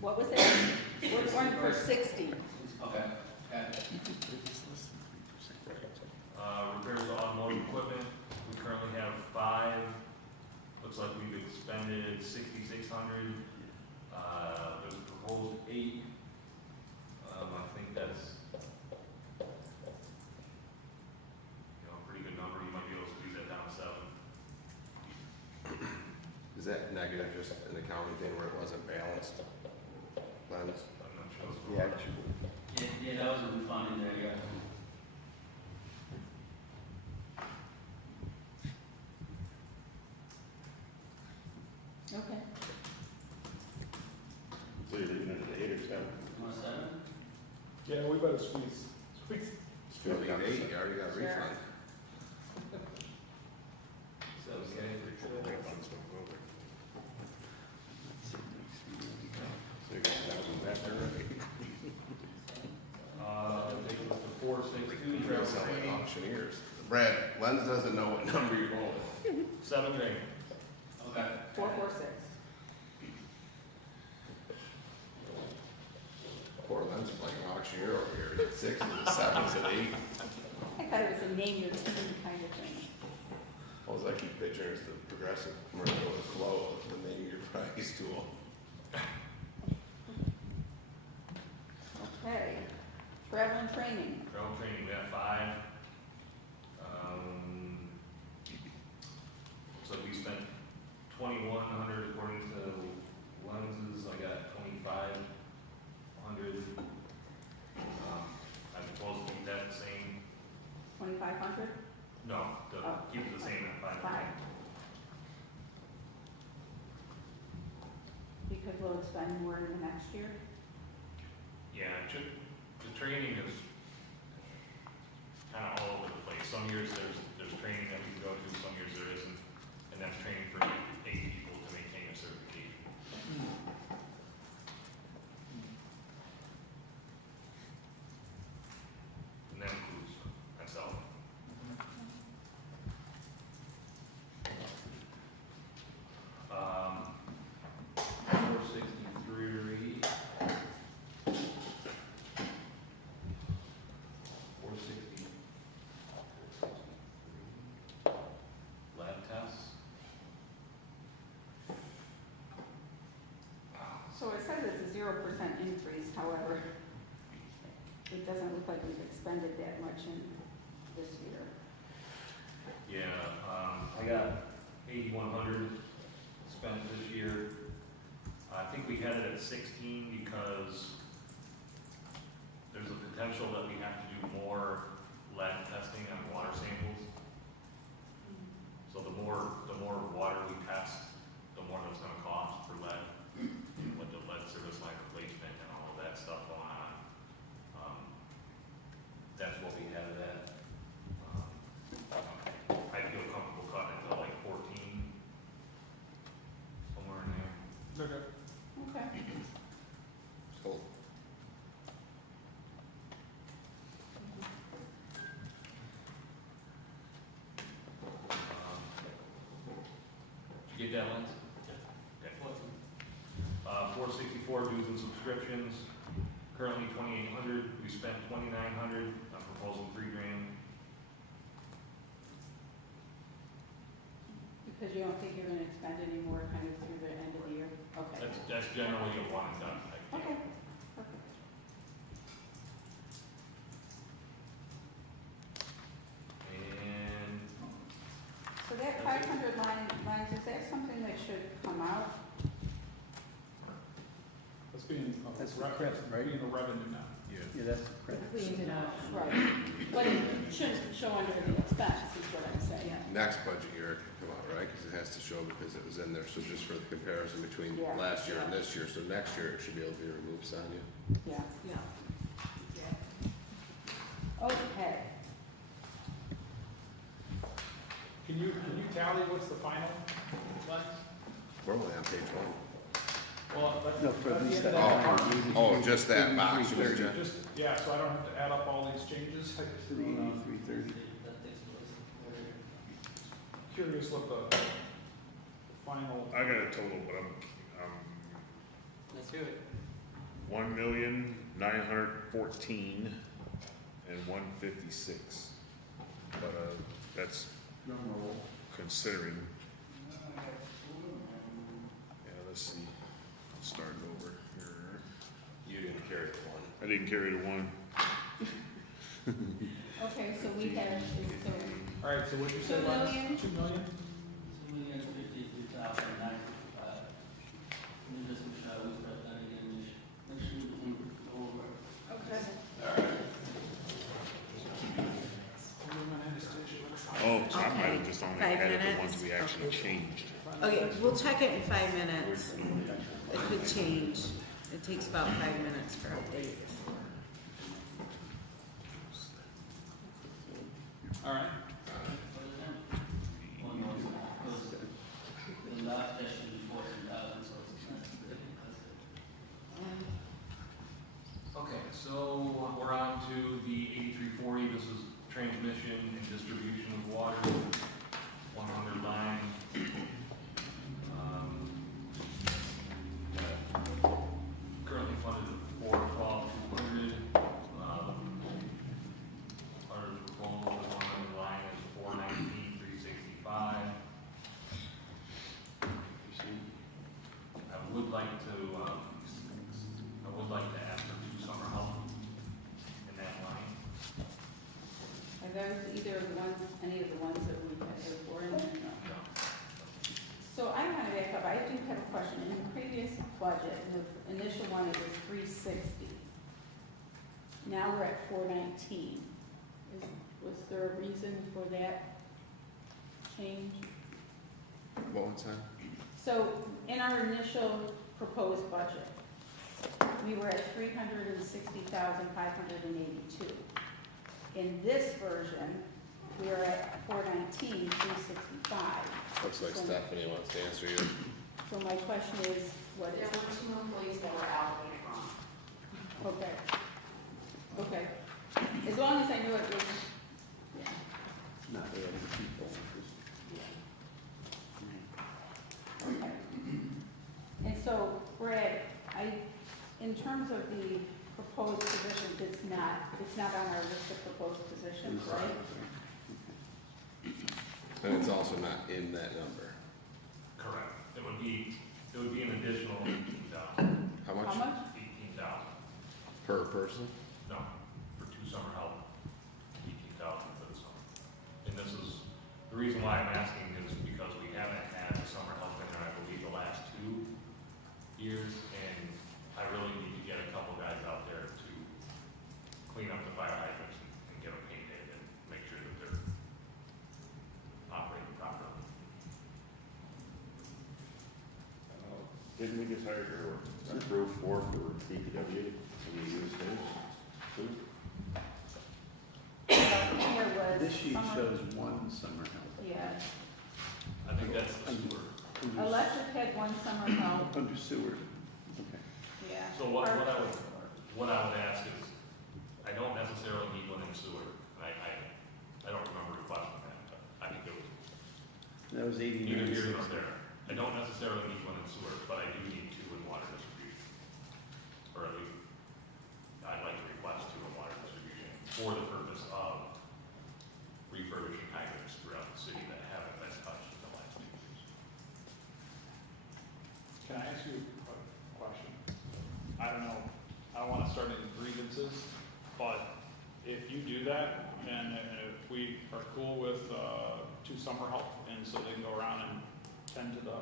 What was that? We're going for 60. Okay. Repairs to automotive equipment, we currently have 5. Looks like we've expended 6,600. There's a proposed 8. I think that's, a pretty good number. You might be able to squeeze that down to 7. Is that negative just an accounting thing where it wasn't balanced? Lens? I'm not sure. The actual. Yeah, that was a refund in there, yeah. Okay. So you're leaving it at 8 or 7? You want 7? Yeah, we better squeeze. Still need 8, you already got a Sure. refund. refunds don't go there. So you got that one back there already? Take us to 462, Trail selling auctioneers. Brad, Lens doesn't know what number you're going with. 7 grand. Okay. 446. 6? Is it 7? Is it 8? I thought it was a name your team kind of thing. All I keep picturing is the Progressive commercial with Flow, the name your prize tool. Okay, travel and training. Travel training, we have 5. So we spent 2,100 according to lenses, I got 2,500. I'm supposed to keep that the same. 2,500? No, Oh. keep it the same at 500. Five. Because we'll spend more in the next year? Yeah, the training is kind of all over the place. Some years there's training that we can go to, some years there isn't. And that's training for 8 people to maintain a certification. And that includes myself. Um, 463. 460. Lab tests. So it says it's a 0% increase, however, it doesn't look like we've expended that much in this year. Yeah, I got 8,100 spent this year. I think we had it at 16 because there's a potential that we have to do more lab testing on water samples. So the more water we test, the more that's gonna cost for lead, with the lead service line replacement and all of that stuff going on. That's what we had it at. I feel comfortable cutting it to like 14, somewhere in there. Okay. Okay. Cool. Did you get that, Lance? Okay. 464 dues and subscriptions, currently 2,800, we spent 2,900, I'm proposing $3,000. Because you don't think you're gonna expend any more kind of through the end of the year? Okay. That's generally a one and done type thing. Okay, perfect. And So that That's it. 500 lines, is that something that should come out? That's being, That's the credit, right? being a revenue now. Yeah, that's the credit. Cleaned it out, right. But it shouldn't show under the expense, is what I'm saying. Next budget year it can come out, right? Because it has to show because it was in there. So just for the comparison between Yeah. last year and this year. So next year it should be able to be removed, Sonia. Yeah. Yeah. Okay. Can you tally what's the final lens? We're only on page 1. Well, that's. No, for that's the these end that of are- the part. Oh, just that box, Just- Georgia. Just, yeah, so I don't have to add up all these changes. To the 8330. That takes place. Curious what the final. I got a total, but I'm Let's do it. 1,914 and 156. But that's considering. Yeah, let's see. I'll start over here. You didn't carry the 1. I didn't carry the 1. Okay, so we have, so All right, so what'd you say? 2 Lance? million? 2 million? 2,053,955. Let me just make sure we put that again, make sure we can go over. okay. Oh, so I might have just only 5 added the minutes? ones we actually changed. Okay, we'll check it in 5 minutes. It could change. It takes about 5 minutes for updates. All right. One more, because the last test should be 14,000, so it's not. Okay, so we're on to the 8340, this is transmission and distribution of water, 100 line. Currently funded at 412, those either of the ones, any of the ones that we had before? No. So I want to back up, I do have a question. In the previous budget, in the initial one, it was 360. Now we're at 419. Was there a reason for that change? What was that? So in our initial proposed budget, we were at 360,582. In this version, we are at 419,365. Looks like So- Stephanie wants to answer you. So my question is, what There is, were 2 employees that were allocated wrong. okay. Okay. As long as I knew it was, yeah, Not adding people. okay. And so, Brad, in terms of the proposed positions, it's not on our list of proposed positions, right? And it's also not in that number. Correct. It would be an additional 18,000. How much? How much? 18,000. Per person? No, for 2 summer help, 18,000 for the summer. And this is, the reason why I'm asking is because we haven't had the summer help in there, I believe, the last 2 years, and I really need to get a couple guys out there to clean up the fire hydrants and get them painted and make sure that they're operating properly. Didn't we just hire or approve 4 for DPW? Can you use his too? Here was This sheet summer- shows 1 summer help. Yeah, I think that's the sewer. electric had 1 summer help, Under sewer, okay. yeah. So what I Park- would ask is, I don't necessarily need one in sewer. I don't remember requesting that, but I think it was That was neither 89. here nor there. I don't necessarily need one in sewer, but I do need 2 in water distribution. Or at least, I'd like to request 2 in water distribution for the purpose of refurbishing hydrants throughout the city that haven't been touched in the last 2 years. Can I ask you a question? I don't know, I don't wanna start any grievances, but if you do that, and if we are cool with, 2 summer help, and so they can go around and tend to the,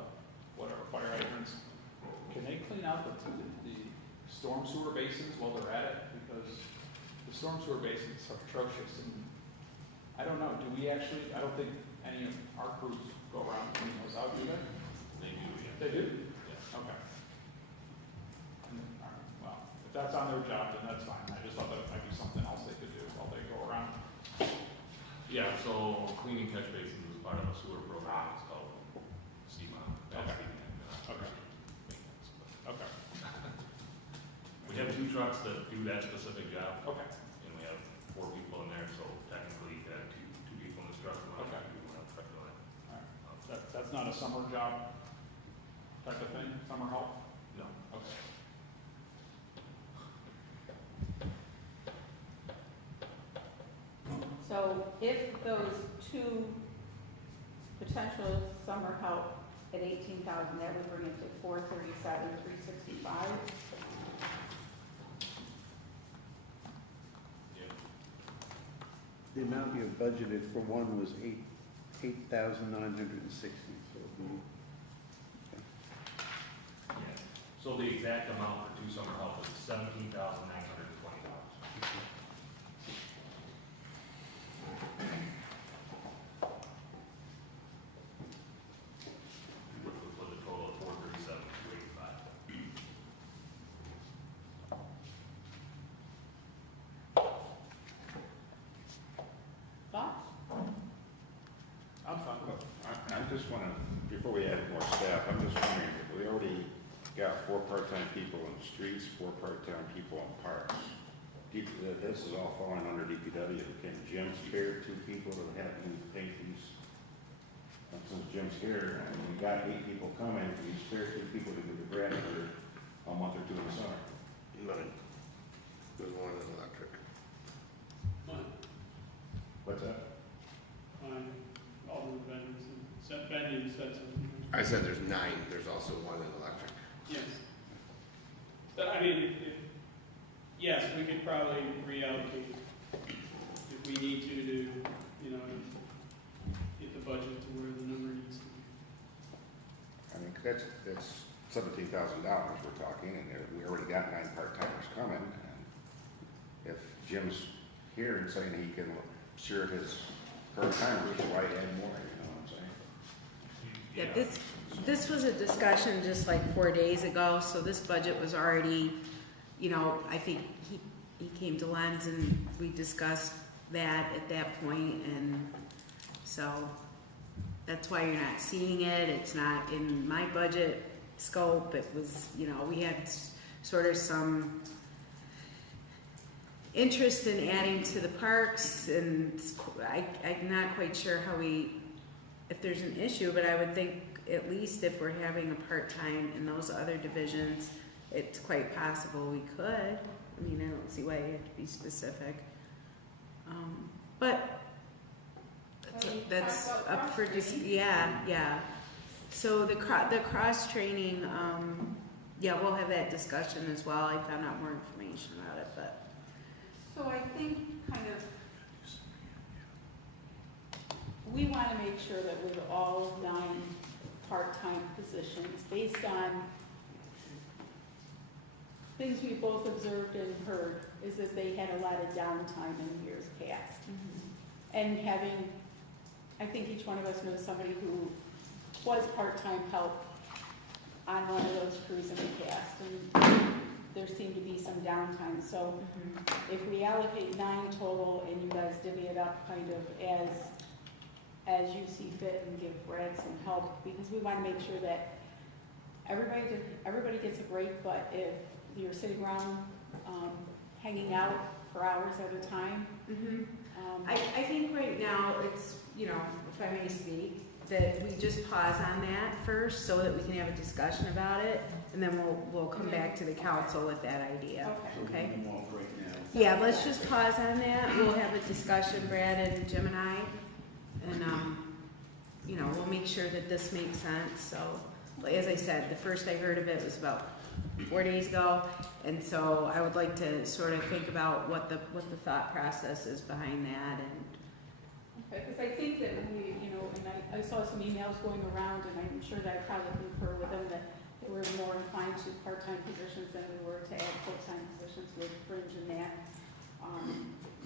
whatever, fire hydrants, can they clean out the storm sewer basins while they're at it? Because the storm sewer basins are atrocious, and I don't know, do we actually, I don't think any of our crews go around cleaning those out, do they? They do, yeah. They do? Yeah. Okay. All right, well, if that's on their job, then that's fine. I just thought that might be something else they could do while they go around. Yeah, so cleaning catch basins is part of a sewer program, it's called CMA. That's Okay. the, Okay. maintenance, but Okay, we have 2 trucks that do that specific job, okay, and we have 4 people in there, so technically you have two people in this truck, and Okay. 2 people in the truck line. all right. That's not a summer job type of thing, summer help? No. Okay. So if those 2 potential summer help at 18,000, that would bring it to 437,365. Yeah. The amount you have budgeted for 1 was 8,960, so it'd be, Yeah. So the exact amount for 2 summer help is $17,920. Which would put the total at 437,285. Thoughts? I'm fine. Well, I just want to, before we add more staff, I'm just wondering, we already got 4 part-time people in the streets, 4 part-time people in parks. This is all falling under DPW. Can Jim spare 2 people to have him take these? Since Jim's here, and we got 8 people coming, can you spare 2 people to do the grant for a month or 2 in the summer? None. There's 1 in electric. Fine, What's that? fine, all the vendors, and vending said something. I said there's 9, there's also 1 in electric. Yes. But I mean, yes, we could probably reallocate if we need to that's $17,000 we're talking, and we already got 9 part-timers coming, and if Jim's here and saying he can share his part-timers, why add more, you know what I'm saying? Yeah, this was a discussion just like 4 days ago, so this budget was already, you know, I think he came to Lens and we discussed that at that point, and so that's why you're not seeing it. It's not in my budget scope. It was, you know, we had sort of some interest in adding to the parks, and I'm not quite sure how if there's an issue, but I would think at least if we're having a part-time in those other divisions, it's quite possible we could. I mean, I don't see why you have to be specific. But that's up for yeah. So the cross-training, yeah, we'll have that discussion as well. I found out more information about it, but. So I think kind of, we want to make sure that with all 9 part-time positions, based on things we both observed and heard, is that they had a lot of downtime in years past. And having, I think each one of us knows somebody who was part-time help on one of those crews in the past, and there seemed to be some downtime. So if we allocate 9 total and you guys divvy it up kind of as you see fit and give Brad some help, because we want to make sure that everybody gets a break, but if you're sitting around hanging out for hours at a time. I think right now it's, you know, if I may speak, that we just pause on that first so that we can have a discussion about it, and then we'll come back to the council with that idea. Okay? Yeah, let's just pause on that. We'll have a discussion, Brad and Jim and I, and you know, we'll make sure that this makes sense. So, as I said, the first I heard of it was about 4 days ago, and so I would like to sort of think about what the thought process is behind that. And okay, because I think that we, you know, and I saw some emails going around, and I'm sure that I probably concur with them that they were more inclined to part-time positions than we were to add full-time positions with fringe and that.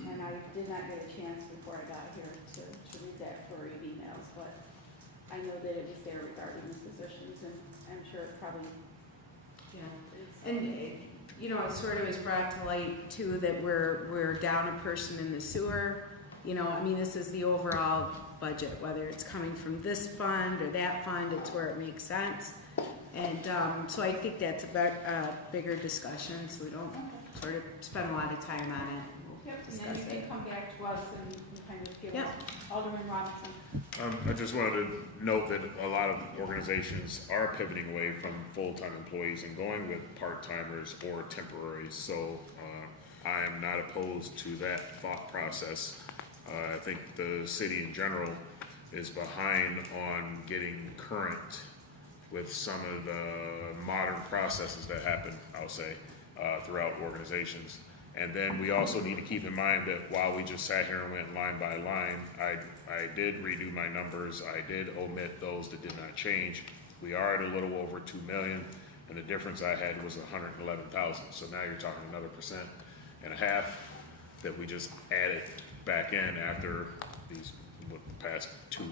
And I did not get a chance before I got here to read that flurry of emails, but I know that it was there regarding these positions, and I'm sure it probably. yeah, and you know, it sort of was brought to light too that we're down a person in the sewer. You know, I mean, this is the overall budget, whether it's coming from this fund or that fund, it's where it makes sense. And so I think that's a bigger discussion, so we don't sort of spend a lot of time on it. Yep, and then you can come back to us and kind of give us, Alderman Robinson. I just wanted to note that a lot of organizations are pivoting away from full-time employees and going with part-timers or temporaries. So I am not opposed to that thought process. I think the city in general is behind on getting current with some of the modern processes that happen, I'll say, throughout organizations. And then we also need to keep in mind that while we just sat here and went line by line, I did redo my numbers. I did omit those that did not change. We are at a little over 2 million, and the difference I had was 111,000. So now you're talking another 1.5% that we just added back in after these past 2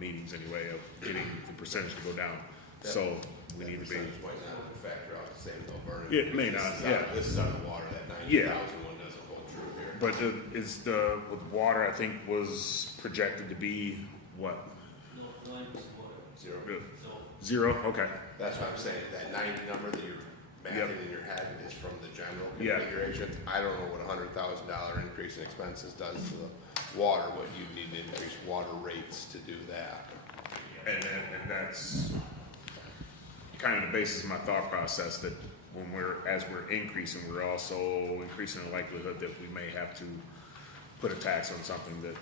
meetings anyway of getting the percentage to go down. So we need to be. Might not factor out the same Alberta. It may not, yeah. This is on the water, that 90,000 one doesn't hold true here. But is with water, I think was projected to be what? No, 9% water. 0. 0. Okay. That's what I'm saying, that 90 number that you're mathing in your head is from the general Yeah. configuration. I don't know what a $100,000 increase in expenses does to the water, what you need to increase water rates to do that. And that's kind of the basis of my thought process, that when as we're increasing, we're also increasing the likelihood that we may have to put a tax on something that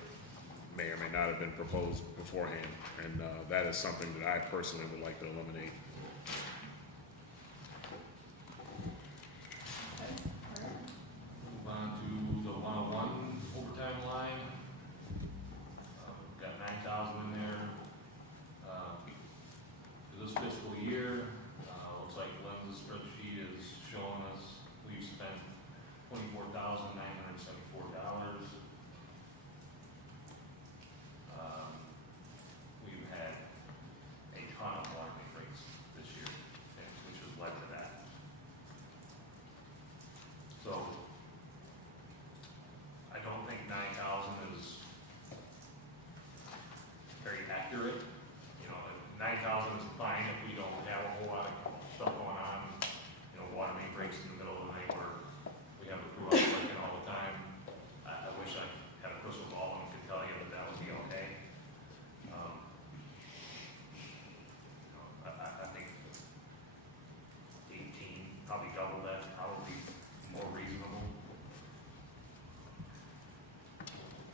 may or may not have been proposed beforehand. And that is something that I personally would like to eliminate. Move on to the 101 overtime line. Got 9,000 in there. This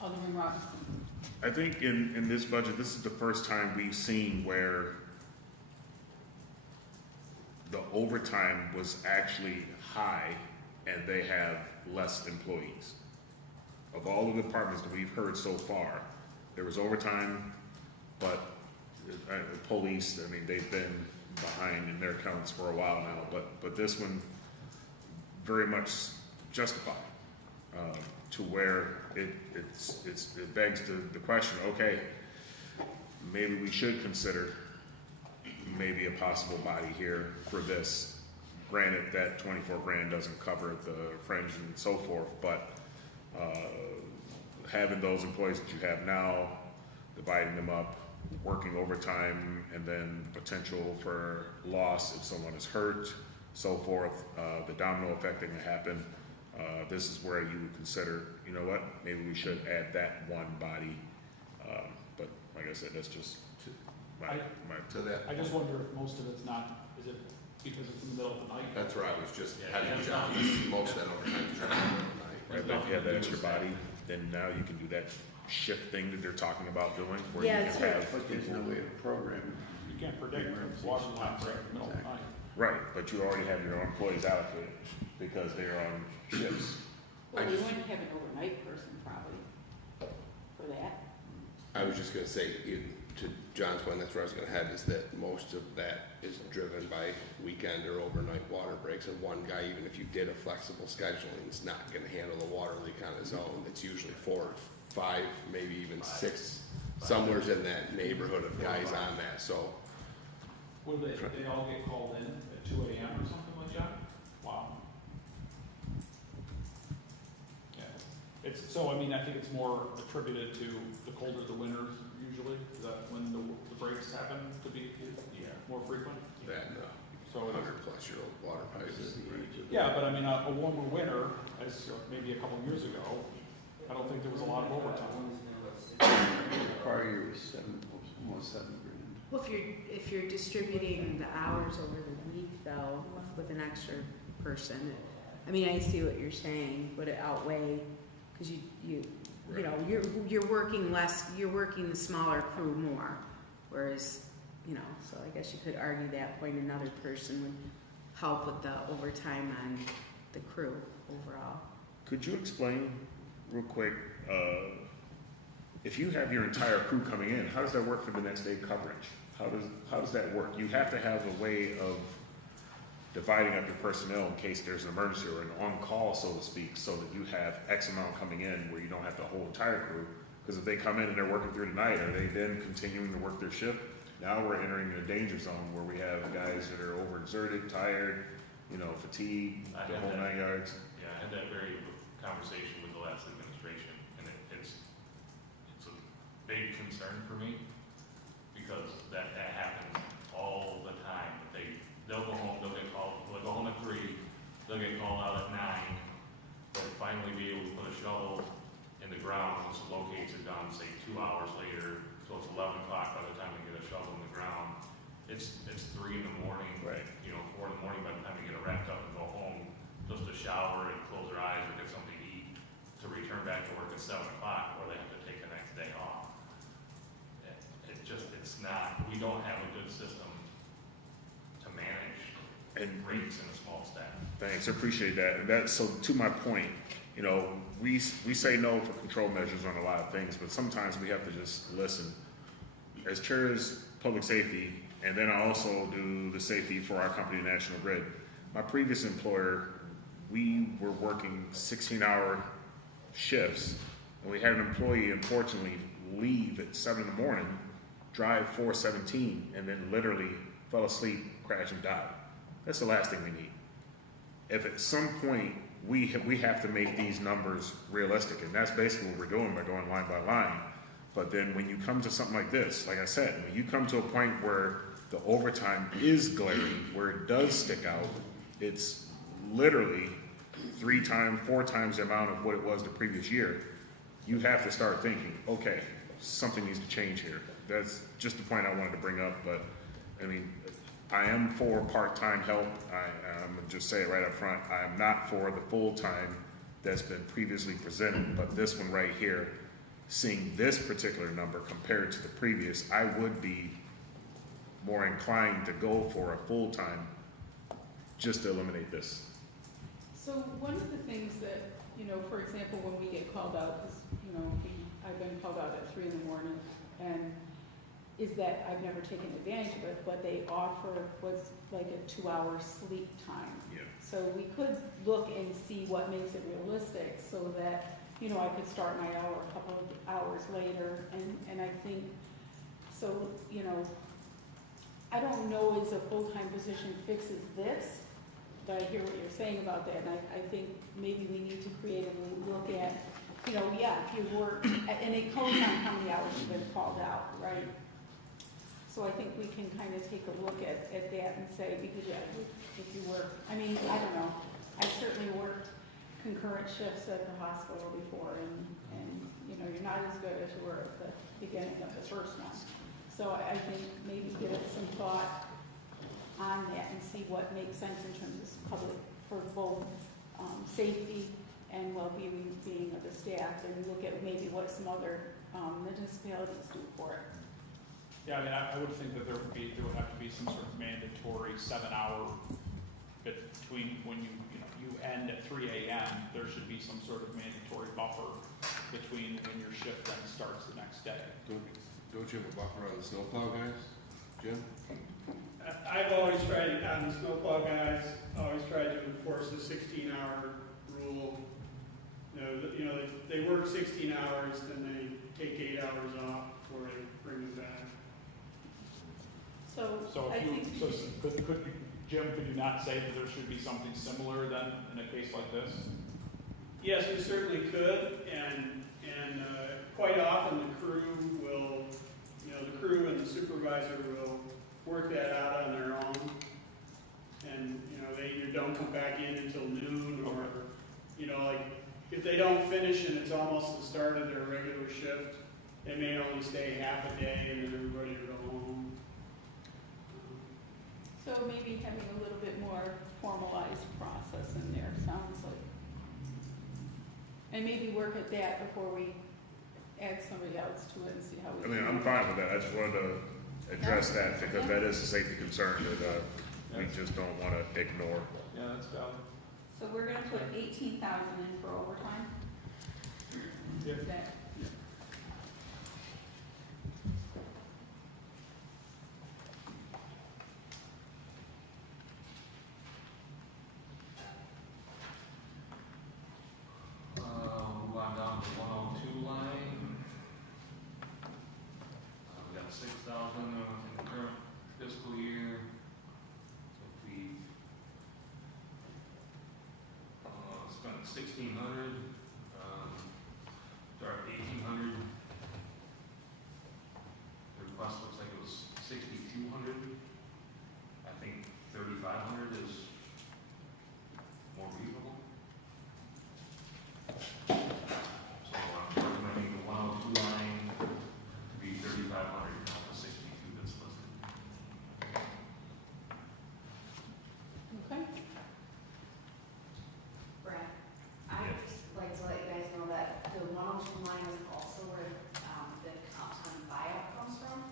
Alderman Ross. I think in this budget, this is the first time we've seen where the overtime was actually high and they have less employees. Of all the departments that we've heard so far, there was overtime, but police, I mean, they've been behind in their counts for a while now, but this one very much justified, to where it begs the question, okay, maybe we should consider maybe a possible body here for this. Granted, that 24 grand doesn't cover the fringe and so forth, but having those employees that you have now, dividing them up, working overtime, and then potential for loss if someone is hurt, so forth, the domino effect that can happen. This is where you would consider, you know what, maybe we should add that one body. But like I said, that's just my To that, I just wonder if most of it's not, is it because it's in the middle of the night? that's where I was just having John, most of that overtime is trying to do overnight. right, but if you have that extra body, then now you can do that shift thing that they're talking about doing, where Yeah, you it's can have But there's no way to program. You can't predict water lines right in the middle of the night. right, but you already have your own employees allocated because they're on shifts. Well, we wouldn't have an overnight person probably for that. I was just gonna say, to John's point, that's where I was gonna head, is that most of that is driven by weekend or overnight water breaks, and one guy, even if you did a flexible scheduling, is not gonna handle the water leak on his own. It's usually 4, 5, maybe even 6, somewhere's in that neighborhood of guys on that, so. Would they all get called in at 2 AM or something like that? Wow. Yeah, so I mean, I think it's more attributed to the colder the winters usually, is that when the breaks happen to be more frequent? That, So it is. 100-plus-year-old water pipes. Yeah, but I mean, a warmer winter, as maybe a couple of years ago, I don't think there was a lot of overtime. Prior year was almost 7 grand. Well, if you're distributing the hours over the week though, with an extra person, I mean, I see what you're saying, would it outweigh, because you know, you're working less, you're working the smaller crew more, whereas, you know, so I guess you could argue that point another person would help with the overtime on the crew overall. Could you explain real quick, if you have your entire crew coming in, how does that work for the next day coverage? How does that work? You have to have a way of dividing up your personnel in case there's an emergency or an on-call, so to speak, so that you have X amount coming in where you don't have the whole entire crew. Because if they come in and they're working through the night, are they then continuing to work their shift? Now we're entering a danger zone where we have guys that are overexerted, tired, you know, fatigued, the whole 9 yards. Yeah, I had that very conversation with the last administration, and it's a big concern for me, because that happens all the time. They'll go home, they'll go home at 3, they'll get called out at 9, they'll finally be able to put a shovel in the ground once the locates are done, say 2 hours later, so it's 11 o'clock by the time they get a shovel in the ground. It's 3 in the morning, Right. you know, 4 in the morning by the time they get it wrapped up and go home, just to shower and close their eyes or get something to eat, to return back to work at 7 o'clock, or they have to take the next day off. It's not, we don't have a good system to manage And rates in a small staff. thanks, I appreciate that. And that's, so to my point, you know, we say no for control measures on a lot of things, but sometimes we have to just listen. As chair of public safety, and then I also do the safety for our company, National Grid. My previous employer, we were working 16-hour shifts, and we had an employee unfortunately leave at 7 in the morning, drive 417, and then literally fell asleep, crashed and died. That's the last thing we need. If at some point we have to make these numbers realistic, and that's basically what we're doing by going line by line. But then when you come to something like this, like I said, when you come to a point where the overtime is glaring, where it does stick out, it's literally 3 times, 4 times the amount of what it was the previous year, you have to start thinking, okay, something needs to change here. That's just the point I wanted to bring up, but I mean, I am for part-time help. I'm gonna just say it right up front. I am not for the full-time that's been previously presented, but this one right here, seeing this particular number compared to the previous, I would be more inclined to go for a full-time, just to eliminate this. So one of the things that, you know, for example, when we get called out, because, you know, I've been called out at 3 a.m, and is that I've never taken advantage of it, but they offer was like a 2-hour sleep time. Yeah. So we could look and see what makes it realistic, so that, you know, I could start my hour a couple of hours later, and I think, so, you know, I don't know as a full-time position fixes this, but I hear what you're saying about that, and I think maybe we need to creatively look at, you know, yeah, if you work, and it comes on how many hours you've been called out, right? So I think we can kind of take a look at that and say, because, yeah, if you work, I mean, I don't know, I certainly worked concurrent shifts at the hospital before, and, you know, you're not as good as you were at the beginning of the first one. So I think maybe give it some thought on that and see what makes sense in terms of public, for both safety and well-being of the staff, and look at maybe what some other municipalities do for it. Yeah, I mean, I would think that there would have to be some sort of mandatory 7-hour between when you end at 3 a.m., there should be some sort of mandatory buffer between when your shift then starts the next day. Don't you have a buffer on the snowplow guys, Jim? I've always tried, on the snowplow guys, always tried to enforce the 16-hour rule. You know, they work 16 hours, then they take 8 hours off before they bring them back. So I if you, think, so could you, Jim, could you not say that there should be something similar then in a case like this? Yes, we certainly could, and quite often the crew will, you know, the crew and the supervisor will work that out on their own. And, you know, they either don't come back in until noon, or, you know, like, if they don't finish and it's almost the start of their regular shift, they may only stay half a day and then everybody will go home. so maybe having a little bit more formalized process in there sounds like. And maybe work at that before we add somebody else to it and see how we. I mean, I'm fine with that, I just wanted to address that, because that is a safety concern that we just don't want to ignore. Yeah, that's valid. So we're gonna put 18,000 in for overtime? Yeah. Is that- Move on down to 102 line. We got 6,000 in the current fiscal year. So if we spent 1,600, start at 1,800. The request looks like it was 6,200. I think 3,500 is more reasonable. So I'm recommending the 102 line to be 3,500, not the 62 that's listed. Okay, Brad, I'd just like to let you guys know that the 102 line is also where the comp time buyout comes from.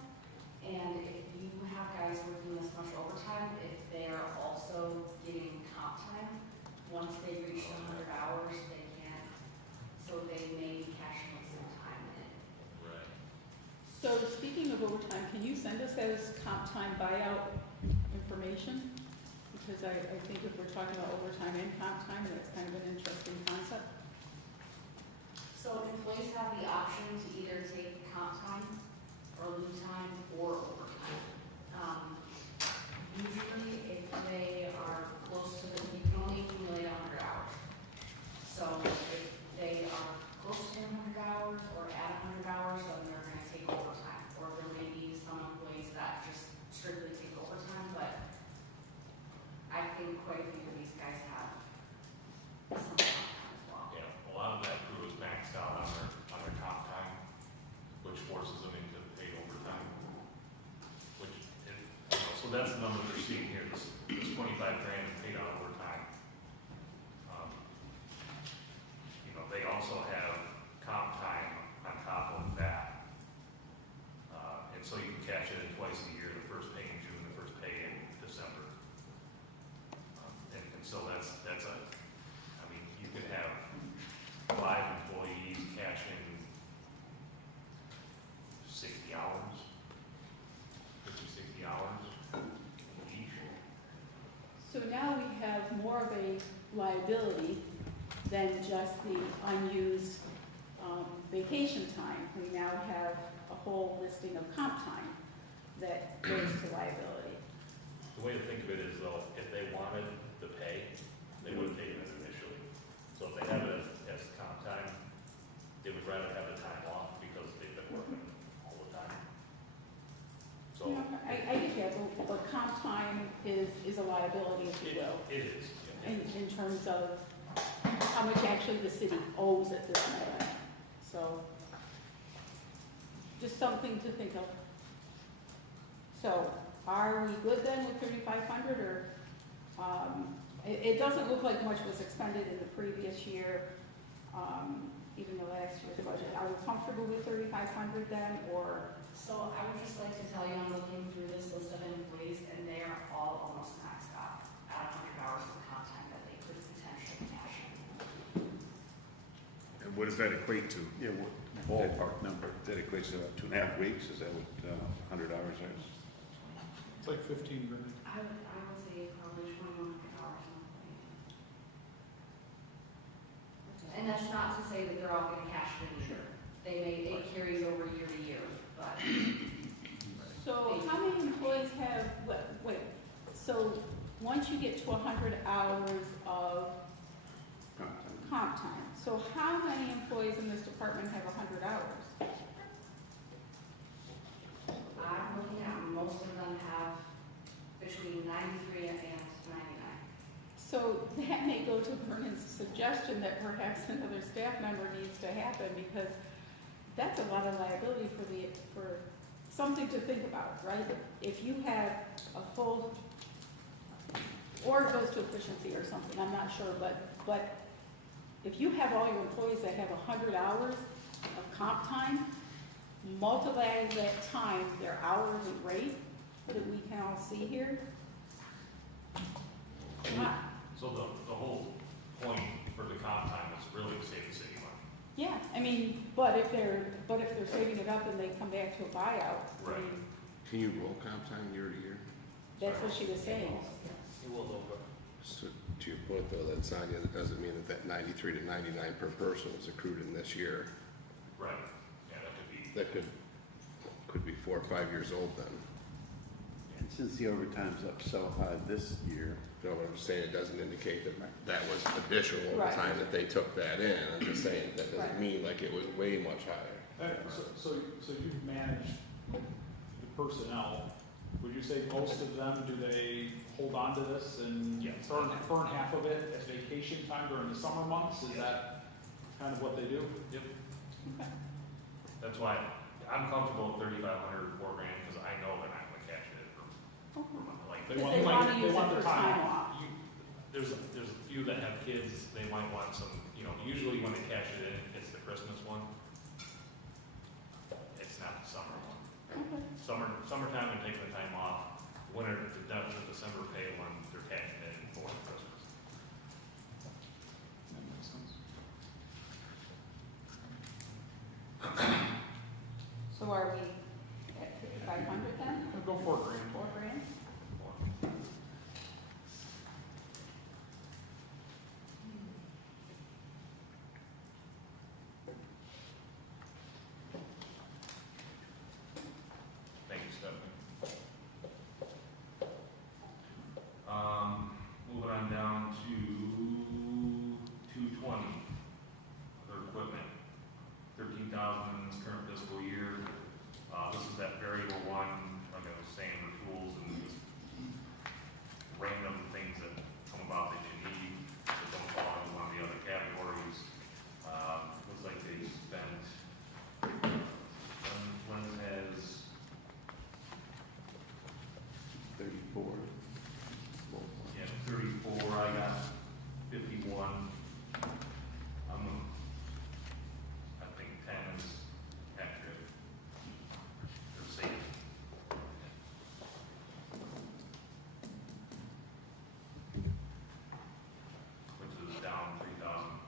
And if you have guys working this much overtime, if they are also getting comp time, once they reach the 100 hours, they can't, so they may be cashing in some time in. Right. so speaking of overtime, can you send us those comp time buyout information? Because I think if we're talking about overtime and comp time, that's kind of an interesting concept. So employees have the option to either take comp time or leave time or overtime. Usually, if they are close to you can only accumulate 100 hours. So if they are close to 100 hours or at 100 hours, then they're gonna take overtime. Or there may be some employees that just strictly take overtime, but I think quite a few of these guys have some comp time as well. Yeah, a lot of that crew is maxed out on their comp time, which forces them into paid overtime. So that's the number they're seeing here, this 25 grand is paid out overtime. You know, they also have comp time on top of vacation time, we now have a whole listing of comp time that goes to liability. The way to think of it is though, if they wanted the pay, they would have taken it initially. So if they have it as comp time, they would rather have the time off because they've been working all the time. So. You know, I get that, but comp time is a liability, if you will, It is. in terms of how much actually the city owes at this moment. So, just something to think of. So, are we good then with 3,500, or, it doesn't look like much was expended in the previous year, even the last year's budget. Are we comfortable with 3,500 then, or? So I would just like to tell you, I'm looking through this list of employees, and they are all almost maxed out at 100 hours of comp time that they could potentially cash in. And what does that equate to? Yeah, what ballpark number? That equates to about 2.5 weeks, is that what, 100 hours is? It's like 15 grand. I would say probably 2,100 hours monthly. And that's not to say that they're all gonna cash it in a year. It carries over year to year, but. So how many employees have, wait, so once you get to 100 hours of comp time, so how many employees in this department have 100 hours? I'm looking at, most of them have between 93 and 99. So that may go to Vernon's suggestion that perhaps another staff member needs to happen, because that's a lot of liability for something to think about, right? If you have a full, or it goes to efficiency or something, I'm not sure, but if you have all your employees that have 100 hours of comp time, multiply that time, their hourly rate that we can all see here. Wow. So the whole point for the comp time is really to save the city money. Yeah, I mean, but if they're saving it up and they come back to a buyout, I Right. mean, Can you roll comp time year to year? that's what she was saying. It will over. So to your point though, that Sonia, that doesn't mean that 93 to 99 per person was accrued in this year. Right. Yeah, that could be. That could be 4 or 5 years old then. And since the overtime's up so high this year, You know what I'm saying? It doesn't indicate that that was additional Right. overtime that they took that in. I'm just saying that doesn't Right. mean like it was way much higher. So you've managed the personnel. Would you say most of them, do they hold on to this and Yes. burn half of it as vacation time during the summer months? Is that kind of what they do? Yep. That's why I'm comfortable with 3,500 or $4 grand, because I know they're not gonna cash it in for like. They Because want, they like, wanna they use want it the for time off. There's a few that have kids, they might want some, usually when they cash it in, it's the Christmas one. It's not the summer one. Okay. Summertime, they're taking the time off. Winter, the December pay one, they're cashing it in for Christmas. That makes sense. So are we at 5,500 then? Go $4 grand. 4 grand? Thank you, Stephanie. Moving on down to 220, other equipment, 13,000 in this current fiscal year. This is that variable one, like I was saying, the tools and just random things that come about that you need, that don't fall into one of the other categories. Looks like they spent, one has 34. Yeah, 34, I got 51. I think 10 is accurate. Or safe. Which is down 3,000.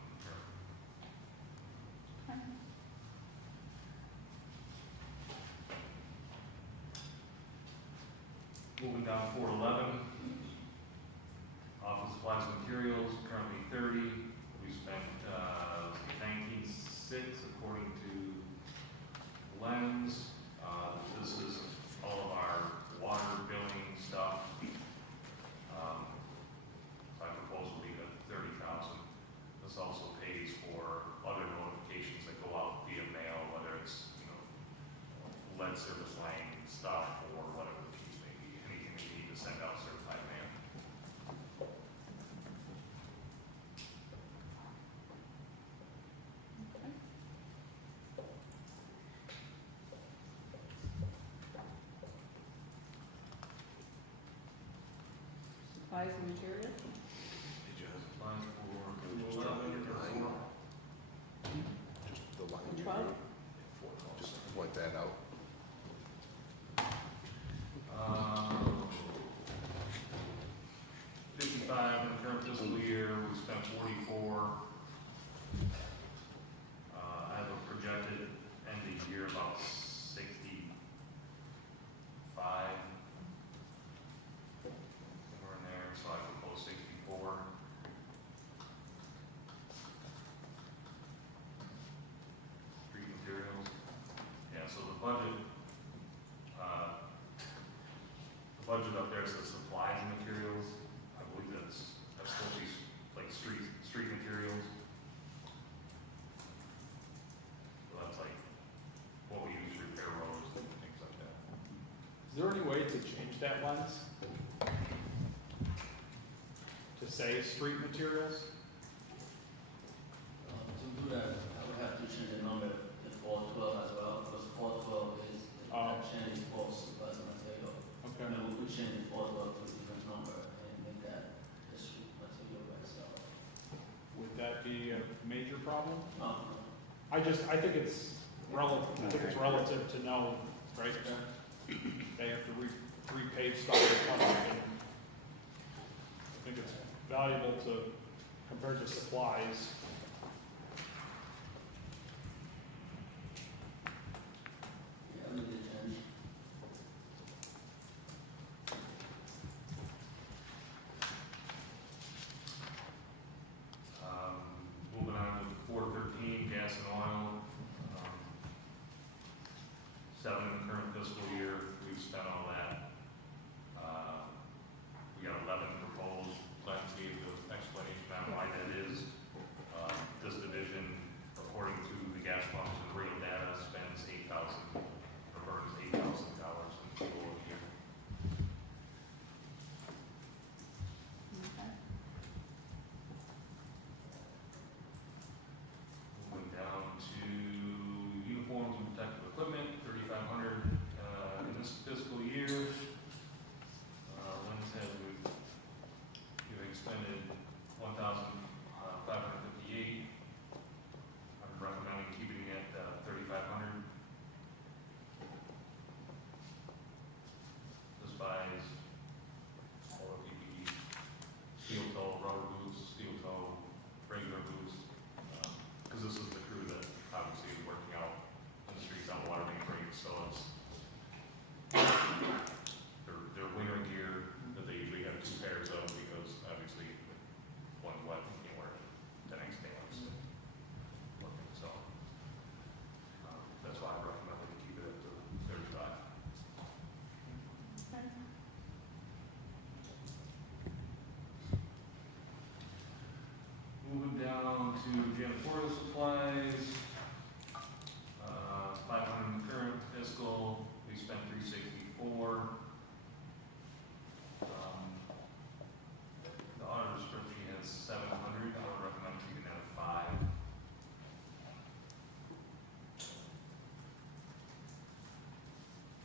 Moving down 411. Office supplies and materials, currently 30. We spent 19.6 according to lead service line stuff or whatever the case may be, anything that you need to send out certified mail. Supplies and materials? Did you have, Supplies for just drop in your line? Just the line you 12? wrote? Just point that out. 55 in the current fiscal year, we spent 44. I have a projected end of year about 65. Somewhere in there, so I propose 64. Street materials. Yeah, so the budget up there says supplies and materials. I believe that's supposed to be like street materials. So that's like what we use to repair roads and things like that. Is there any way to change that lens? To say street materials? To do that, I would have to change the number to 412 as well, because 412 is, Oh. that change is for supplies and material. Okay. And we could change the 412 to a different number and make that the street material by itself. Would that be a major problem? No, I think it's relative to know, right? They have to repave stuff in front of them. I think it's valuable to, compared to supplies. yeah, I need to change. Moving on to 413, gas and oil. 7 in the current fiscal year, we've spent all that. We got 11 proposed, Clarence gave the explanation on why that is. This division, according to the gas pumps and real data, spends $8,000, or burns $8,000 in fuel a year. Okay. Moving down to uniforms and protective equipment, 3,500 in this fiscal year. Lynn says we've expended 1,558. I'm recommending keeping it at 3,500. This buys all the PPE, steel toe, rubber boots, steel toe, regular boots, because this is the crew that obviously is working out in the streets on water main breaks, so it's their winter gear that they usually have 2 pairs of, because obviously one's wet, you can't wear it the next day, so that's why I recommend to keep it at the 35. Okay. Moving down to janitorial supplies, 500 in the current fiscal, we spent 364. The auditor's spreadsheet has 700, I would recommend keeping that at 5.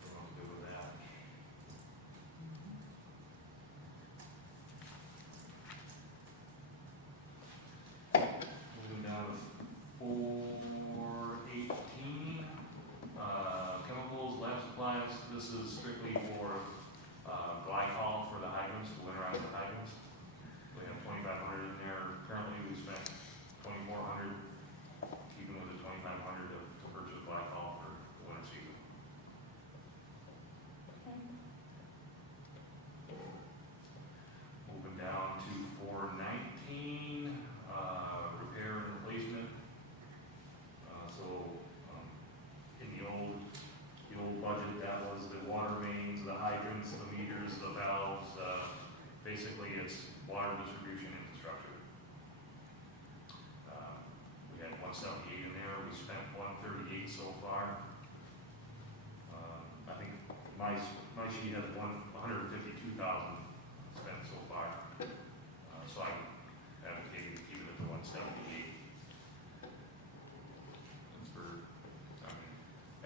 Everyone's good with that. Moving down to my sheet has 152,000 spent so far. So I'm advocating keeping it to 178. That's for, I mean,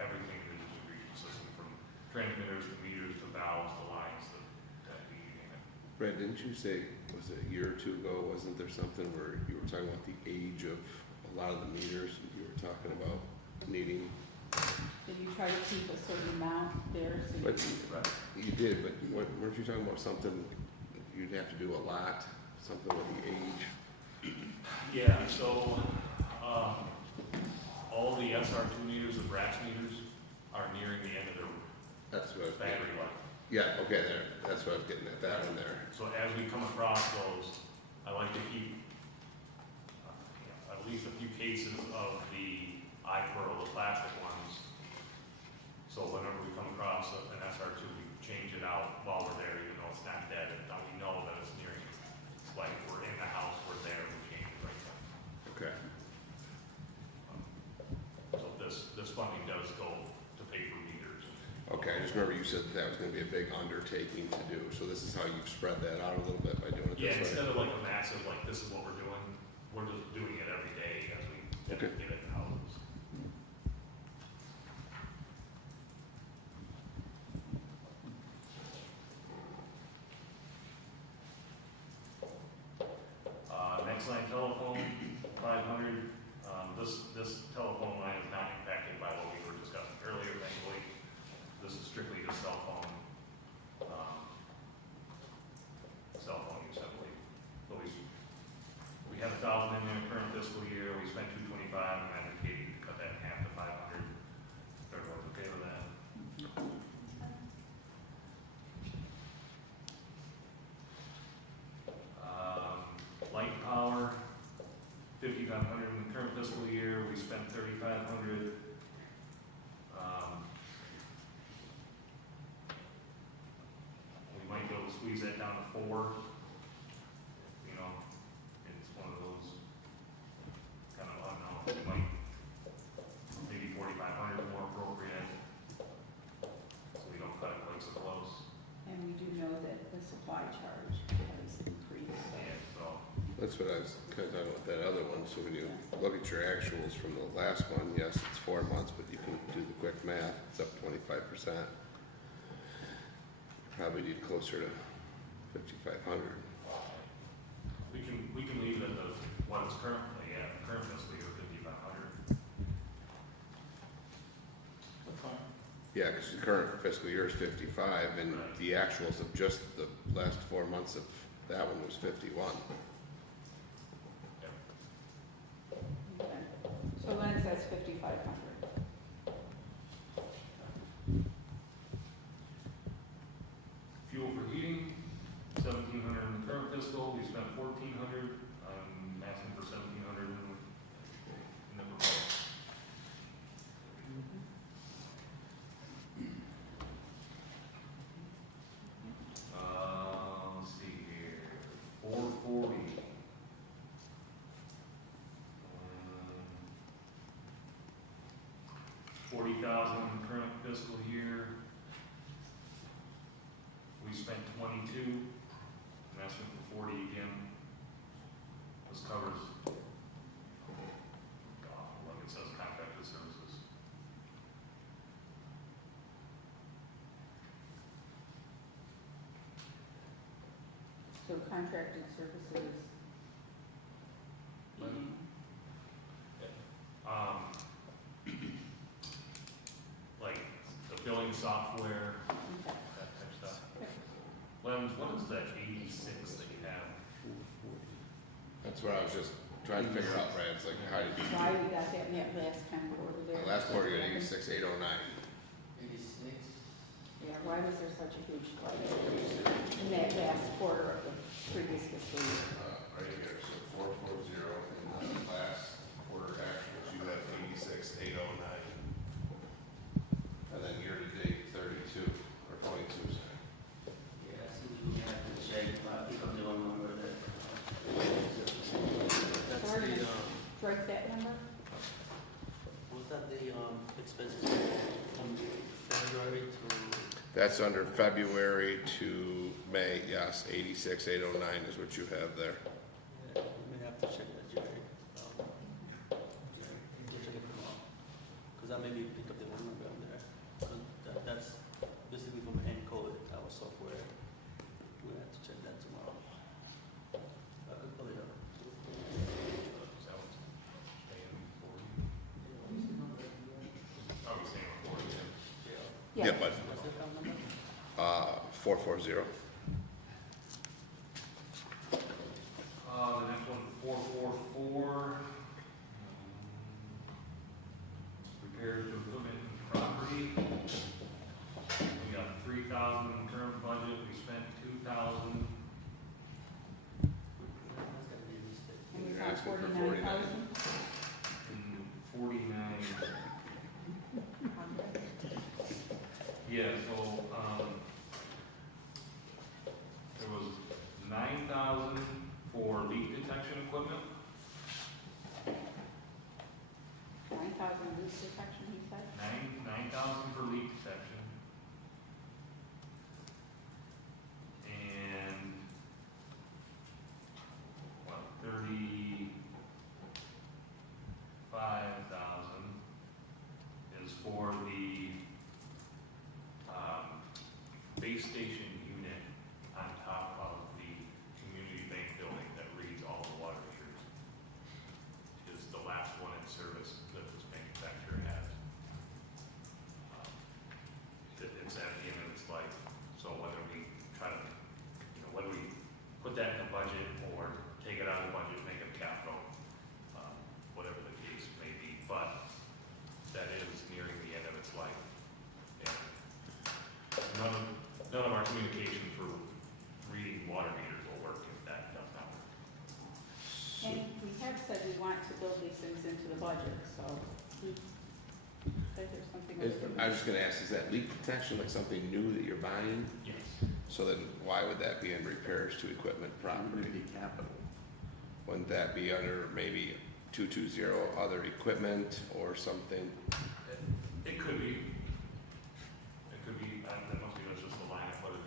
everything in the distribution system, from transmitters to meters to valves to lines that we name it. Brad, didn't you say, was it a year or two ago, wasn't there something where you were talking about the age of a lot of the meters? You were talking about needing, Did you try to keep a certain amount there so you But- can? you did, but weren't you talking about something you'd have to do a lot, something with the age? Yeah, so, all the SR2 meters, the brass meters, are nearing the end of their That's what I was getting battery life. Yeah, okay, there, that's what I was getting at, that one there. So as we come across those, I like to keep at least a few cases of the iPearl, the plastic ones. So whenever we come across an SR2, we change it out while we're there, even though it's not dead, and we know that it's nearing, it's like we're in the house, we're there, we change it right then. Okay. So this funding does go to pay for meters. Okay, I just remember you said that was gonna be a big undertaking to do, so this is how you've spread that out a little bit by doing it Yeah, this way? instead of like a massive, like, this is what we're doing, we're just doing it every day as we Okay. get it in houses. Next line telephone, 500, this telephone line is not impacted by what we were discussing earlier, thankfully. This is strictly the cell phone use, I believe. So we had 1,000 in the current fiscal year, we spent 225, and I'm advocating to cut that in half to 500. Everyone's okay with that? Light power, 5,500 in the current fiscal year, we spent 3,500. We might be able to squeeze that down to 4. You know, it's one of those kind of unknown, we might, maybe 4,500 more appropriate, so we don't cut it quite so close. And we do know that the supply charge has increased. And so, That's what I was kind of talking about that other one, so when you look at your actuals from the last one, yes, it's 4 months, but you can do the quick math, it's up 25%. Probably need closer to 5,500. we can leave it at the, what it's currently at, current fiscal year, 5,500. That's fine. Yeah, because the current fiscal year is 55, and Right. the actuals of just the last 4 months of that one was 51. Okay. So then it says 5,500. Fuel for heating, 1,700 in the current fiscal, we spent 1,400, I'm asking for 1,700 in the proposed. Let's see here, 440. 40,000 in the current fiscal year. We spent 22, I'm asking for 40 again. This covers, like it says, contracted services. So contracted services. Like the billing software, Okay. that type of stuff. Lens, what is that 86 that you have? That's what I was just trying to figure out, Brad, it's like, how did you, Why we got that in that last time quarter there? the last quarter you had 86,809. 86. Yeah, why was there such a huge spike in that last quarter of the previous fiscal year? Right here, so 440, and the last quarter actuals, you have 86,809. And then year to date, 32, or 22, sorry. Yeah, I think we have to check, I think I'm the only one with it. That's Sorry, the, Strike that number? was that the, expenses from February to That's under February to May, yes, 86,809 is what you have there. Yeah, we may have to check that, Jerry. Check it tomorrow. Because I maybe pick up the one number on there. 'Cause that's basically from encode our software. We have to check that tomorrow. I could pull it up. So, staying 40. Oh, we're staying on 40, yeah. Yeah, but, What's the account number? 440. The next one, 444. Repairs to equipment and property. We got 3,000 in current budget, we spent 2,000. That's gotta be a mistake. And we You're found asking for 49,000. And 49. Yeah, so, there was 9,000 for leak detection equipment. 9,000 leak detection, he said. 9,000 for leak detection. And, what, 35,000 is for the, base station unit on top of the community bank building that reads all the water meters. Is the last one in service that this manufacturer has. It's at the end of its life, so whether we try to, whether we put that in the budget or take it out of the budget, make it capital, whatever the case may be, but that is nearing the end of its life. And none of our communication for reading water meters will work if that does not work. And we have said we want to build these things into the budget, so we said there's something. I was just gonna ask, is that leak detection like something new that you're buying? Yes. So then why would that be in repairs to equipment property? Property capital. Wouldn't that be under maybe 220 other equipment or something? It could be. It could be, that must be just the line I put it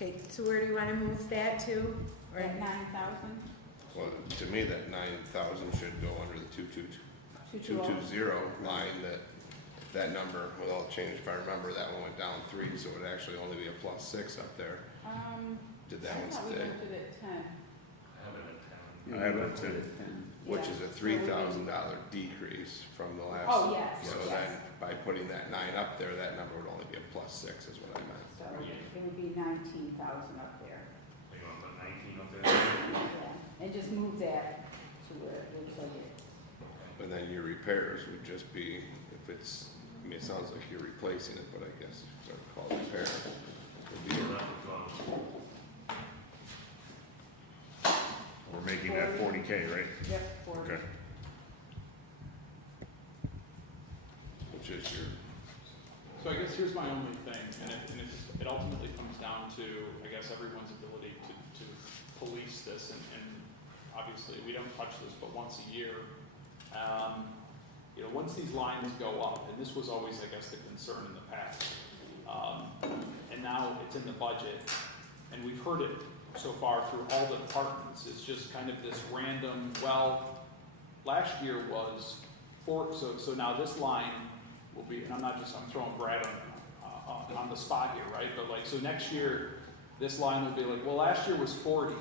in. Okay, so where do you wanna move that to? Or At 9,000, Well, to me, that 9,000 should go under the 220. 220 line, that number, with all the change, if I remember, that one went down 3, so it would actually only be a +6 up there. Did that I one thought we stay? left it at 10. I have it at 10. I have it too. Which Yeah. is a $3,000 decrease from the last. Oh, yes, So yes. then, by putting that 9 up there, that number would only be a +6 is what I meant. So it would be 19,000 up there. So you want to put 19 up there? Yeah, and just move that to where it looks like it. And then your repairs would just be, if it's, I mean, it sounds like you're replacing it, but I guess it's sort of called repair. Would be So your- that would go on. We're making that 40K, right? Yep, 40. Okay. which is your, So I guess here's my only thing, and it ultimately comes down to, I guess, everyone's ability to police this, and obviously, we don't touch this but once a year. Once these lines go up, and this was always, I guess, the concern in the past, and now it's in the budget, and we've heard it so far through all the departments, it's just kind of this random, well, last year was so now this line will be, and I'm throwing Brad on the spot here, right? But like, so next year, this line will be like, well, last year was 40.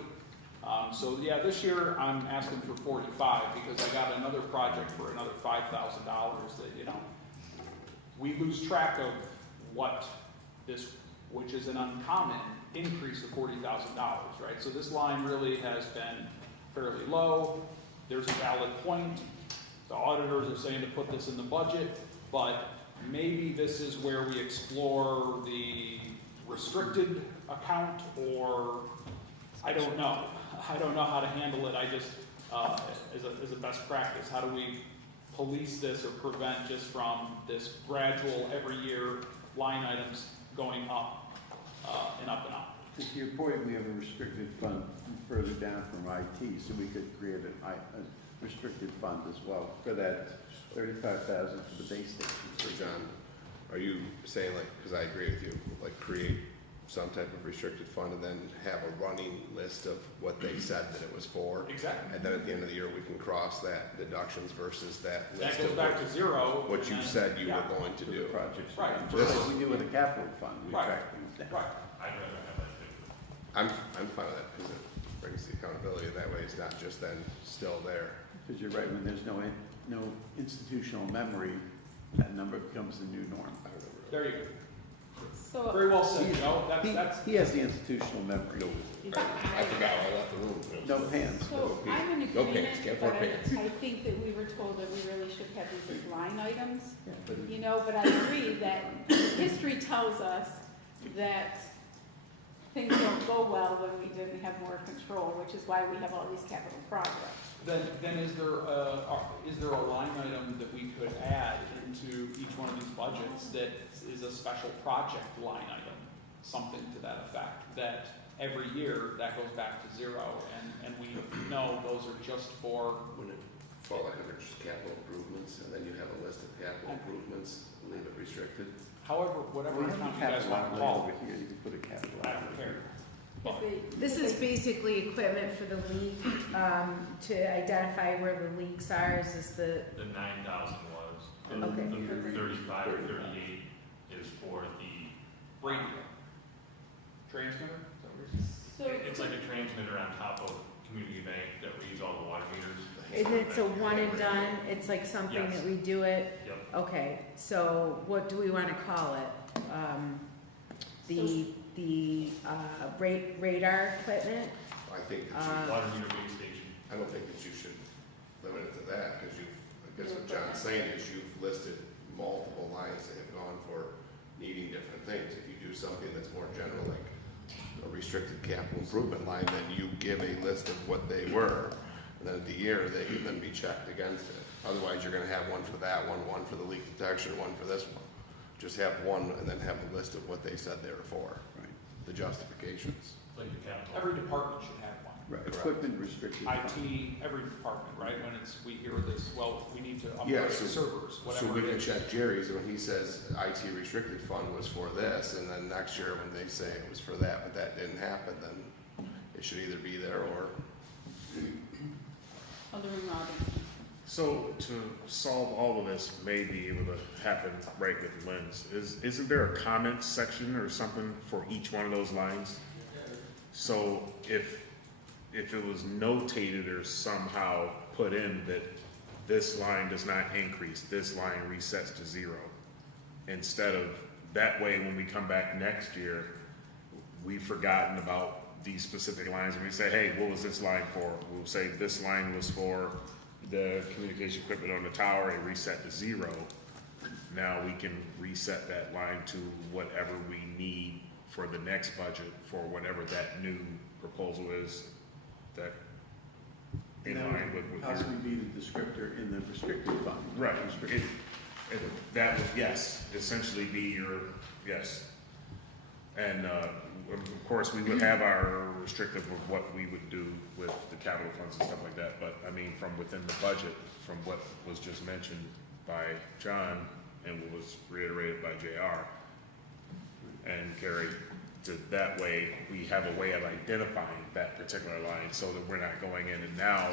So yeah, this year I'm asking for 45 because I got another project for another $5,000 that, we lose track of what this, which is an uncommon increase of $40,000, right? So this line really has been fairly low. There's a valid point. The auditors are saying to put this in the budget, but maybe this is where we explore the restricted account, or I don't know. I don't know how to handle it. I just, as a best practice, how do we police this or prevent just from this gradual every year line items going up and up and up? To your point, we have a restricted fund further down from IT, so we could create a restricted fund as well for that 35,000 for the base station. So John, are you saying like, because I agree with you, like create some type of restricted fund and then have a running list of what they said that it was for? Exactly. And then at the end of the year, we can cross that deductions versus that That list goes of back to zero. what and you then- said you yeah, were going to For the do. projects. Right. Just like we do with the capital fund, we Right. track things down. Right. I'd rather have that too. I'm fine with that because it brings the accountability. That way it's not just then still there. Because you're right, when there's no institutional memory, that number becomes the new norm. I don't know. There you go. So, Very well said, Joe. That's, He has the institutional memory. No, I forgot, I left the room. No hands. so I'm in No agreement, pants, can't but wear pants. I think that we were told that we really should have these as line items. Yeah, but You know, but I agree that history tells us that things don't go well when we didn't have more control, which is why we have all these capital projects. then is there a line item that we could add into each one of these budgets that is a special project line item? Something to that effect, that every year that goes back to zero and we know those are just for, Wouldn't it fall like under just capital improvements and then you have a list of capital improvements, leave it restricted? however, whatever we have a account you guys capital want to outlay call over it. here, you can put a capital I outlay don't care. here. If they- This is basically equipment for the leak, to identify where the leaks are, is this the, The 9,000 was. And Okay. The 35 or 38 is for the, Radio. Transmitter? Is that what you're saying? So, it's like a transmitter on top of Community Bank that reads all the water meters. and it's a one and done, it's like something Yes. that we do it? Yep. Okay, so what do we wanna call it? Radar equipment? I think that Water meter base station. I don't think that you should limit it to that, because I guess what John's saying is you've listed multiple lines that have gone for needing different things. If you do something that's more general, like a restricted capital improvement line, then you give a list of what they were, and then at the year, they can then be checked against it. Otherwise, you're gonna have one for that one for the leak detection, one for this one. Just have one and then have a list of what they said they were for, Right. the justifications. Like the capital. Every department should have one. Right, equipment restricted fund. IT, every department, right? When we hear this, well, we need to Yeah, upgrade so- servers, So whatever we it can is. check Jerry's when he says IT restricted fund was for this, and then next year when they say it was for that, but that didn't happen, then it should either be there or, Alderman Robinson. So to solve all of this may be able to happen right with Lynn's, isn't there a comment section or something for each one of those lines? So if it was notated or somehow put in that this line does not increase, this line resets to zero, instead of, that way when we come back next year, we've forgotten about these specific lines and we say, hey, what was this line for? We'll say this line was for the communication equipment on the tower, it reset to zero. Now we can reset that line to whatever we need for the next budget for whatever that new proposal is, that in And that line would with possibly be the descriptor in the restricted fund. Right, Restricted. that would, yes, essentially be your, yes. And, of course, we would have our restrictive of what we would do with the capital funds and stuff like that, but, I mean, from within the budget, from what was just mentioned by John and what was reiterated by JR and Carrie, to that way, we have a way of identifying that particular line so that we're not going in and now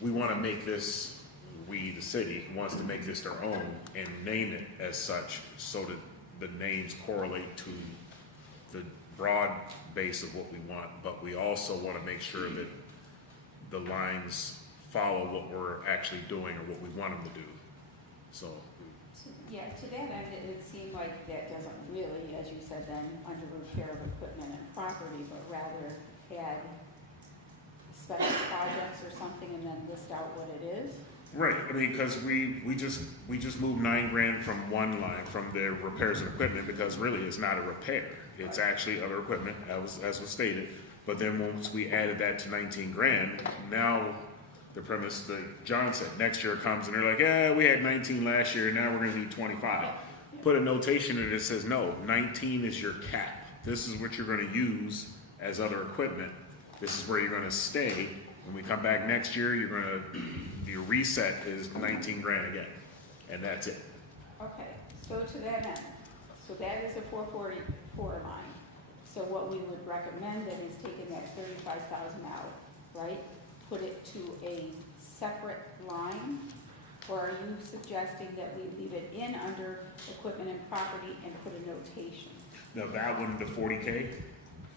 we want to make this, we, the city, wants to make this their own and name it as such so that the names correlate to the broad base of what we want, but we also want to make sure that the lines follow what we're actually doing or what we want them to do. So, Yeah, to that end, it seemed like that doesn't really, as you said, then under repair of equipment and property, but rather add special projects or something and then list out what it is. right, I mean, because we just moved $9,000 from one line, from the repairs and equipment, because really it's not a repair. It's actually other equipment, as was stated. But then once we added that to $19,000, now the premise that John said, next year comes and they're like, yeah, we had 19 last year, now we're gonna need 25. Put a notation in it that says, no, 19 is your cap. this is what you're gonna use as other equipment, this is where you're gonna stay. When we come back next year, your reset is 19 grand again, and that's it. Okay, so to that end, so that is a 444 line. So what we would recommend then is taking that 35,000 out, right? Put it to a separate line? Or are you suggesting that we leave it in under equipment and property and put a notation? Now, that one, the 40K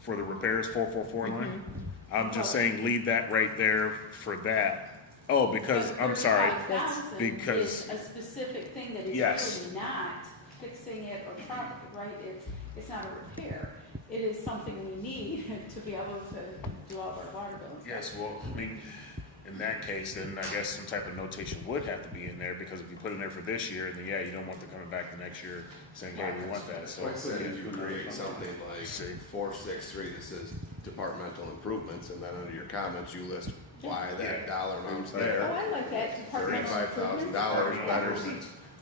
for the repairs, 444 line, Mm-hmm. I'm just saying leave that right there for that. Oh, because, I'm sorry, 35,000 because- is a specific thing that is Yes. really not fixing it or property, right? It's not a repair. It is something we need to be able to do all of our water bills. yes, well, I mean, in that case, then I guess some type of notation would have to be in there, because if you put it in there for this year, then yeah, you don't want them coming back the next year saying, hey, we want that, so. So I said if you create something like See. 463 that says departmental improvements, and then under your comments, you list why that dollar amount's Oh, there. I like that. Departmental improvements. $35,000 better.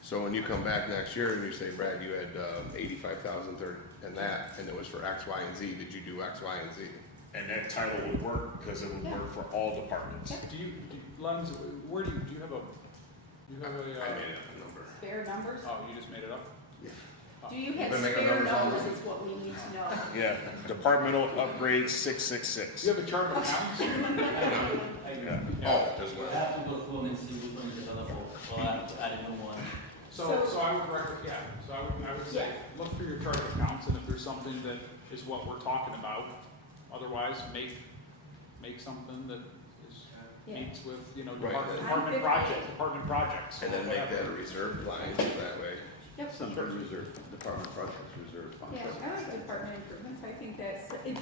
So when you come back next year and you say, Brad, you had 85,000 and that, and it was for X, Y, and Z, did you do X, Y, and Z? And that title would work, because it would work for all departments. Lens, where do you have a, I made up a number. Spare numbers? oh, you just made it up? Do you have Been making spare numbers all numbers day. is what we need to know. Yeah, departmental upgrade Do 666. you have a chart of accounts? Yeah. Oh, as We'll well. have to go through and see which one is available, or I have to add a new one. So I would I would say, look through your chart of accounts, and if there's something that is what we're talking about, otherwise, make something that is, Yeah. meets with, you know, Right. department projects. And then make that a reserved line, so that way. Yep. Some reserve, department projects reserve fund. Yeah, I like department improvements. I think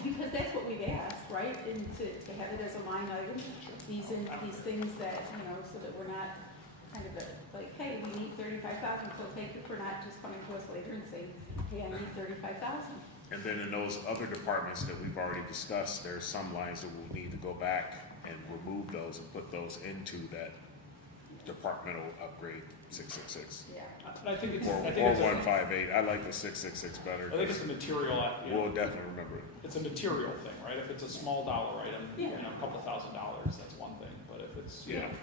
because that's what we've asked, right? And to have it as a line item, these things that, you know, so that we're not kind of like, hey, we need 35,000, so thank you for not just coming to us later and saying, hey, I need 35,000. And then in those other departments that we've already discussed, there's some lines that we'll need to go back and remove those and put those into that departmental upgrade 666. Yeah. And I think it's, Or, I think it's, 158, I like the 666 better. I think it's a material, you know, We'll definitely remember it. it's a material thing, right? If it's a small dollar item, you Yeah. know, a couple $1,000, that's one thing, but if it's, you Yeah. know,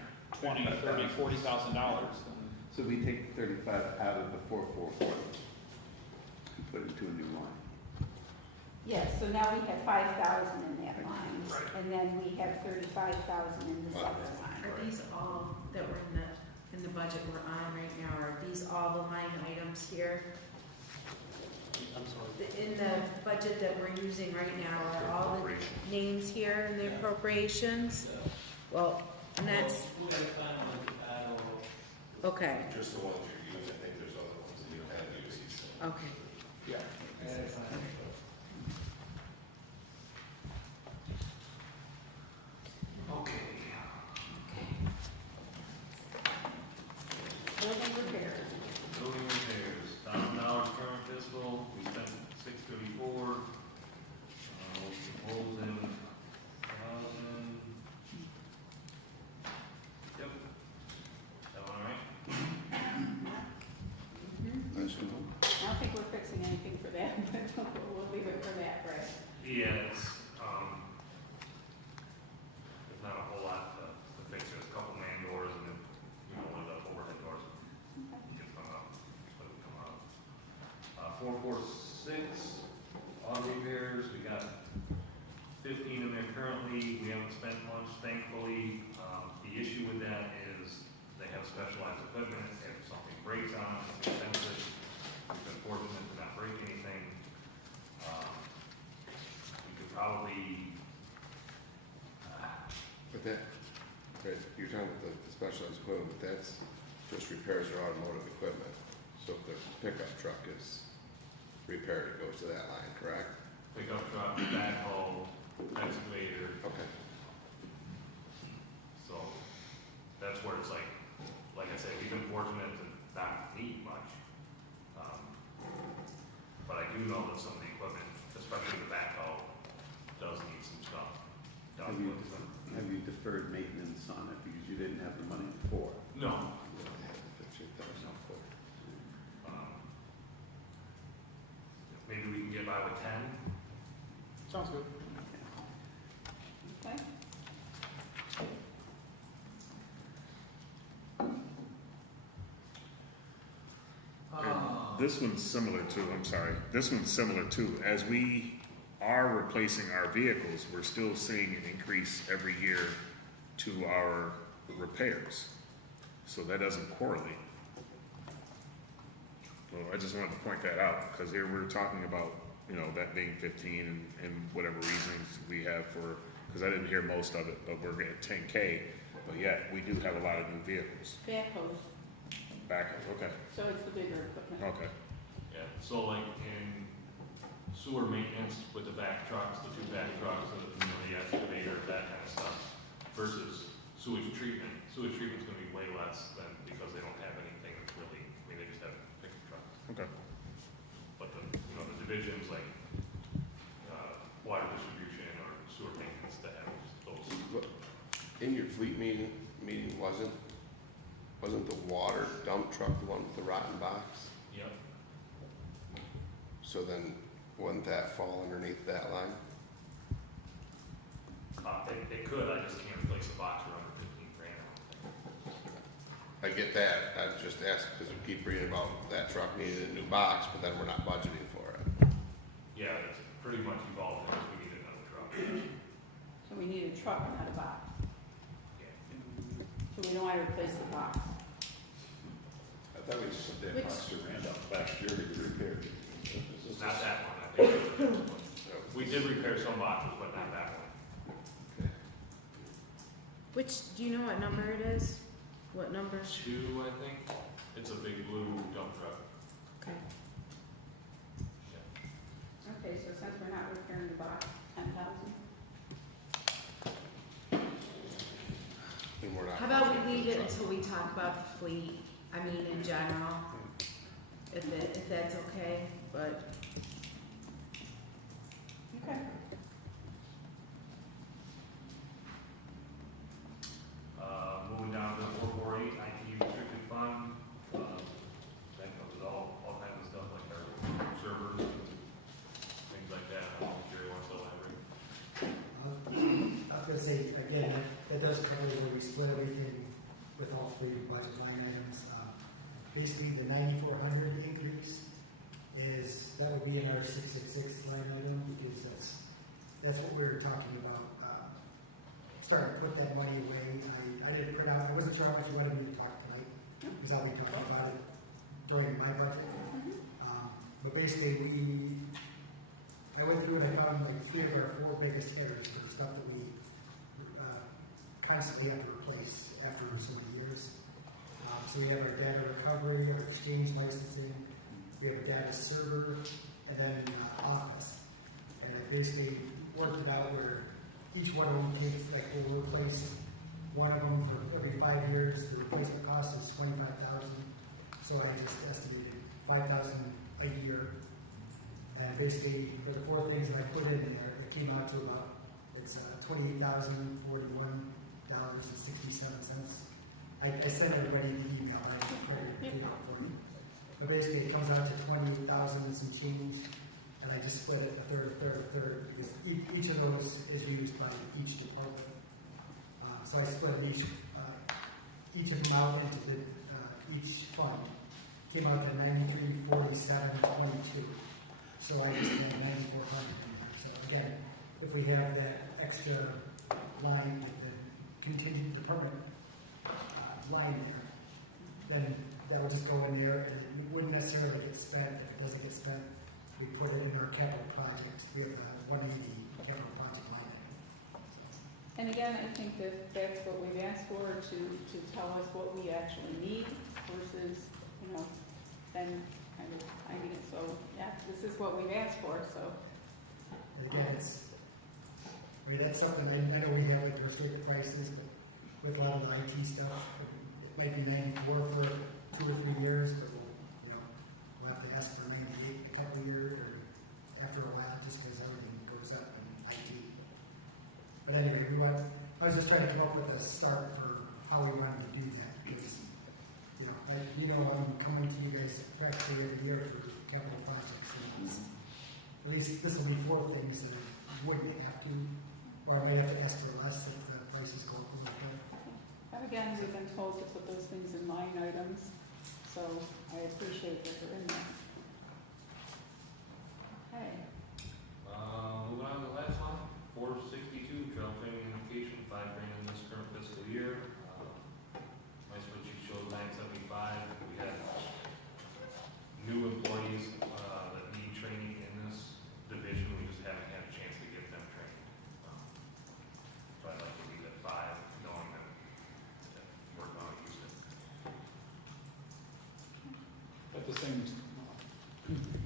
$20, $30, $40,000, then. So we take 35 out of the 444, put it to a new line. Yes, so now we have 5,000 in that line, Right. and then we have 35,000 in this other line. Are these all that were in the budget we're on right now, are these all the line items here? I'm sorry. In the budget that we're using right now, are all the names here in the appropriations? Well, and that's, We're gonna find one to add or. okay, Just the ones you're using, I think there's other ones that you don't have used. okay. Yeah. Building repairs. Building repairs, $1,000 current fiscal, we spent $634. Proposing $1,000. Yep. That one all right? I don't think we're fixing anything for that, but we'll leave it for that, right? Yeah, it's, there's not a whole lot to fix, there's a couple man doors and then, you know, one of the overhead doors. You can come up, but it will come up. 446, auto repairs, we got 15 in there currently, we haven't spent much, thankfully. The issue with that is they have specialized equipment, if something breaks on it, it's expensive. We've been fortunate to not break anything. You could probably, But that, you're talking about the specialized equipment, but that's just repairs or automotive equipment. So if the pickup truck is repaired, it goes to that line, correct? pickup truck, backhoe, excavator, Okay. so that's where it's like I said, we've been fortunate to not need much. But I do know that some of the equipment, especially the backhoe, does need some stuff done Have you, with them. have you deferred maintenance on it because you didn't have the money before? No, You don't have the 15,000 for. maybe we can get by with 10, Sounds good. Okay? This one's similar to, I'm sorry, this one's similar to, as we are replacing our vehicles, we're still seeing an increase every year to our repairs. So that doesn't correlate. Well, I just wanted to point that out, because here we're talking about, you know, that being 15 and whatever reasons we have for, because I didn't hear most of it, but we're at 10K, but yet we do have a lot of new vehicles. Backhoes, Back, okay, so it's the bigger equipment. okay. Yeah, so like in sewer maintenance with the back trucks, the two back trucks, the excavator, that kind of stuff, versus sewage treatment. Sewage treatment's gonna be way less than, because they don't have anything that's really, I mean, they just have pickup trucks. Okay. But the, you know, the divisions like, water distribution or sewer maintenance that have those. Look, in your fleet meeting wasn't the water dump truck the one with the rotten box? Yep. So then, wouldn't that fall underneath that line? They could, I just can't replace a box for under 15 grand. I get that, I just asked because we keep reading about that truck needed a new box, but then we're not budgeting for it. Yeah, it's pretty much evolved into we need another truck. So we need a truck, not a box. Yeah. So we don't want to replace the box. I thought we just did Which- Monster Randolph last year to repair. Not that one, I think. It was the first one. We did repair some boxes, but not that one. Which, do you know what number it is? What number? 2, I think. It's a big blue dump truck. Okay. Okay, so since we're not repairing the box, 10,000? And we're not. How about budgeting we leave for the it truck. until we talk about the fleet, I mean, in general, if that's okay, but, Okay. Moving down to 448, IT restricted fund. That covers all kinds of stuff like our servers and things like that. I don't know if Jerry wants to elaborate. I was gonna say, again, that does cover where we split everything with all three budget line items. Basically, the 9,400 increase that would be in our 666 line item, because that's what we were talking about. Starting to put that money away. I didn't print out, I wasn't sure how much you wanted me to talk tonight, because I'll be talking about it during my budget. But basically, I went through and I found like 3 of our 4 biggest errors for the stuff that we constantly have to replace after so many years. So we have our data recovery, our exchange licensing, we have a data server, and then Office. And I basically worked it out where each one of them takes, like, we'll replace one of them for every 5 years. The replacement cost is $25,000. So I just estimated $5,000 a year. And basically, for the 4 things that I put in there, it came out to about, it's $28,041.67. I sent everybody the email, I didn't put it in for you. But basically, it comes out to 28,000 and some change, and I just split it a third, because each of those is used by each department. So I split each of them out into each fund. Came out to 9347.22. So I just made 9,400 in there. So again, if we have that extra line, like the contingent department line there, then that will just go in there, and it wouldn't necessarily get spent. If it doesn't get spent, we put it in our capital projects. We have a 180 capital project line. And again, I think that that's what we've asked for, to tell us what we actually need versus, you know, then kind of finding it. So, yeah, this is what we've asked for, so. And again, that's something, I know we have like restricted prices, but with a lot of the IT stuff, it might be 94 for 2 or 3 years, but we'll have to ask for 98 in a couple of years, or after a while, just because everything goes up in IT. But anyway, I was just trying to come up with a start for how we wanted to do that, because, I'm coming to you guys practically every year for capital projects. And at least this will be 4 things that wouldn't have to, or I might have to ask for less if the prices go up a little bit. And again, we've been told to put those things in line items, so I appreciate that they're in there. Okay, Moving on to the last one, 462, trail training and education, $5 grand in this current fiscal year. My spreadsheet showed 975. We had new employees that need training in this division. We just haven't had a chance to get them trained. So I'd like to leave at 5, knowing that we're going to use it.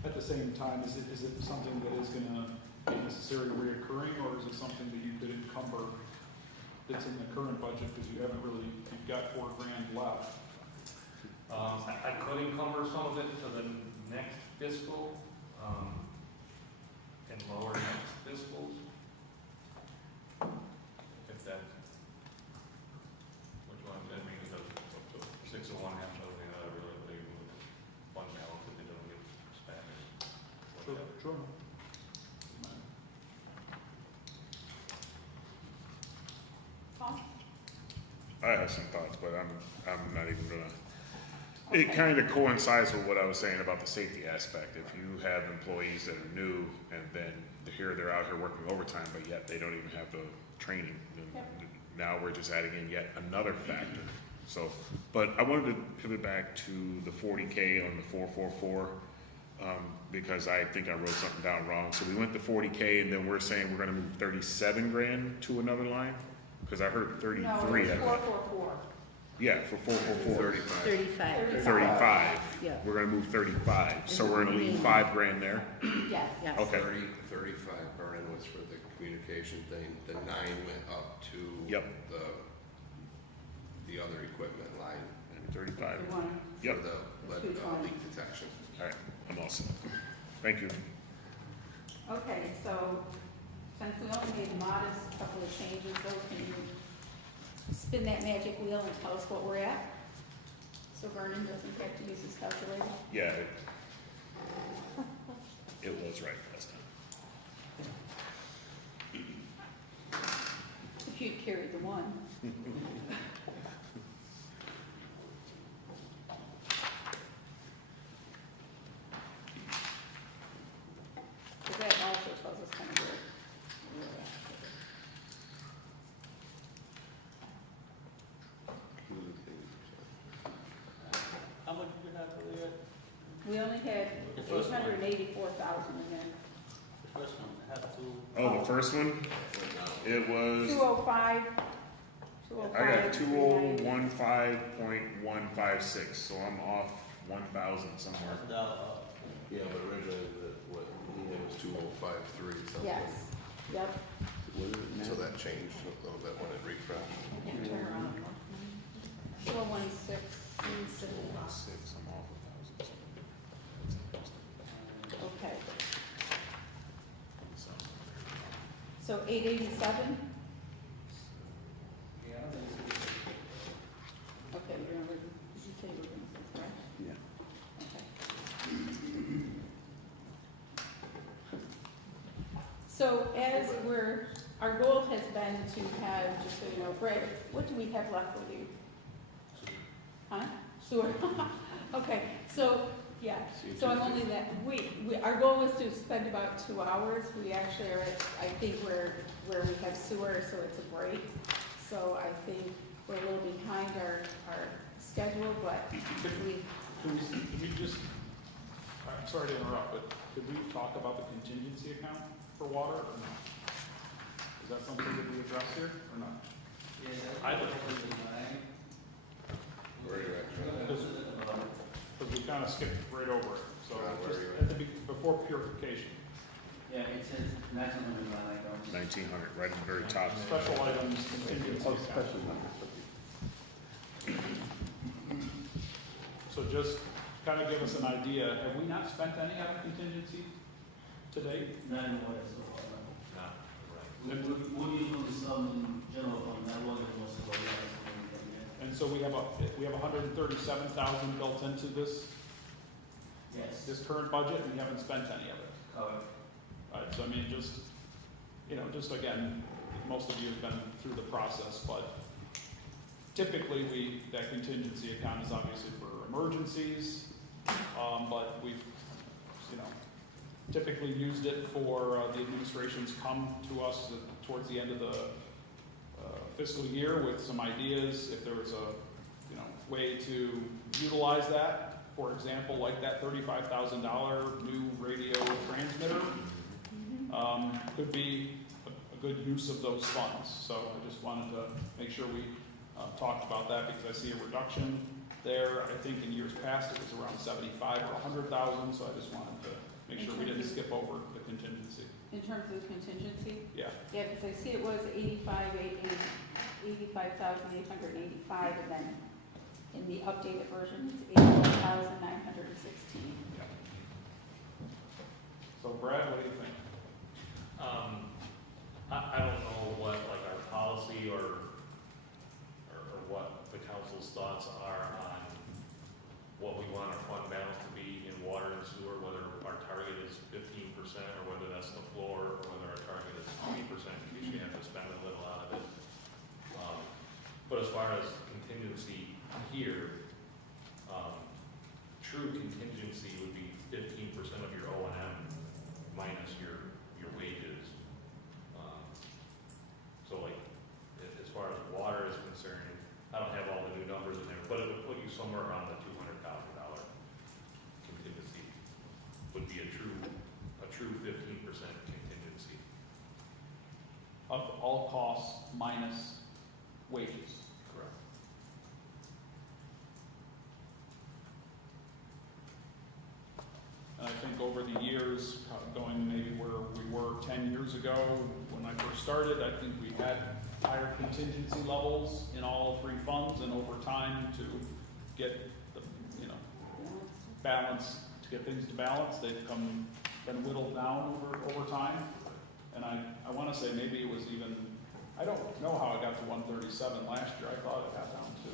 At the same time, is it something that is gonna be necessarily reoccurring, or is it something that you could encumber that's in the current budget, because you haven't really, you've got $4 grand left? I could encumber some of it to the next fiscal, and lower next fiscals. If that, which one, I mean, the 601 half million, really, big fund balance if it doesn't get spent. Sure. Paul? I have some thoughts, but I'm not even gonna. It kind of coincides with what I was saying about the safety aspect. If you have employees that are new and then they're out here working overtime, but yet they don't even have the training, then Yep. now we're just adding in yet another factor. So, but I wanted to pivot back to the 40K on the 444, because I think I wrote something down wrong. So we went to 40K and then we're saying we're gonna move 37 grand to another line? Because I heard 33. No, I it's thought. 444. Yeah, for 444. 35. 35. Yeah. We're gonna move 35, so we're gonna leave 5 grand there? Yes. Yes. Okay. 35 burn was for the communication thing, the 9 went up to Yep. the other equipment line. And 35. We want Yep. For the leak detection. All right, I'm all set. Thank you. Okay, so since we only made a modest couple of changes, though, can you spin that magic wheel and tell us what we're at? So Vernon doesn't have to use his calculator? Yeah, it was right last time. If you'd carried the one. Because that also tells us kind of where we're at. How much did we have for the, We only had The first one. 884,000 in there. the first one? I have two. Oh, the first one, it was, 205. I got 2015.156, so I'm off 1,000 somewhere. Yeah, but originally what he had was 2053 something. Yes, yep. So that changed a little bit when it refreshed. I can't turn around. 416. 6, I'm off 1,000 somewhere. Okay. So 887? Yeah, I think it's- Okay, you're gonna, did you say you were gonna say, correct? Yeah. Okay. So as our goal has been to have, just so you know, Brad, what do we have left with you? Huh? Sewer? Okay, so, yeah, so I'm only that, our goal was to spend about 2 hours. We actually are at, I think where we have sewer, so it's a break. So I think we're a little behind our schedule, but we, Could we just, I'm sorry to interrupt, but could we talk about the contingency account for water or not? Is that something that we address here or not? Yeah, I would- Where are you at, John? Because we kind of skipped right over it, so Where are just you at the, before purification. Yeah, it says maximum line items. 1,900, right at the very top. Special items, contingency Oh, account. special numbers. So just kind of give us an idea, have we not spent any out of contingency to date? Not in water, so far, no. Not right. We usually some in general fund, not water, most of our items. And so we have 137,000 built into this Yes, current budget, and we haven't spent any of it. correct. Right, so I mean, just you know, just again, most of you have been through the process, but typically that contingency account is obviously for emergencies, but we've, you know, typically used it for, the administration's come to us towards the end of the fiscal year with some ideas, if there was a, you know, way to utilize that. For example, like that $35,000 new radio transmitter, could be a good use of those funds. So I just wanted to make sure we talked about that because I see a reduction there. I think in years past it was around 75 or 100,000, so I just wanted to make sure we didn't skip over the contingency. In terms of contingency? Yeah. Yeah, because I see it was 85,885, and then in the updated version, it's 81,916. Yeah. So Brad, what do you think? I don't know what, like, our policy or what the council's thoughts are on what we want our fund balance to be in water and sewer, whether our target is 15% or whether that's the floor, or whether our target is 20%, in case you have to spend a little out of it. But as far as contingency here, true contingency would be 15% of your O&M minus your wages. So like, as far as water is concerned, I don't have all the new numbers in there, but it would put you somewhere around the $200,000 contingency. Would be a true 15% contingency. Of all costs minus wages. Correct. And I think over the years, going maybe where we were 10 years ago, when I first started, I think we had higher contingency levels in all three funds, and over time to get the, you know, balance, to get things to balance, they've been whittled down over time. And I want to say maybe it was even, I don't know how it got to 137 last year. I thought it got down to,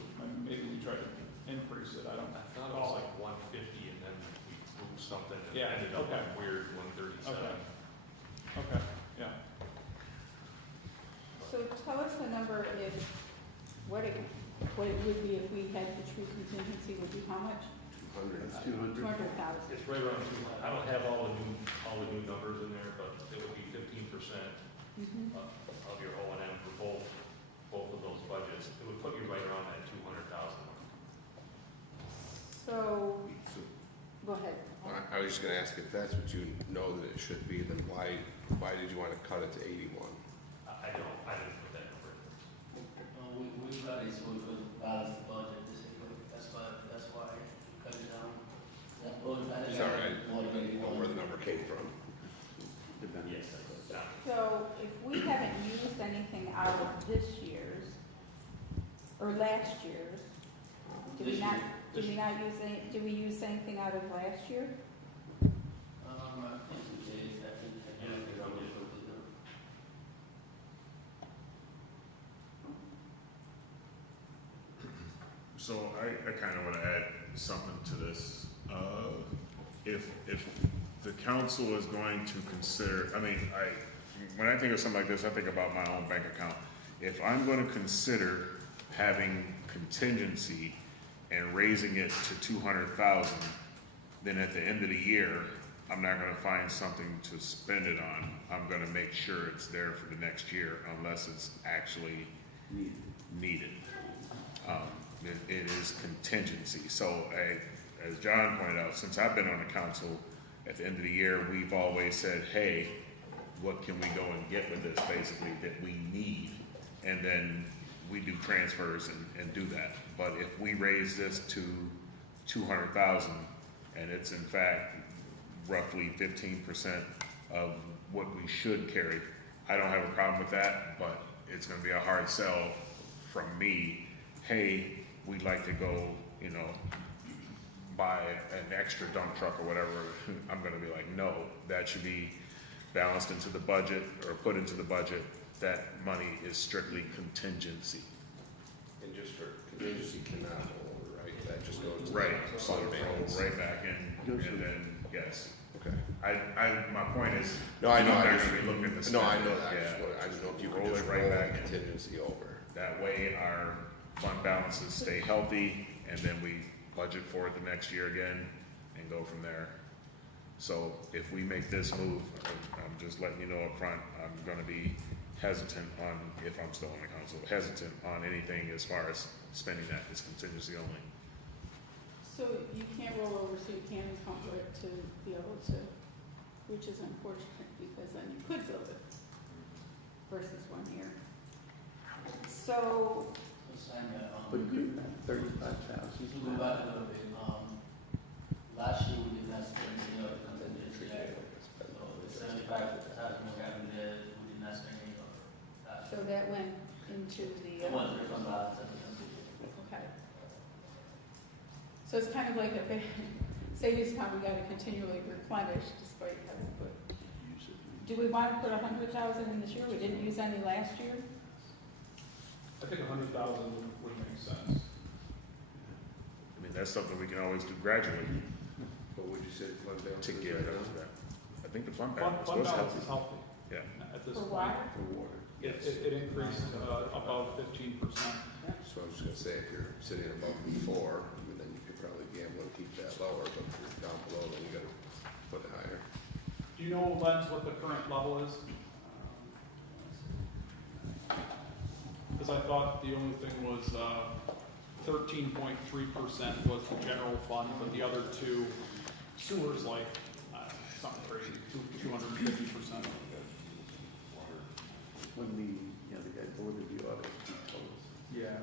maybe we tried to increase it. I thought it was like 150 and then we moved something and Yeah, ended up okay. at weird 137. Okay, yeah. So tell us the number if, what it would be if we had the true contingency would be how much? 200. That's 200. 200,000. It's right around 200. I don't have all the new numbers in there, but it would be 15% Mhm. of your O&M for both of those budgets. It would put you right around that 200,000. So, So, go ahead. I was just gonna ask, if that's what you know that it should be, then why did you want to cut it to 81? I didn't put that number. We cut it so we could balance the budget, basically. That's why we cut it down. Sorry, I don't know where the number came from. Yes. So if we haven't used anything out of this year's, or last year's, did we not use any, did we use anything out of last year? I think we did, I think the numbers were good. So I kind of want to add something to this. If the council is going to consider, when I think of something like this, I think about my own bank account. If I'm going to consider having contingency and raising it to 200,000, then at the end of the year, I'm not going to find something to spend it on. I'm going to make sure it's there for the next year unless it's actually needed. It is contingency. So as John pointed out, since I've been on the council, at the end of the year, we've always said, hey, what can we go and get with this basically that we need? And then we do transfers and do that. But if we raise this to 200,000 and it's in fact roughly 15% of what we should carry, I don't have a problem with that, but it's gonna be a hard sell from me. Hey, we'd like to go, buy an extra dump truck or whatever. I'm gonna be like, no, that should be balanced into the budget or put into the budget. That money is strictly contingency. And just for contingency cannot hold, right? That just goes to Right, the so fund it'll balance. roll right back in, and then, yes. Okay. my point is. No, I know, I'm I not just, gonna be looking to no, spend I it, know that, yeah. I just know if you Roll could just it right roll back that in. contingency over. That way our fund balances stay healthy, and then we budget for it the next year again and go from there. So if we make this move, I'm just letting you know up front, I'm gonna be hesitant on, if I'm still on the council, hesitant on anything as far as spending that, it's contingency only. So you can't roll over, so you can't encumber it to be able to, which is unfortunate, because then you could build it versus 1 year. So, But good, 35,000. If we go back a little bit, last year we did not spend any of the contingency act. So the 75,000 we have in there, we did not spend any of that. so that went into the. It was from balance at the end. Okay. So it's kind of like a big savings account we gotta continually replenish despite having put. Do we want to put 100,000 in this year? We didn't use any last year? I think 100,000 would make sense. I mean, that's something we can always do gradually What would you say the fund balance to is get right rid now? of that. I think the fund Fund balance fund was balance healthy. is healthy Yeah. at this For point. water? For water. It increased above 15%. So I was just gonna say, if you're sitting above the 4, I mean, then you could probably gamble and keep that lower, but if you're down below, then you gotta put it higher. Do you know, Lens, what the current level is? Because I thought the only thing was 13.3% was the general fund, but the other two sewers like something crazy, 250%. When the guy delivered the audit, he told us. Yeah.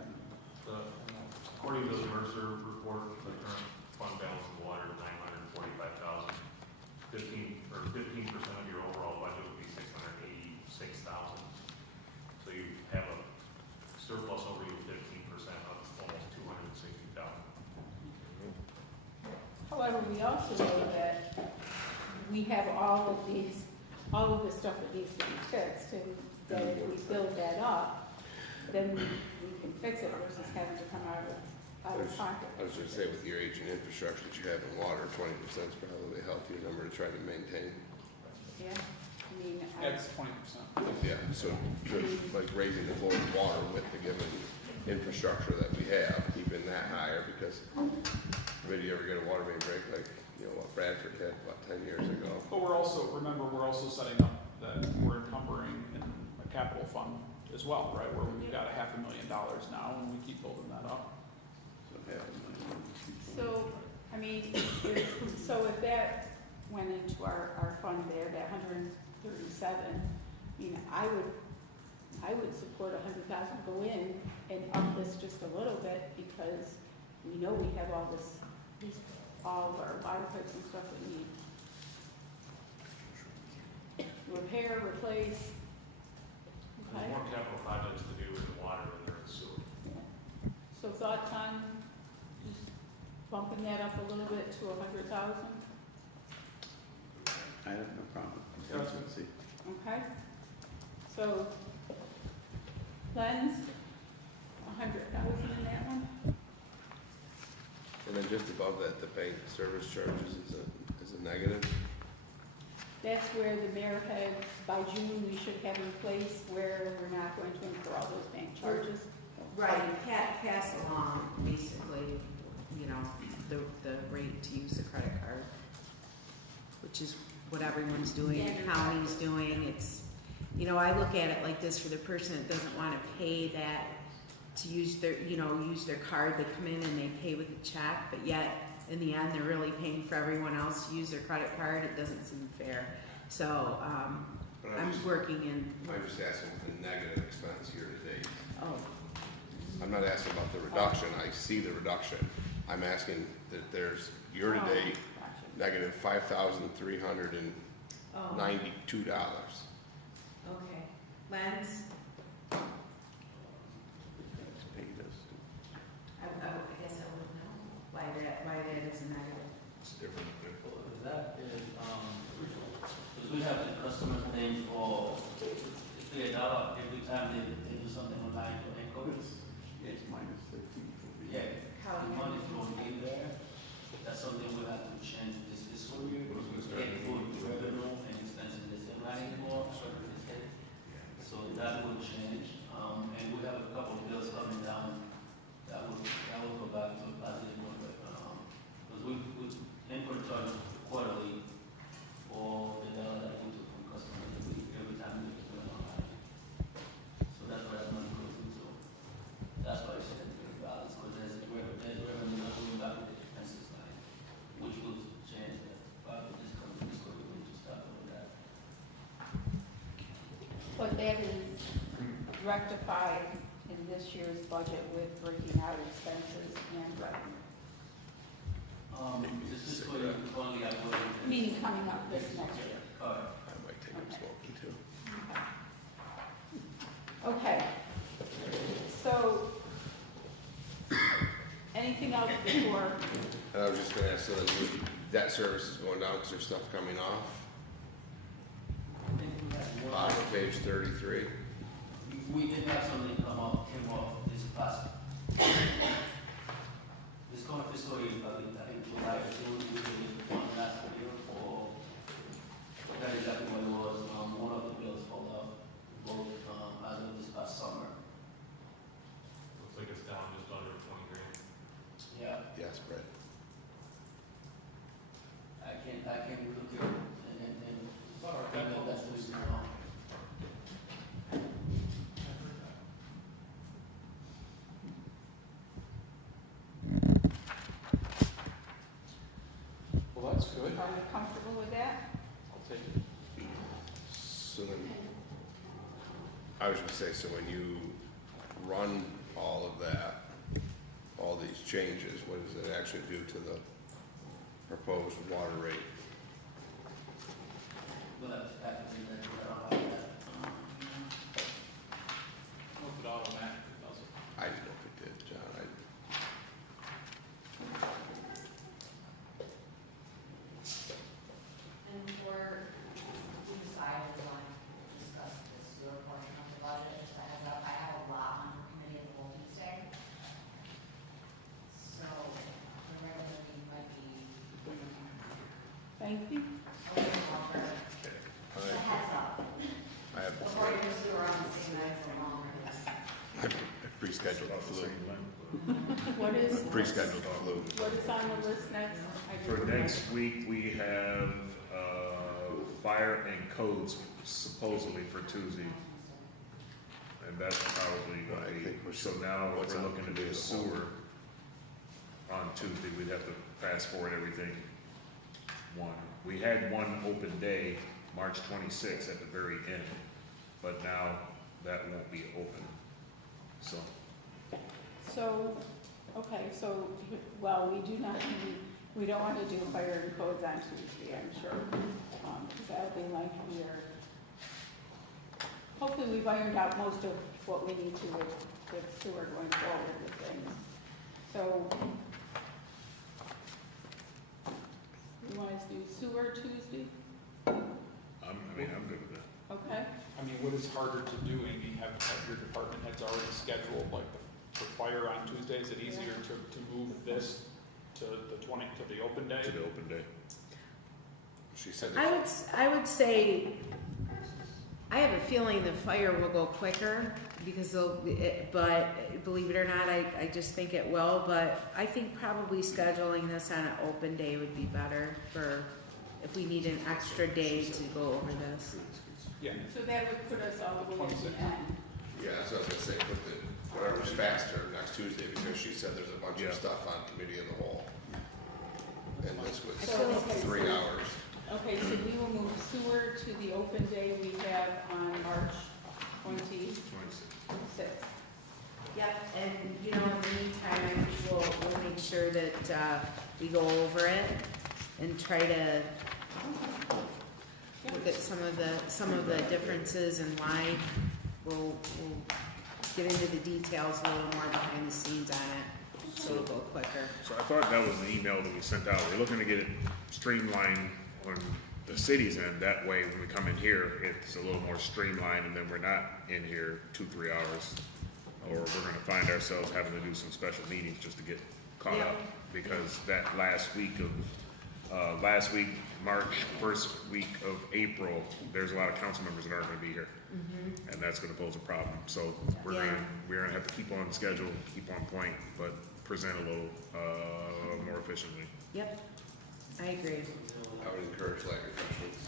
According to the Mercer report, the current fund balance of water is 945,000. 15% of your overall budget would be 686,000. So you have a surplus over your 15% of almost 260,000. However, we also know that we have all of this stuff that needs to be fixed, and that if we build that up, then we can fix it versus having to come out of pocket. I was gonna say, with your aging infrastructure that you have in water, 20% is probably a healthier number to try to maintain. Yeah, I mean, That's 20%. Yeah, so like raising the floor of water with the given infrastructure that we have, keeping that higher, because maybe you ever get a water main break like, what Bradford had, 10 years ago? But we're also setting up that we're encumbering in a capital fund as well, right? Where we've got $500,000 now, and we keep building that up. so, I mean, if that went into our fund there, that 137, I mean, I would support 100,000 go in and up this just a little bit, because we know we have all all of our water pipes and stuff that we need. Repair, replace. There's Okay, more capital projects to do in water than there is sewer. so thoughts on just bumping that up a little bit to 100,000? I have no problem. Yeah, that's good. Let's see. Okay, so, Lens, 100,000 in that one? And then just above that, the bank service charges is a negative. That's where the mayor had, by June, we should have in place where we're not going to incur all those bank charges. Right, pass along, basically, the rate to use the credit card, which is what everyone's doing, the county's doing, it's, I look at it like this, for the person that doesn't wanna pay that, to use their card, they come in and they pay with a check, but yet, in the end, they're really paying for everyone else to use their credit card, it doesn't seem fair. So, But I'm working in, I'm just asking the negative expense year to date. oh, I'm not asking about the reduction, I see the reduction. I'm asking that there's year to date Gotcha. negative $5,392. okay. Lens, It's paid us. I guess I wouldn't know why that is a negative. It's different. That is, because we have the customers paying for $3 every time they do something online for inquiries. It's minus 15. Yeah, How the money's going in there. That's something we have to change this fiscal year. Who's gonna start? Yeah, that is rectified in this year's budget with breaking out expenses and revenue? This is for only I will. Meaning coming up this next year. I might take them smoking too. Okay. So, anything else before? And I was just gonna ask, so that debt service is going down because there's stuff coming off? Bottom of page 33. We did have something came off this past, this current fiscal year, I think July, June, we did one last year for, that is exactly what it was, one of the bills pulled up, both, as of this past summer. Looks like it's down just under 20 grand. Yeah, Yes, Brett. I can concur, and, I know that's the reason why. Well, that's good. Are you comfortable with that? I'll take it. So then, I was gonna say, so when you run all of that, all these changes, what does it actually do to the proposed water rate? We'll have to factor in that, I don't have that. Hope it automatically does it. I didn't know if it did, John. And for, we decided we want to discuss the sewer portion of the budget, just a heads up, I have a lot on the committee of the whole Tuesday. So, the regular meeting might be Thank you. a little longer, just a heads up. I have, Before you do sewer on the same night for longer. I pre-scheduled the flu. What is? Pre-scheduled the flu. What is on the list next? I For didn't- next week, we have, fire and codes supposedly for Tuesday. And that's probably Well, I gonna think be, we're so still- now what's we're on looking to do committee of the whole? sewer on Tuesday, we'd have to fast forward everything. One, we had one open day, March 26th at the very end, but now that won't be open, so. So, okay, so, well, we do not, we don't want to do fire and codes on Tuesday, I'm sure. Because that'll be like we're, hopefully we've ironed out most of what we need to with sewer going forward with things. So, you want us to do sewer Tuesday? I mean, I'm good with that. Okay? I mean, what is harder to do, Amy, have your department heads already scheduled, like, for fire on Tuesday? Is it easier to move this to the open day? To the open day. She said I would say, I have a feeling the fire will go quicker because but believe it or not, I just think it will, but I think probably scheduling this on an open day would be better for, if we need an extra day to go over this. Yeah. So that would put us all the way at the 26. end. Yeah, so I was gonna say, put the, whatever's faster next Tuesday, because she said there's a bunch Yeah. of stuff on committee of the whole. And this was So, okay, 3 hours. Okay, so we will move sewer to the open day we have on March 26th. Yep, and you know, in the meantime, I think we'll make sure that, we go over it and try to look at some of the differences and why. We'll get into the details a little more behind the scenes on it, so it'll go quicker. So I thought that was an email that we sent out. We're looking to get it streamlined on the city's end. That way, when we come in here, it's a little more streamlined, and then we're not in here 2-3 hours. Or we're gonna find ourselves having to do some special meetings just to get caught up. Because that last week, March, first week of April, there's a lot of council members that aren't gonna be here. And that's gonna pose a problem. So we're gonna have to keep on schedule, keep on point, but present a little, more efficiently. Yep, I agree. I would encourage light refreshments.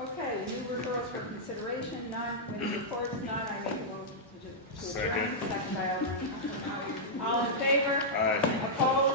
Okay, new referrals for consideration, none, committee reports, none, I make a motion to adjourn. Second. Second by Alderman. All in favor? Aye. Opposed?